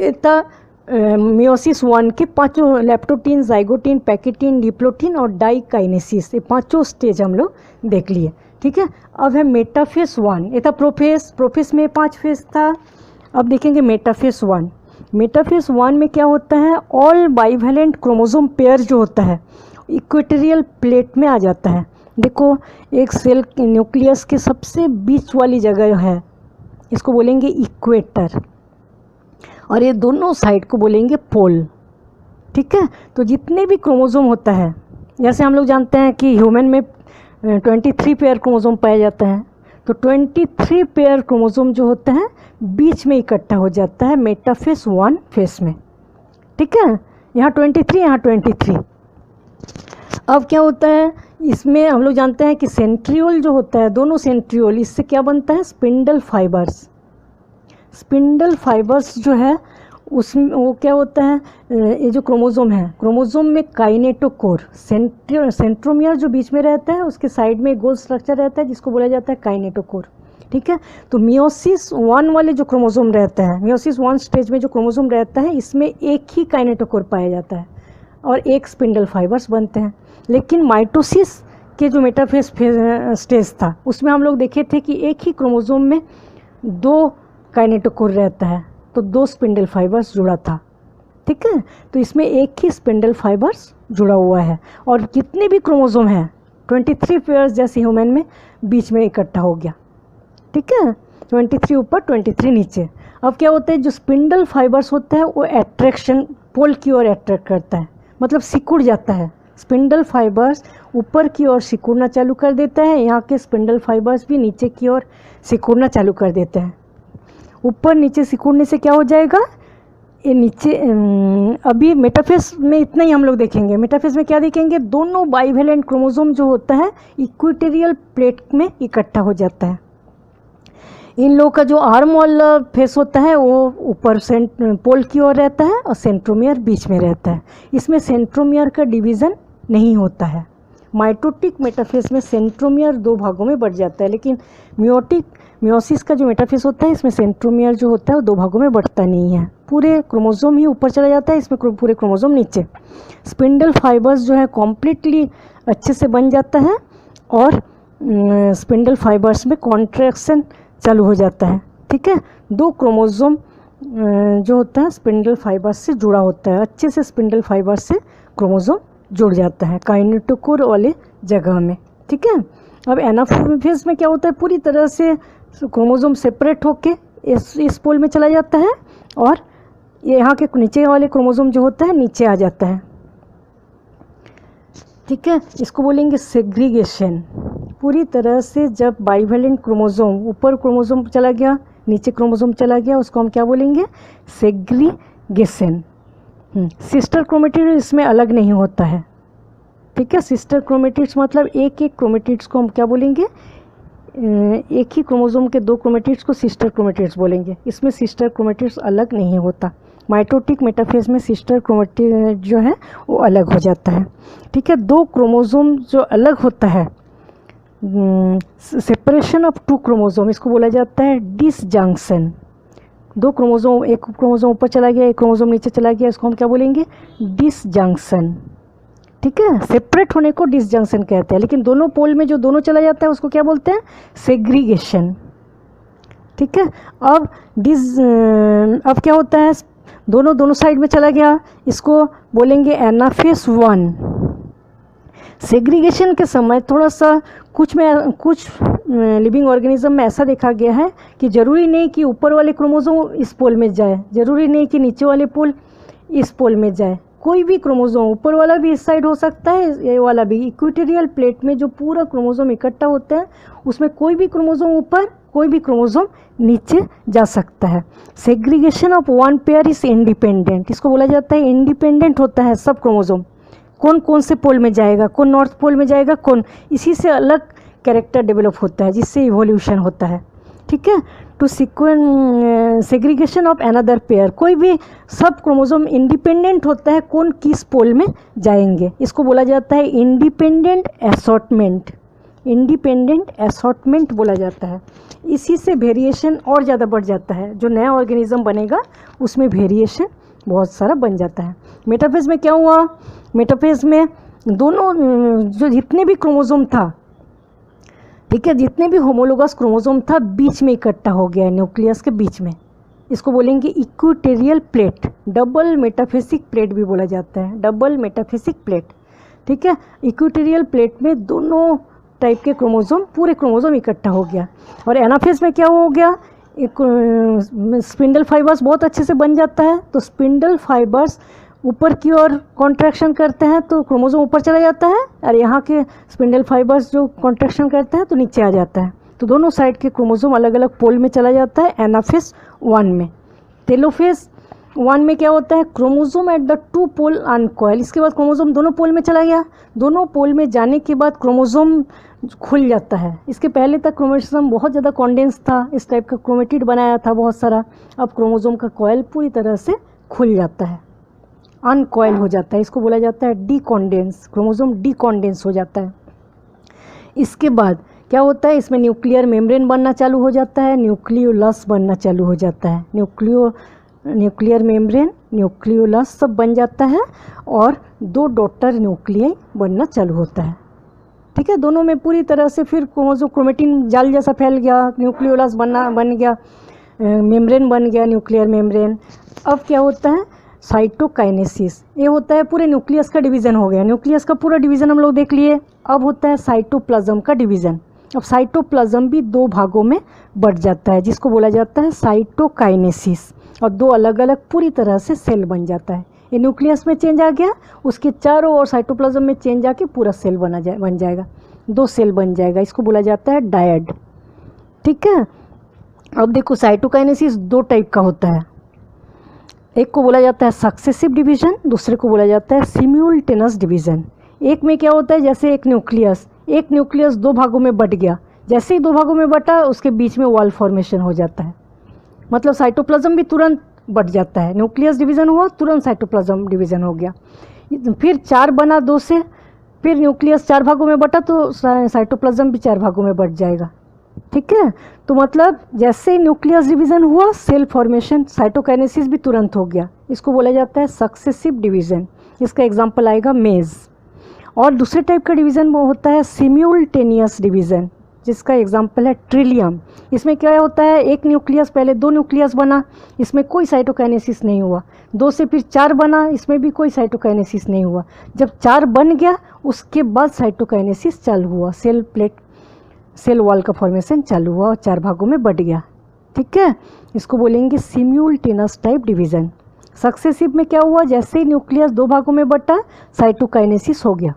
इतना मियोसिस 1 के पांचों लेप्टोटीन, जाइगोटीन, पैकेटीन, डिप्लोटीन और डाइकाइनेसिस, ये पांचों स्टेज हम लोग देख लिए, ठीक है। अब है मेटाफेस 1। ये था प्रोफेस, प्रोफेस में 5 फेस था। अब देखेंगे मेटाफेस 1। मेटाफेस 1 में क्या होता है, ऑल बाइवेलेंट क्रोमोसोम पेयर जो होता है इक्वेटोरियल प्लेट में आ जाता है। देखो, एक सेल न्यूक्लियस के सबसे बीच वाली जगह है, इसको बोलेंगे इक्वेटर, और ये दोनों साइड को बोलेंगे पोल, ठीक है। तो जितने भी क्रोमोसोम होता है, जैसे हम लोग जानते हैं कि ह्यूमन में 23 पेयर क्रोमोसोम पाया जाता है, तो 23 पेयर क्रोमोसोम जो होते हैं बीच में इकट्ठा हो जाता है मेटाफेस 1 फेस में, ठीक है। यहाँ 23, यहाँ 23। अब क्या होता है, इसमें हम लोग जानते हैं कि सेंट्रियोल जो होता है, दोनों सेंट्रियोल, इससे क्या बनता है, स्पिंडल फाइबर्स। स्पिंडल फाइबर्स जो है उसमें वो क्या होता है, ये जो क्रोमोसोम है, क्रोमोसोम में काइनेटोकोर, सेंट्रोमियर जो बीच में रहता है उसके साइड में गोल स्ट्रक्चर रहता है जिसको बोला जाता है काइनेटोकोर, ठीक है। तो मियोसिस 1 वाले जो क्रोमोसोम रहता है, मियोसिस 1 स्टेज में जो क्रोमोसोम रहता है, इसमें एक ही काइनेटोकोर पाया जाता है और एक स्पिंडल फाइबर्स बनते हैं। लेकिन माइटोसिस के जो मेटाफेस स्टेज था उसमें हम लोग देखे थे कि एक ही क्रोमोसोम में 2 काइनेटोकोर रहता है, तो 2 स्पिंडल फाइबर्स जुड़ा था, ठीक है। तो इसमें एक ही स्पिंडल फाइबर्स जुड़ा हुआ है और जितने भी क्रोमोसोम हैं 23 पेयर्स जैसे ह्यूमन में बीच में इकट्ठा हो गया, ठीक है। 23 ऊपर 23 नीचे। अब क्या होता है, जो स्पिंडल फाइबर्स होता है वो अट्रैक्शन पोल की ओर अट्रैक्ट करता है, मतलब सिकुड़ जाता है। स्पिंडल फाइबर्स ऊपर की ओर सिकुड़ना चालू कर देता है, यहाँ के स्पिंडल फाइबर्स भी नीचे की ओर सिकुड़ना चालू कर देते हैं। ऊपर नीचे सिकुड़ने से क्या हो जाएगा, ये नीचे अभी मेटाफेस में इतना ही हम लोग देखेंगे। मेटाफेस में क्या देखेंगे, दोनों बाइवेलेंट क्रोमोसोम जो होता है इक्वेटोरियल प्लेट में इकट्ठा हो जाता है। इन लोगों का जो आर्म वाला फेस होता है वो ऊपर पोल की ओर रहता है और सेंट्रोमियर बीच में रहता है। इसमें सेंट्रोमियर का डिवीज़न नहीं होता है। माइटोटिक मेटाफेस में सेंट्रोमियर 2 भागों में बढ़ जाता है, लेकिन मियोसिस का जो मेटाफेस होता है इसमें सेंट्रोमियर जो होता है वो 2 भागों में बढ़ता नहीं है। पूरे क्रोमोसोम ही ऊपर चला जाता है, इसमें पूरे क्रोमोसोम नीचे। स्पिंडल फाइबर्स जो है कॉम्प्लीटली अच्छे से बन जाता है और स्पिंडल फाइबर्स में कॉन्ट्रैक्शन चालू हो जाता है, ठीक है। 2 क्रोमोसोम जो होता है स्पिंडल फाइबर्स से जुड़ा होता है, अच्छे से स्पिंडल फाइबर से क्रोमोसोम जुड़ जाता है काइनेटोकोर वाले जगह में, ठीक है। अब एनाफेज में क्या होता है, पूरी तरह से क्रोमोसोम सेपरेट होके इस पोल में चला जाता है और ये यहाँ के नीचे वाले क्रोमोसोम जो होता है नीचे आ जाता है, ठीक है। इसको बोलेंगे सेग्रीगेशन। पूरी तरह से जब बाइवेलेंट क्रोमोसोम, ऊपर क्रोमोसोम चला गया नीचे क्रोमोसोम चला गया, उसको हम क्या बोलेंगे, सेग्रीगेशन। सिस्टर क्रोमेटिड इसमें अलग नहीं होता है, ठीक है। सिस्टर क्रोमेटिड्स मतलब एक क्रोमेटिड्स को हम क्या बोलेंगे, एक ही क्रोमोसोम के 2 क्रोमेटिड्स को सिस्टर क्रोमेटिड्स बोलेंगे। इसमें सिस्टर क्रोमेटिड्स अलग नहीं होता। माइटोटिक मेटाफेज में सिस्टर क्रोमेटिड जो है वो अलग हो जाता है, ठीक है। 2 क्रोमोसोम जो अलग होता है, सेपरेशन ऑफ 2 क्रोमोसोम, इसको बोला जाता है डिसजंक्शन। 2 क्रोमोसोम, एक क्रोमोसोम ऊपर चला गया एक क्रोमोसोम नीचे चला गया, इसको हम क्या बोलेंगे, डिसजंक्शन, ठीक है। सेपरेट होने को डिसजंक्शन कहते हैं, लेकिन दोनों पोल में जो दोनों चला जाता है उसको क्या बोलते हैं, सेग्रीगेशन, ठीक है। अब क्या होता है, दोनों साइड में चला गया, इसको बोलेंगे एनाफेज 1। सेग्रीगेशन के समय थोड़ा सा कुछ लिविंग ऑर्गेनिज्म में ऐसा देखा गया है कि ज़रूरी नहीं कि ऊपर वाले क्रोमोसोम इस पोल में जाए, ज़रूरी नहीं कि नीचे वाले पोल इस पोल में जाए। कोई भी क्रोमोसोम, ऊपर वाला भी इस साइड हो सकता है, ये वाला भी। इक्वेटोरियल प्लेट में जो पूरा क्रोमोसोम इकट्ठा होता है उसमें कोई भी क्रोमोसोम ऊपर, कोई भी क्रोमोसोम नीचे जा सकता है। Segregation of one pair is independent, इसको बोला जाता है इंडिपेंडेंट होता है सब क्रोमोसोम। कौन से पोल में जाएगा, कौन नॉर्थ पोल में जाएगा, इसी से अलग कैरेक्टर डेवलप होता है, जिससे इवोल्यूशन होता है। ठीक है, to segregation of another pair, कोई भी सब क्रोमोसोम इंडिपेंडेंट होता है कौन किस पोल में जाएंगे, इसको बोला जाता है इंडिपेंडेंट असॉर्टमेंट। इंडिपेंडेंट असॉर्टमेंट बोला जाता है। इसी से वेरिएशन और ज़्यादा बढ़ जाता है, जो नया ऑर्गेनिज्म बनेगा उसमें वेरिएशन बहुत सारा बन जाता है। मेटाफेज में क्या हुआ, मेटाफेज में दोनों जो जितने भी क्रोमोसोम था, ठीक है, जितने भी होमोलोगस क्रोमोसोम था बीच में इकट्ठा हो गया है, न्यूक्लियस के बीच में। इसको बोलेंगे equatorial plate, double metaphasic plate भी बोला जाता है, डबल मेटाफेसिक प्लेट। ठीक है, इक्वेटोरियल प्लेट में दोनों टाइप के क्रोमोसोम, पूरे क्रोमोसोम इकट्ठा हो गया। और एनाफेज में क्या हो गया, एक स्पिंडल फाइबर्स बहुत अच्छे से बन जाता है, तो स्पिंडल फाइबर्स ऊपर की ओर कॉन्ट्रैक्शन करते हैं तो क्रोमोसोम ऊपर चला जाता है, और यहाँ के स्पिंडल फाइबर्स जो कॉन्ट्रैक्शन करते हैं तो नीचे आ जाता है, तो दोनों साइड के क्रोमोसोम अलग अलग पोल में चला जाता है एनाफेज 1 में। टेलोफेज 1 में क्या होता है, क्रोमोसोम एट द 2 पोल अनकॉइल, इसके बाद क्रोमोसोम दोनों पोल में चला गया। दोनों पोल में जाने के बाद क्रोमोसोम खुल जाता है। इसके पहले तक क्रोमोसोम बहुत ज़्यादा कॉन्डेंस था, इस टाइप का क्रोमेटिड बनाया था बहुत सारा, अब क्रोमोसोम का कॉइल पूरी तरह से खुल जाता है, अनकॉइल हो जाता है, इसको बोला जाता है डीकॉन्डेंस, क्रोमोसोम डीकॉन्डेंस हो जाता है। इसके बाद क्या होता है, इसमें न्यूक्लियर मेम्ब्रेन बनना चालू हो जाता है, न्यूक्लियोलस बनना चालू हो जाता है, न्यूक्लियर मेम्ब्रेन, न्यूक्लियोलस सब बन जाता है, और 2 डॉटर न्यूक्लियाई बनना चालू होता है। ठीक है, दोनों में पूरी तरह से फिर क्रोमेटिन जाल जैसा फैल गया, न्यूक्लियोलस बन गया, मेम्ब्रेन बन गया, न्यूक्लियर मेम्ब्रेन। अब क्या होता है, साइटोकाइनेसिस, ये होता है पूरे न्यूक्लियस का डिवीज़न हो गया, न्यूक्लियस का पूरा डिवीज़न हम लोग देख लिए। अब होता है साइटोप्लाज्म का डिवीज़न। अब साइटोप्लाज्म भी 2 भागों में बढ़ जाता है, जिसको बोला जाता है साइटोकाइनेसिस, और 2 अलग अलग पूरी तरह से सेल बन जाता है। ये न्यूक्लियस में चेंज आ गया, उसके चारों ओर साइटोप्लाज्म में चेंज आके पूरा सेल बन जाएगा, 2 सेल बन जाएगा, इसको बोला जाता है डायड। ठीक है, अब देखो साइटोकाइनेसिस 2 टाइप का होता है, एक को बोला जाता है सक्सेसिव डिवीजन, दूसरे को बोला जाता है सिम्युल्टेनियस डिवीजन। एक में क्या होता है, जैसे एक न्यूक्लियस 2 भागों में बट गया, जैसे ही 2 भागों में बटा उसके बीच में वॉल फॉर्मेशन हो जाता है, मतलब साइटोप्लाज्म भी तुरंत बट जाता है, न्यूक्लियस डिवीज़न हुआ तुरंत साइटोप्लाज्म डिवीज़न हो गया। फिर 4 बना 2 से, फिर न्यूक्लियस 4 भागों में बटा तो साइटोप्लाज्म भी 4 भागों में बट जाएगा। ठीक है, तो मतलब जैसे ही न्यूक्लियस डिवीज़न हुआ सेल फॉर्मेशन, साइटोकाइनेसिस भी तुरंत हो गया, इसको बोला जाता है सक्सेसिव डिवीज़न। इसका एग्जांपल आएगा मेज। और दूसरे टाइप का डिवीज़न वो होता है सिम्युल्टेनियस डिवीज़न, जिसका एग्जांपल है ट्रिलियम। इसमें क्या होता है, एक न्यूक्लियस, पहले 2 न्यूक्लियस बना, इसमें कोई साइटोकाइनेसिस नहीं हुआ, 2 से फिर 4 बना, इसमें भी कोई साइटोकाइनेसिस नहीं हुआ। जब 4 बन गया उसके बाद साइटोकाइनेसिस चालू हुआ, सेल वॉल का फॉर्मेशन चालू हुआ और 4 भागों में बढ़ गया। ठीक है, इसको बोलेंगे सिम्युल्टेनियस टाइप डिवीज़न। सक्सेसिव में क्या हुआ, जैसे ही न्यूक्लियस 2 भागों में बटा साइटोकाइनेसिस हो गया,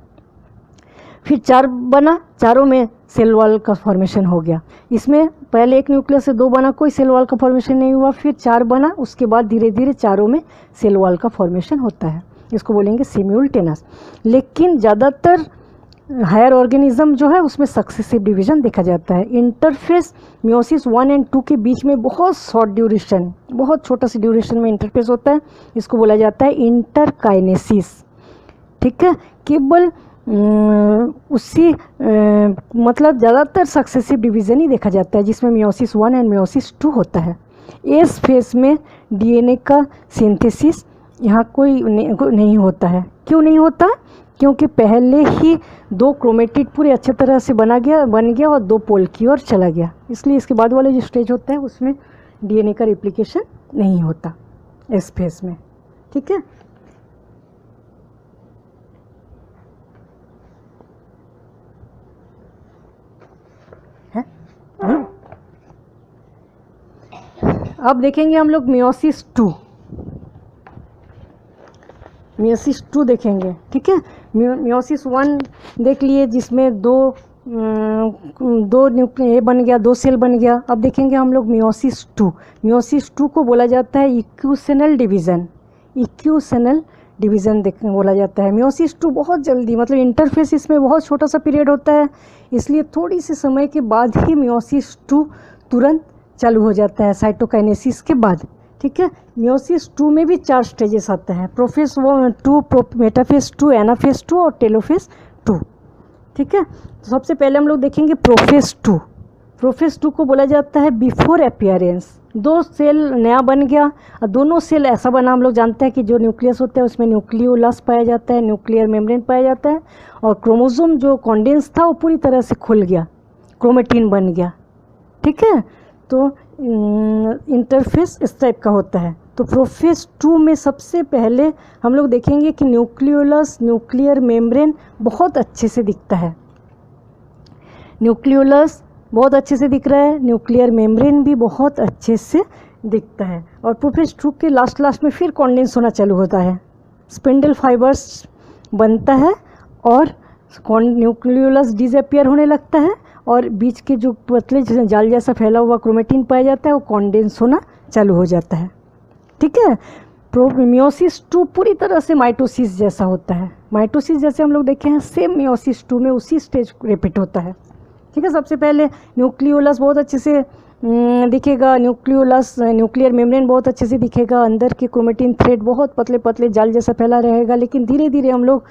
फिर 4 बना, चारों में सेल वॉल का फॉर्मेशन हो गया। इसमें पहले एक न्यूक्लियस से 2 बना, कोई सेल वॉल का फॉर्मेशन नहीं हुआ, फिर 4 बना, उसके बाद धीरे धीरे चारों में सेल वॉल का फॉर्मेशन होता है, इसको बोलेंगे सिम्युल्टेनियस। लेकिन ज़्यादातर हायर ऑर्गेनिज्म जो है उसमें सक्सेसिव डिवीज़न देखा जाता है। इंटरफेस मियोसिस 1 और 2 के बीच में बहुत शॉर्ट ड्यूरेशन, बहुत छोटा सी ड्यूरेशन में इंटरफेस होता है, इसको बोला जाता है इंटरकाइनेसिस। ठीक है, केवल उसी मतलब ज़्यादातर सक्सेसिव डिवीज़न ही देखा जाता है जिसमें मियोसिस 1 और मियोसिस 2 होता है। एस फेज में डीएनए का सिंथेसिस यहाँ कोई नहीं होता है। क्यों नहीं होता, क्योंकि पहले ही 2 क्रोमेटिड पूरे अच्छे तरह से बन गया और 2 पोल की ओर चला गया, इसलिए इसके बाद वाले जो स्टेज होता है उसमें डीएनए का रिप्लिकेशन नहीं होता। एस फेज में। ठीक है, अब देखेंगे हम लोग मियोसिस टू। मियोसिस टू देखेंगे। ठीक है, मियोसिस वन देख लिए जिसमें दो न्यूक्लियस बन गया, 2 सेल बन गया। अब देखेंगे हम लोग मियोसिस टू। मियोसिस टू को बोला जाता है इक्यूसेनल डिवीज़न। इक्यूसेनल डिवीज़न बोला जाता है। मियोसिस टू बहुत जल्दी, मतलब इंटरफेस इसमें बहुत छोटा सा पीरियड होता है, इसलिए थोड़ी सी समय के बाद ही मियोसिस टू तुरंत चालू हो जाता है साइटोकाइनेसिस के बाद। ठीक है, मियोसिस टू में भी 4 स्टेजेस आते हैं, prophase to, metaphase two, anaphase to और टेलोफेज टू। ठीक है, तो सबसे पहले हम लोग देखेंगे प्रोफेज टू। प्रोफेज टू को बोला जाता है बिफोर अपीयरेंस। 2 सेल नया बन गया और दोनों सेल ऐसा बना, हम लोग जानते हैं कि जो न्यूक्लियस होता है उसमें न्यूक्लियोलस पाया जाता है, न्यूक्लियर मेम्ब्रेन पाया जाता है, और क्रोमोसोम जो कॉन्डेंस था वो पूरी तरह से खुल गया, क्रोमेटिन बन गया। ठीक है, तो इंटरफेस इस टाइप का होता है। तो प्रोफेज टू में सबसे पहले हम लोग देखेंगे कि न्यूक्लियोलस, न्यूक्लियर मेम्ब्रेन बहुत अच्छे से दिखता है। न्यूक्लियोलस बहुत अच्छे से दिख रहा है, न्यूक्लियर मेम्ब्रेन भी बहुत अच्छे से दिखता है। और प्रोफेज टू के लास्ट में फिर कॉन्डेंस होना चालू होता है, स्पिंडल फाइबर्स बनता है और न्यूक्लियोलस डिसअपियर होने लगता है, और बीच के जो पतले जाल जैसा फैला हुआ क्रोमेटिन पाया जाता है वो कॉन्डेंस होना चालू हो जाता है। ठीक है, मियोसिस टू पूरी तरह से माइटोसिस जैसा होता है। माइटोसिस जैसे हम लोग देखे हैं, सेम मियोसिस टू में उसी स्टेज रिपीट होता है। ठीक है, सबसे पहले न्यूक्लियोलस बहुत अच्छे से दिखेगा, न्यूक्लियोलस, न्यूक्लियर मेम्ब्रेन बहुत अच्छे से दिखेगा, अंदर के क्रोमेटिन थ्रेड बहुत पतले पतले जाल जैसा फैला रहेगा। लेकिन धीरे धीरे हम लोग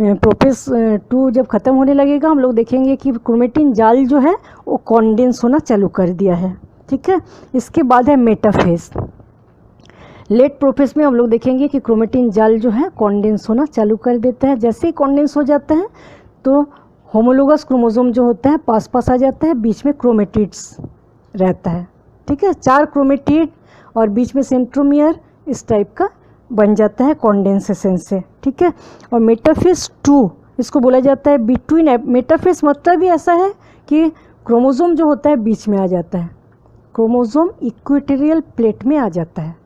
प्रोफेज टू जब ख़त्म होने लगेगा, हम लोग देखेंगे कि क्रोमेटिन जाल जो है वो कॉन्डेंस होना चालू कर दिया है। ठीक है, इसके बाद है मेटाफेज। लेट प्रोफेज में हम लोग देखेंगे कि क्रोमेटिन जाल जो है कॉन्डेंस होना चालू कर देता है। जैसे ही कॉन्डेंस हो जाता है तो होमोलोगस क्रोमोसोम जो होता है पास आ जाता है, बीच में क्रोमेटिड्स रहता है। ठीक है, 4 क्रोमेटिड और बीच में सेंट्रोमियर इस टाइप का बन जाता है कॉन्डेंसेशन से। ठीक है, और मेटाफेज टू इसको बोला जाता है बिटवीन। मेटाफेज मतलब भी ऐसा है कि क्रोमोसोम जो होता है बीच में आ जाता है, क्रोमोसोम इक्वेटोरियल प्लेट में आ जाता है।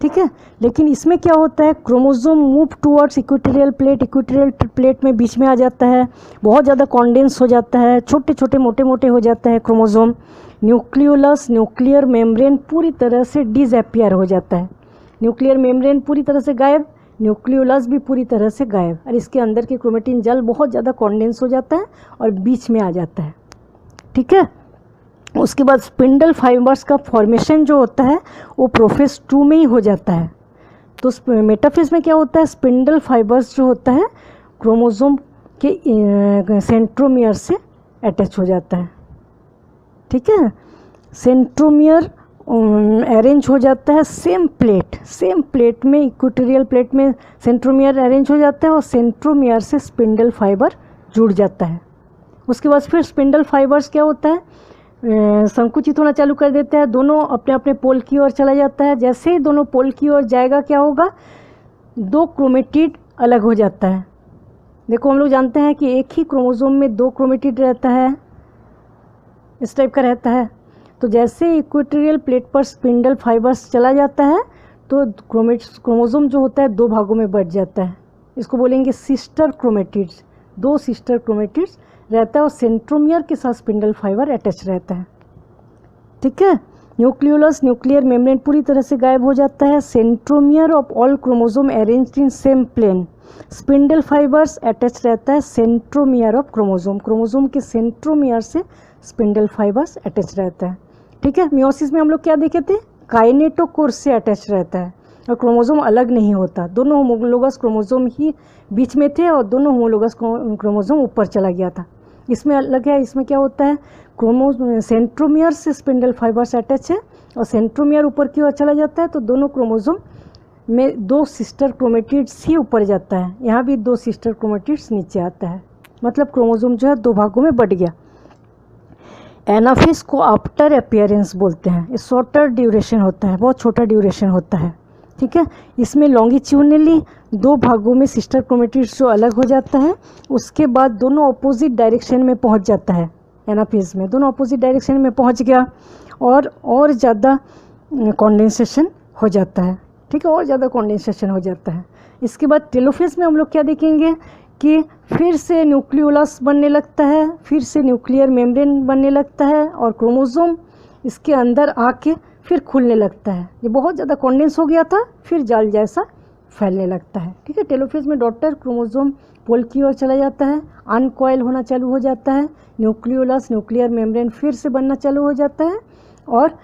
ठीक है, लेकिन इसमें क्या होता है, chromosome move towards equatorial plate, equatorial plate में बीच में आ जाता है, बहुत ज़्यादा कॉन्डेंस हो जाता है, छोटे छोटे मोटे मोटे हो जाता है क्रोमोसोम। न्यूक्लियोलस, न्यूक्लियर मेम्ब्रेन पूरी तरह से डिसअपियर हो जाता है। न्यूक्लियर मेम्ब्रेन पूरी तरह से गायब, न्यूक्लियोलस भी पूरी तरह से गायब, और इसके अंदर के क्रोमेटिन जाल बहुत ज़्यादा कॉन्डेंस हो जाता है और बीच में आ जाता है। ठीक है, उसके बाद स्पिंडल फाइबर्स का फॉर्मेशन जो होता है वो प्रोफेज टू में ही हो जाता है। तो मेटाफेज में क्या होता है, स्पिंडल फाइबर्स जो होता है क्रोमोसोम के सेंट्रोमियर से अटैच हो जाता है। ठीक है, सेंट्रोमियर अरेंज हो जाता है सेम प्लेट में, इक्वेटोरियल प्लेट में सेंट्रोमियर अरेंज हो जाता है और सेंट्रोमियर से स्पिंडल फाइबर जुड़ जाता है। उसके बाद फिर स्पिंडल फाइबर्स क्या होता है, संकुचित होना चालू कर देता है, दोनों अपने अपने पोल की ओर चला जाता है। जैसे ही दोनों पोल की ओर जाएगा क्या होगा, 2 क्रोमेटिड अलग हो जाता है। देखो हम लोग जानते हैं कि एक ही क्रोमोसोम में 2 क्रोमेटिड रहता है, इस टाइप का रहता है। तो जैसे इक्वेटोरियल प्लेट पर स्पिंडल फाइबर्स चला जाता है तो क्रोमोसोम जो होता है 2 भागों में बढ़ जाता है, इसको बोलेंगे सिस्टर क्रोमेटिड्स। 2 सिस्टर क्रोमेटिड्स रहता है और सेंट्रोमियर के साथ स्पिंडल फाइबर अटैच रहता है। ठीक है, न्यूक्लियोलस, न्यूक्लियर मेम्ब्रेन पूरी तरह से गायब हो जाता है। Centromere of all chromosome arranged in same plane, spindle fibres attach रहता है सेंट्रोमियर ऑफ क्रोमोसोम, क्रोमोसोम के सेंट्रोमियर से स्पिंडल फाइबर्स अटैच रहता है। ठीक है, मियोसिस में हम लोग क्या देखे थे, काइनेटोकोर से अटैच रहता है और क्रोमोसोम अलग नहीं होता, दोनों होमोलोगस क्रोमोसोम ही बीच में थे और दोनों होमोलोगस क्रोमोसोम ऊपर चला गया था। इसमें अलग है, इसमें क्या होता है, सेंट्रोमियर से स्पिंडल फाइबर्स अटैच है और सेंट्रोमियर ऊपर की ओर चला जाता है तो दोनों क्रोमोसोम में 2 सिस्टर क्रोमेटिड्स ही ऊपर जाता है, यहाँ भी 2 सिस्टर क्रोमेटिड्स नीचे आता है, मतलब क्रोमोसोम जो है 2 भागों में बढ़ गया। एनाफेज को आफ्टर अपीयरेंस बोलते हैं, ये शॉर्टर ड्यूरेशन होता है, बहुत छोटा ड्यूरेशन होता है। ठीक है। इसमें लॉन्गिट्यूडनली 2 भागों में सिस्टर क्रोमेटिड्स जो अलग हो जाता है, उसके बाद दोनों अपोजिट डायरेक्शन में पहुंच जाता है। एनाफेज में दोनों अपोजिट डायरेक्शन में पहुंच गया और ज़्यादा कंडेंसेशन हो जाता है, ठीक है, और ज़्यादा कंडेंसेशन हो जाता है। इसके बाद टेलोफेज में हम लोग क्या देखेंगे कि फिर से न्यूक्लियोलस बनने लगता है, फिर से न्यूक्लियर मेम्ब्रेन बनने लगता है और क्रोमोसोम इसके अंदर आके फिर खुलने लगता है। ये बहुत ज़्यादा कंडेंस हो गया था, फिर जाल जैसा फैलने लगता है, ठीक है। टेलोफेज में डॉटर क्रोमोसोम पोल की ओर चला जाता है, अनकॉइल होना चालू हो जाता है, न्यूक्लियोलस न्यूक्लियर मेम्ब्रेन फिर से बनना चालू हो जाता है और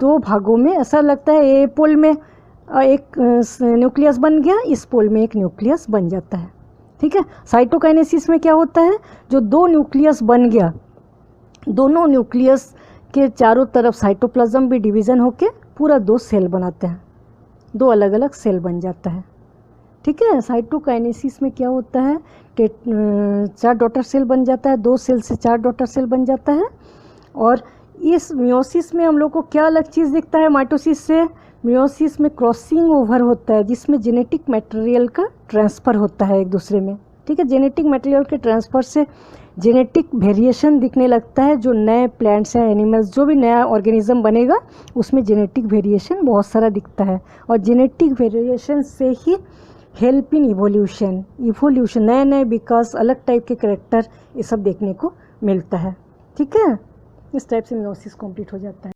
2 भागों में ऐसा लगता है, ए पोल में एक न्यूक्लियस बन गया, इस पोल में एक न्यूक्लियस बन जाता है, ठीक है। साइटोकाइनेसिस में क्या होता है, जो 2 न्यूक्लियस बन गया, दोनों न्यूक्लियस के चारों तरफ साइटोप्लाज्म भी डिवीज़न होके पूरा 2 सेल बनाते हैं, 2 अलग अलग सेल बन जाता है, ठीक है। साइटोकाइनेसिस में क्या होता है, 4 डॉटर सेल बन जाता है, 2 सेल से 4 डॉटर सेल बन जाता है। और इस मियोसिस में हम लोग को क्या अलग चीज़ दिखता है माइटोसिस से, मियोसिस में क्रॉसिंग ओवर होता है, जिसमें जेनेटिक मटेरियल का ट्रांसफ़र होता है एक दूसरे में, ठीक है। जेनेटिक मटेरियल के ट्रांसफ़र से जेनेटिक वेरिएशन दिखने लगता है। जो नए प्लांट्स हैं, एनिमल्स, जो भी नया ऑर्गेनिज्म बनेगा उसमें जेनेटिक वेरिएशन बहुत सारा दिखता है और जेनेटिक वेरिएशन से ही हेल्प इन इवोल्यूशन नए नए विकास, अलग टाइप के कैरेक्टर, ये सब देखने को मिलता है, ठीक है। इस टाइप से मियोसिस कंप्लीट हो जाता है।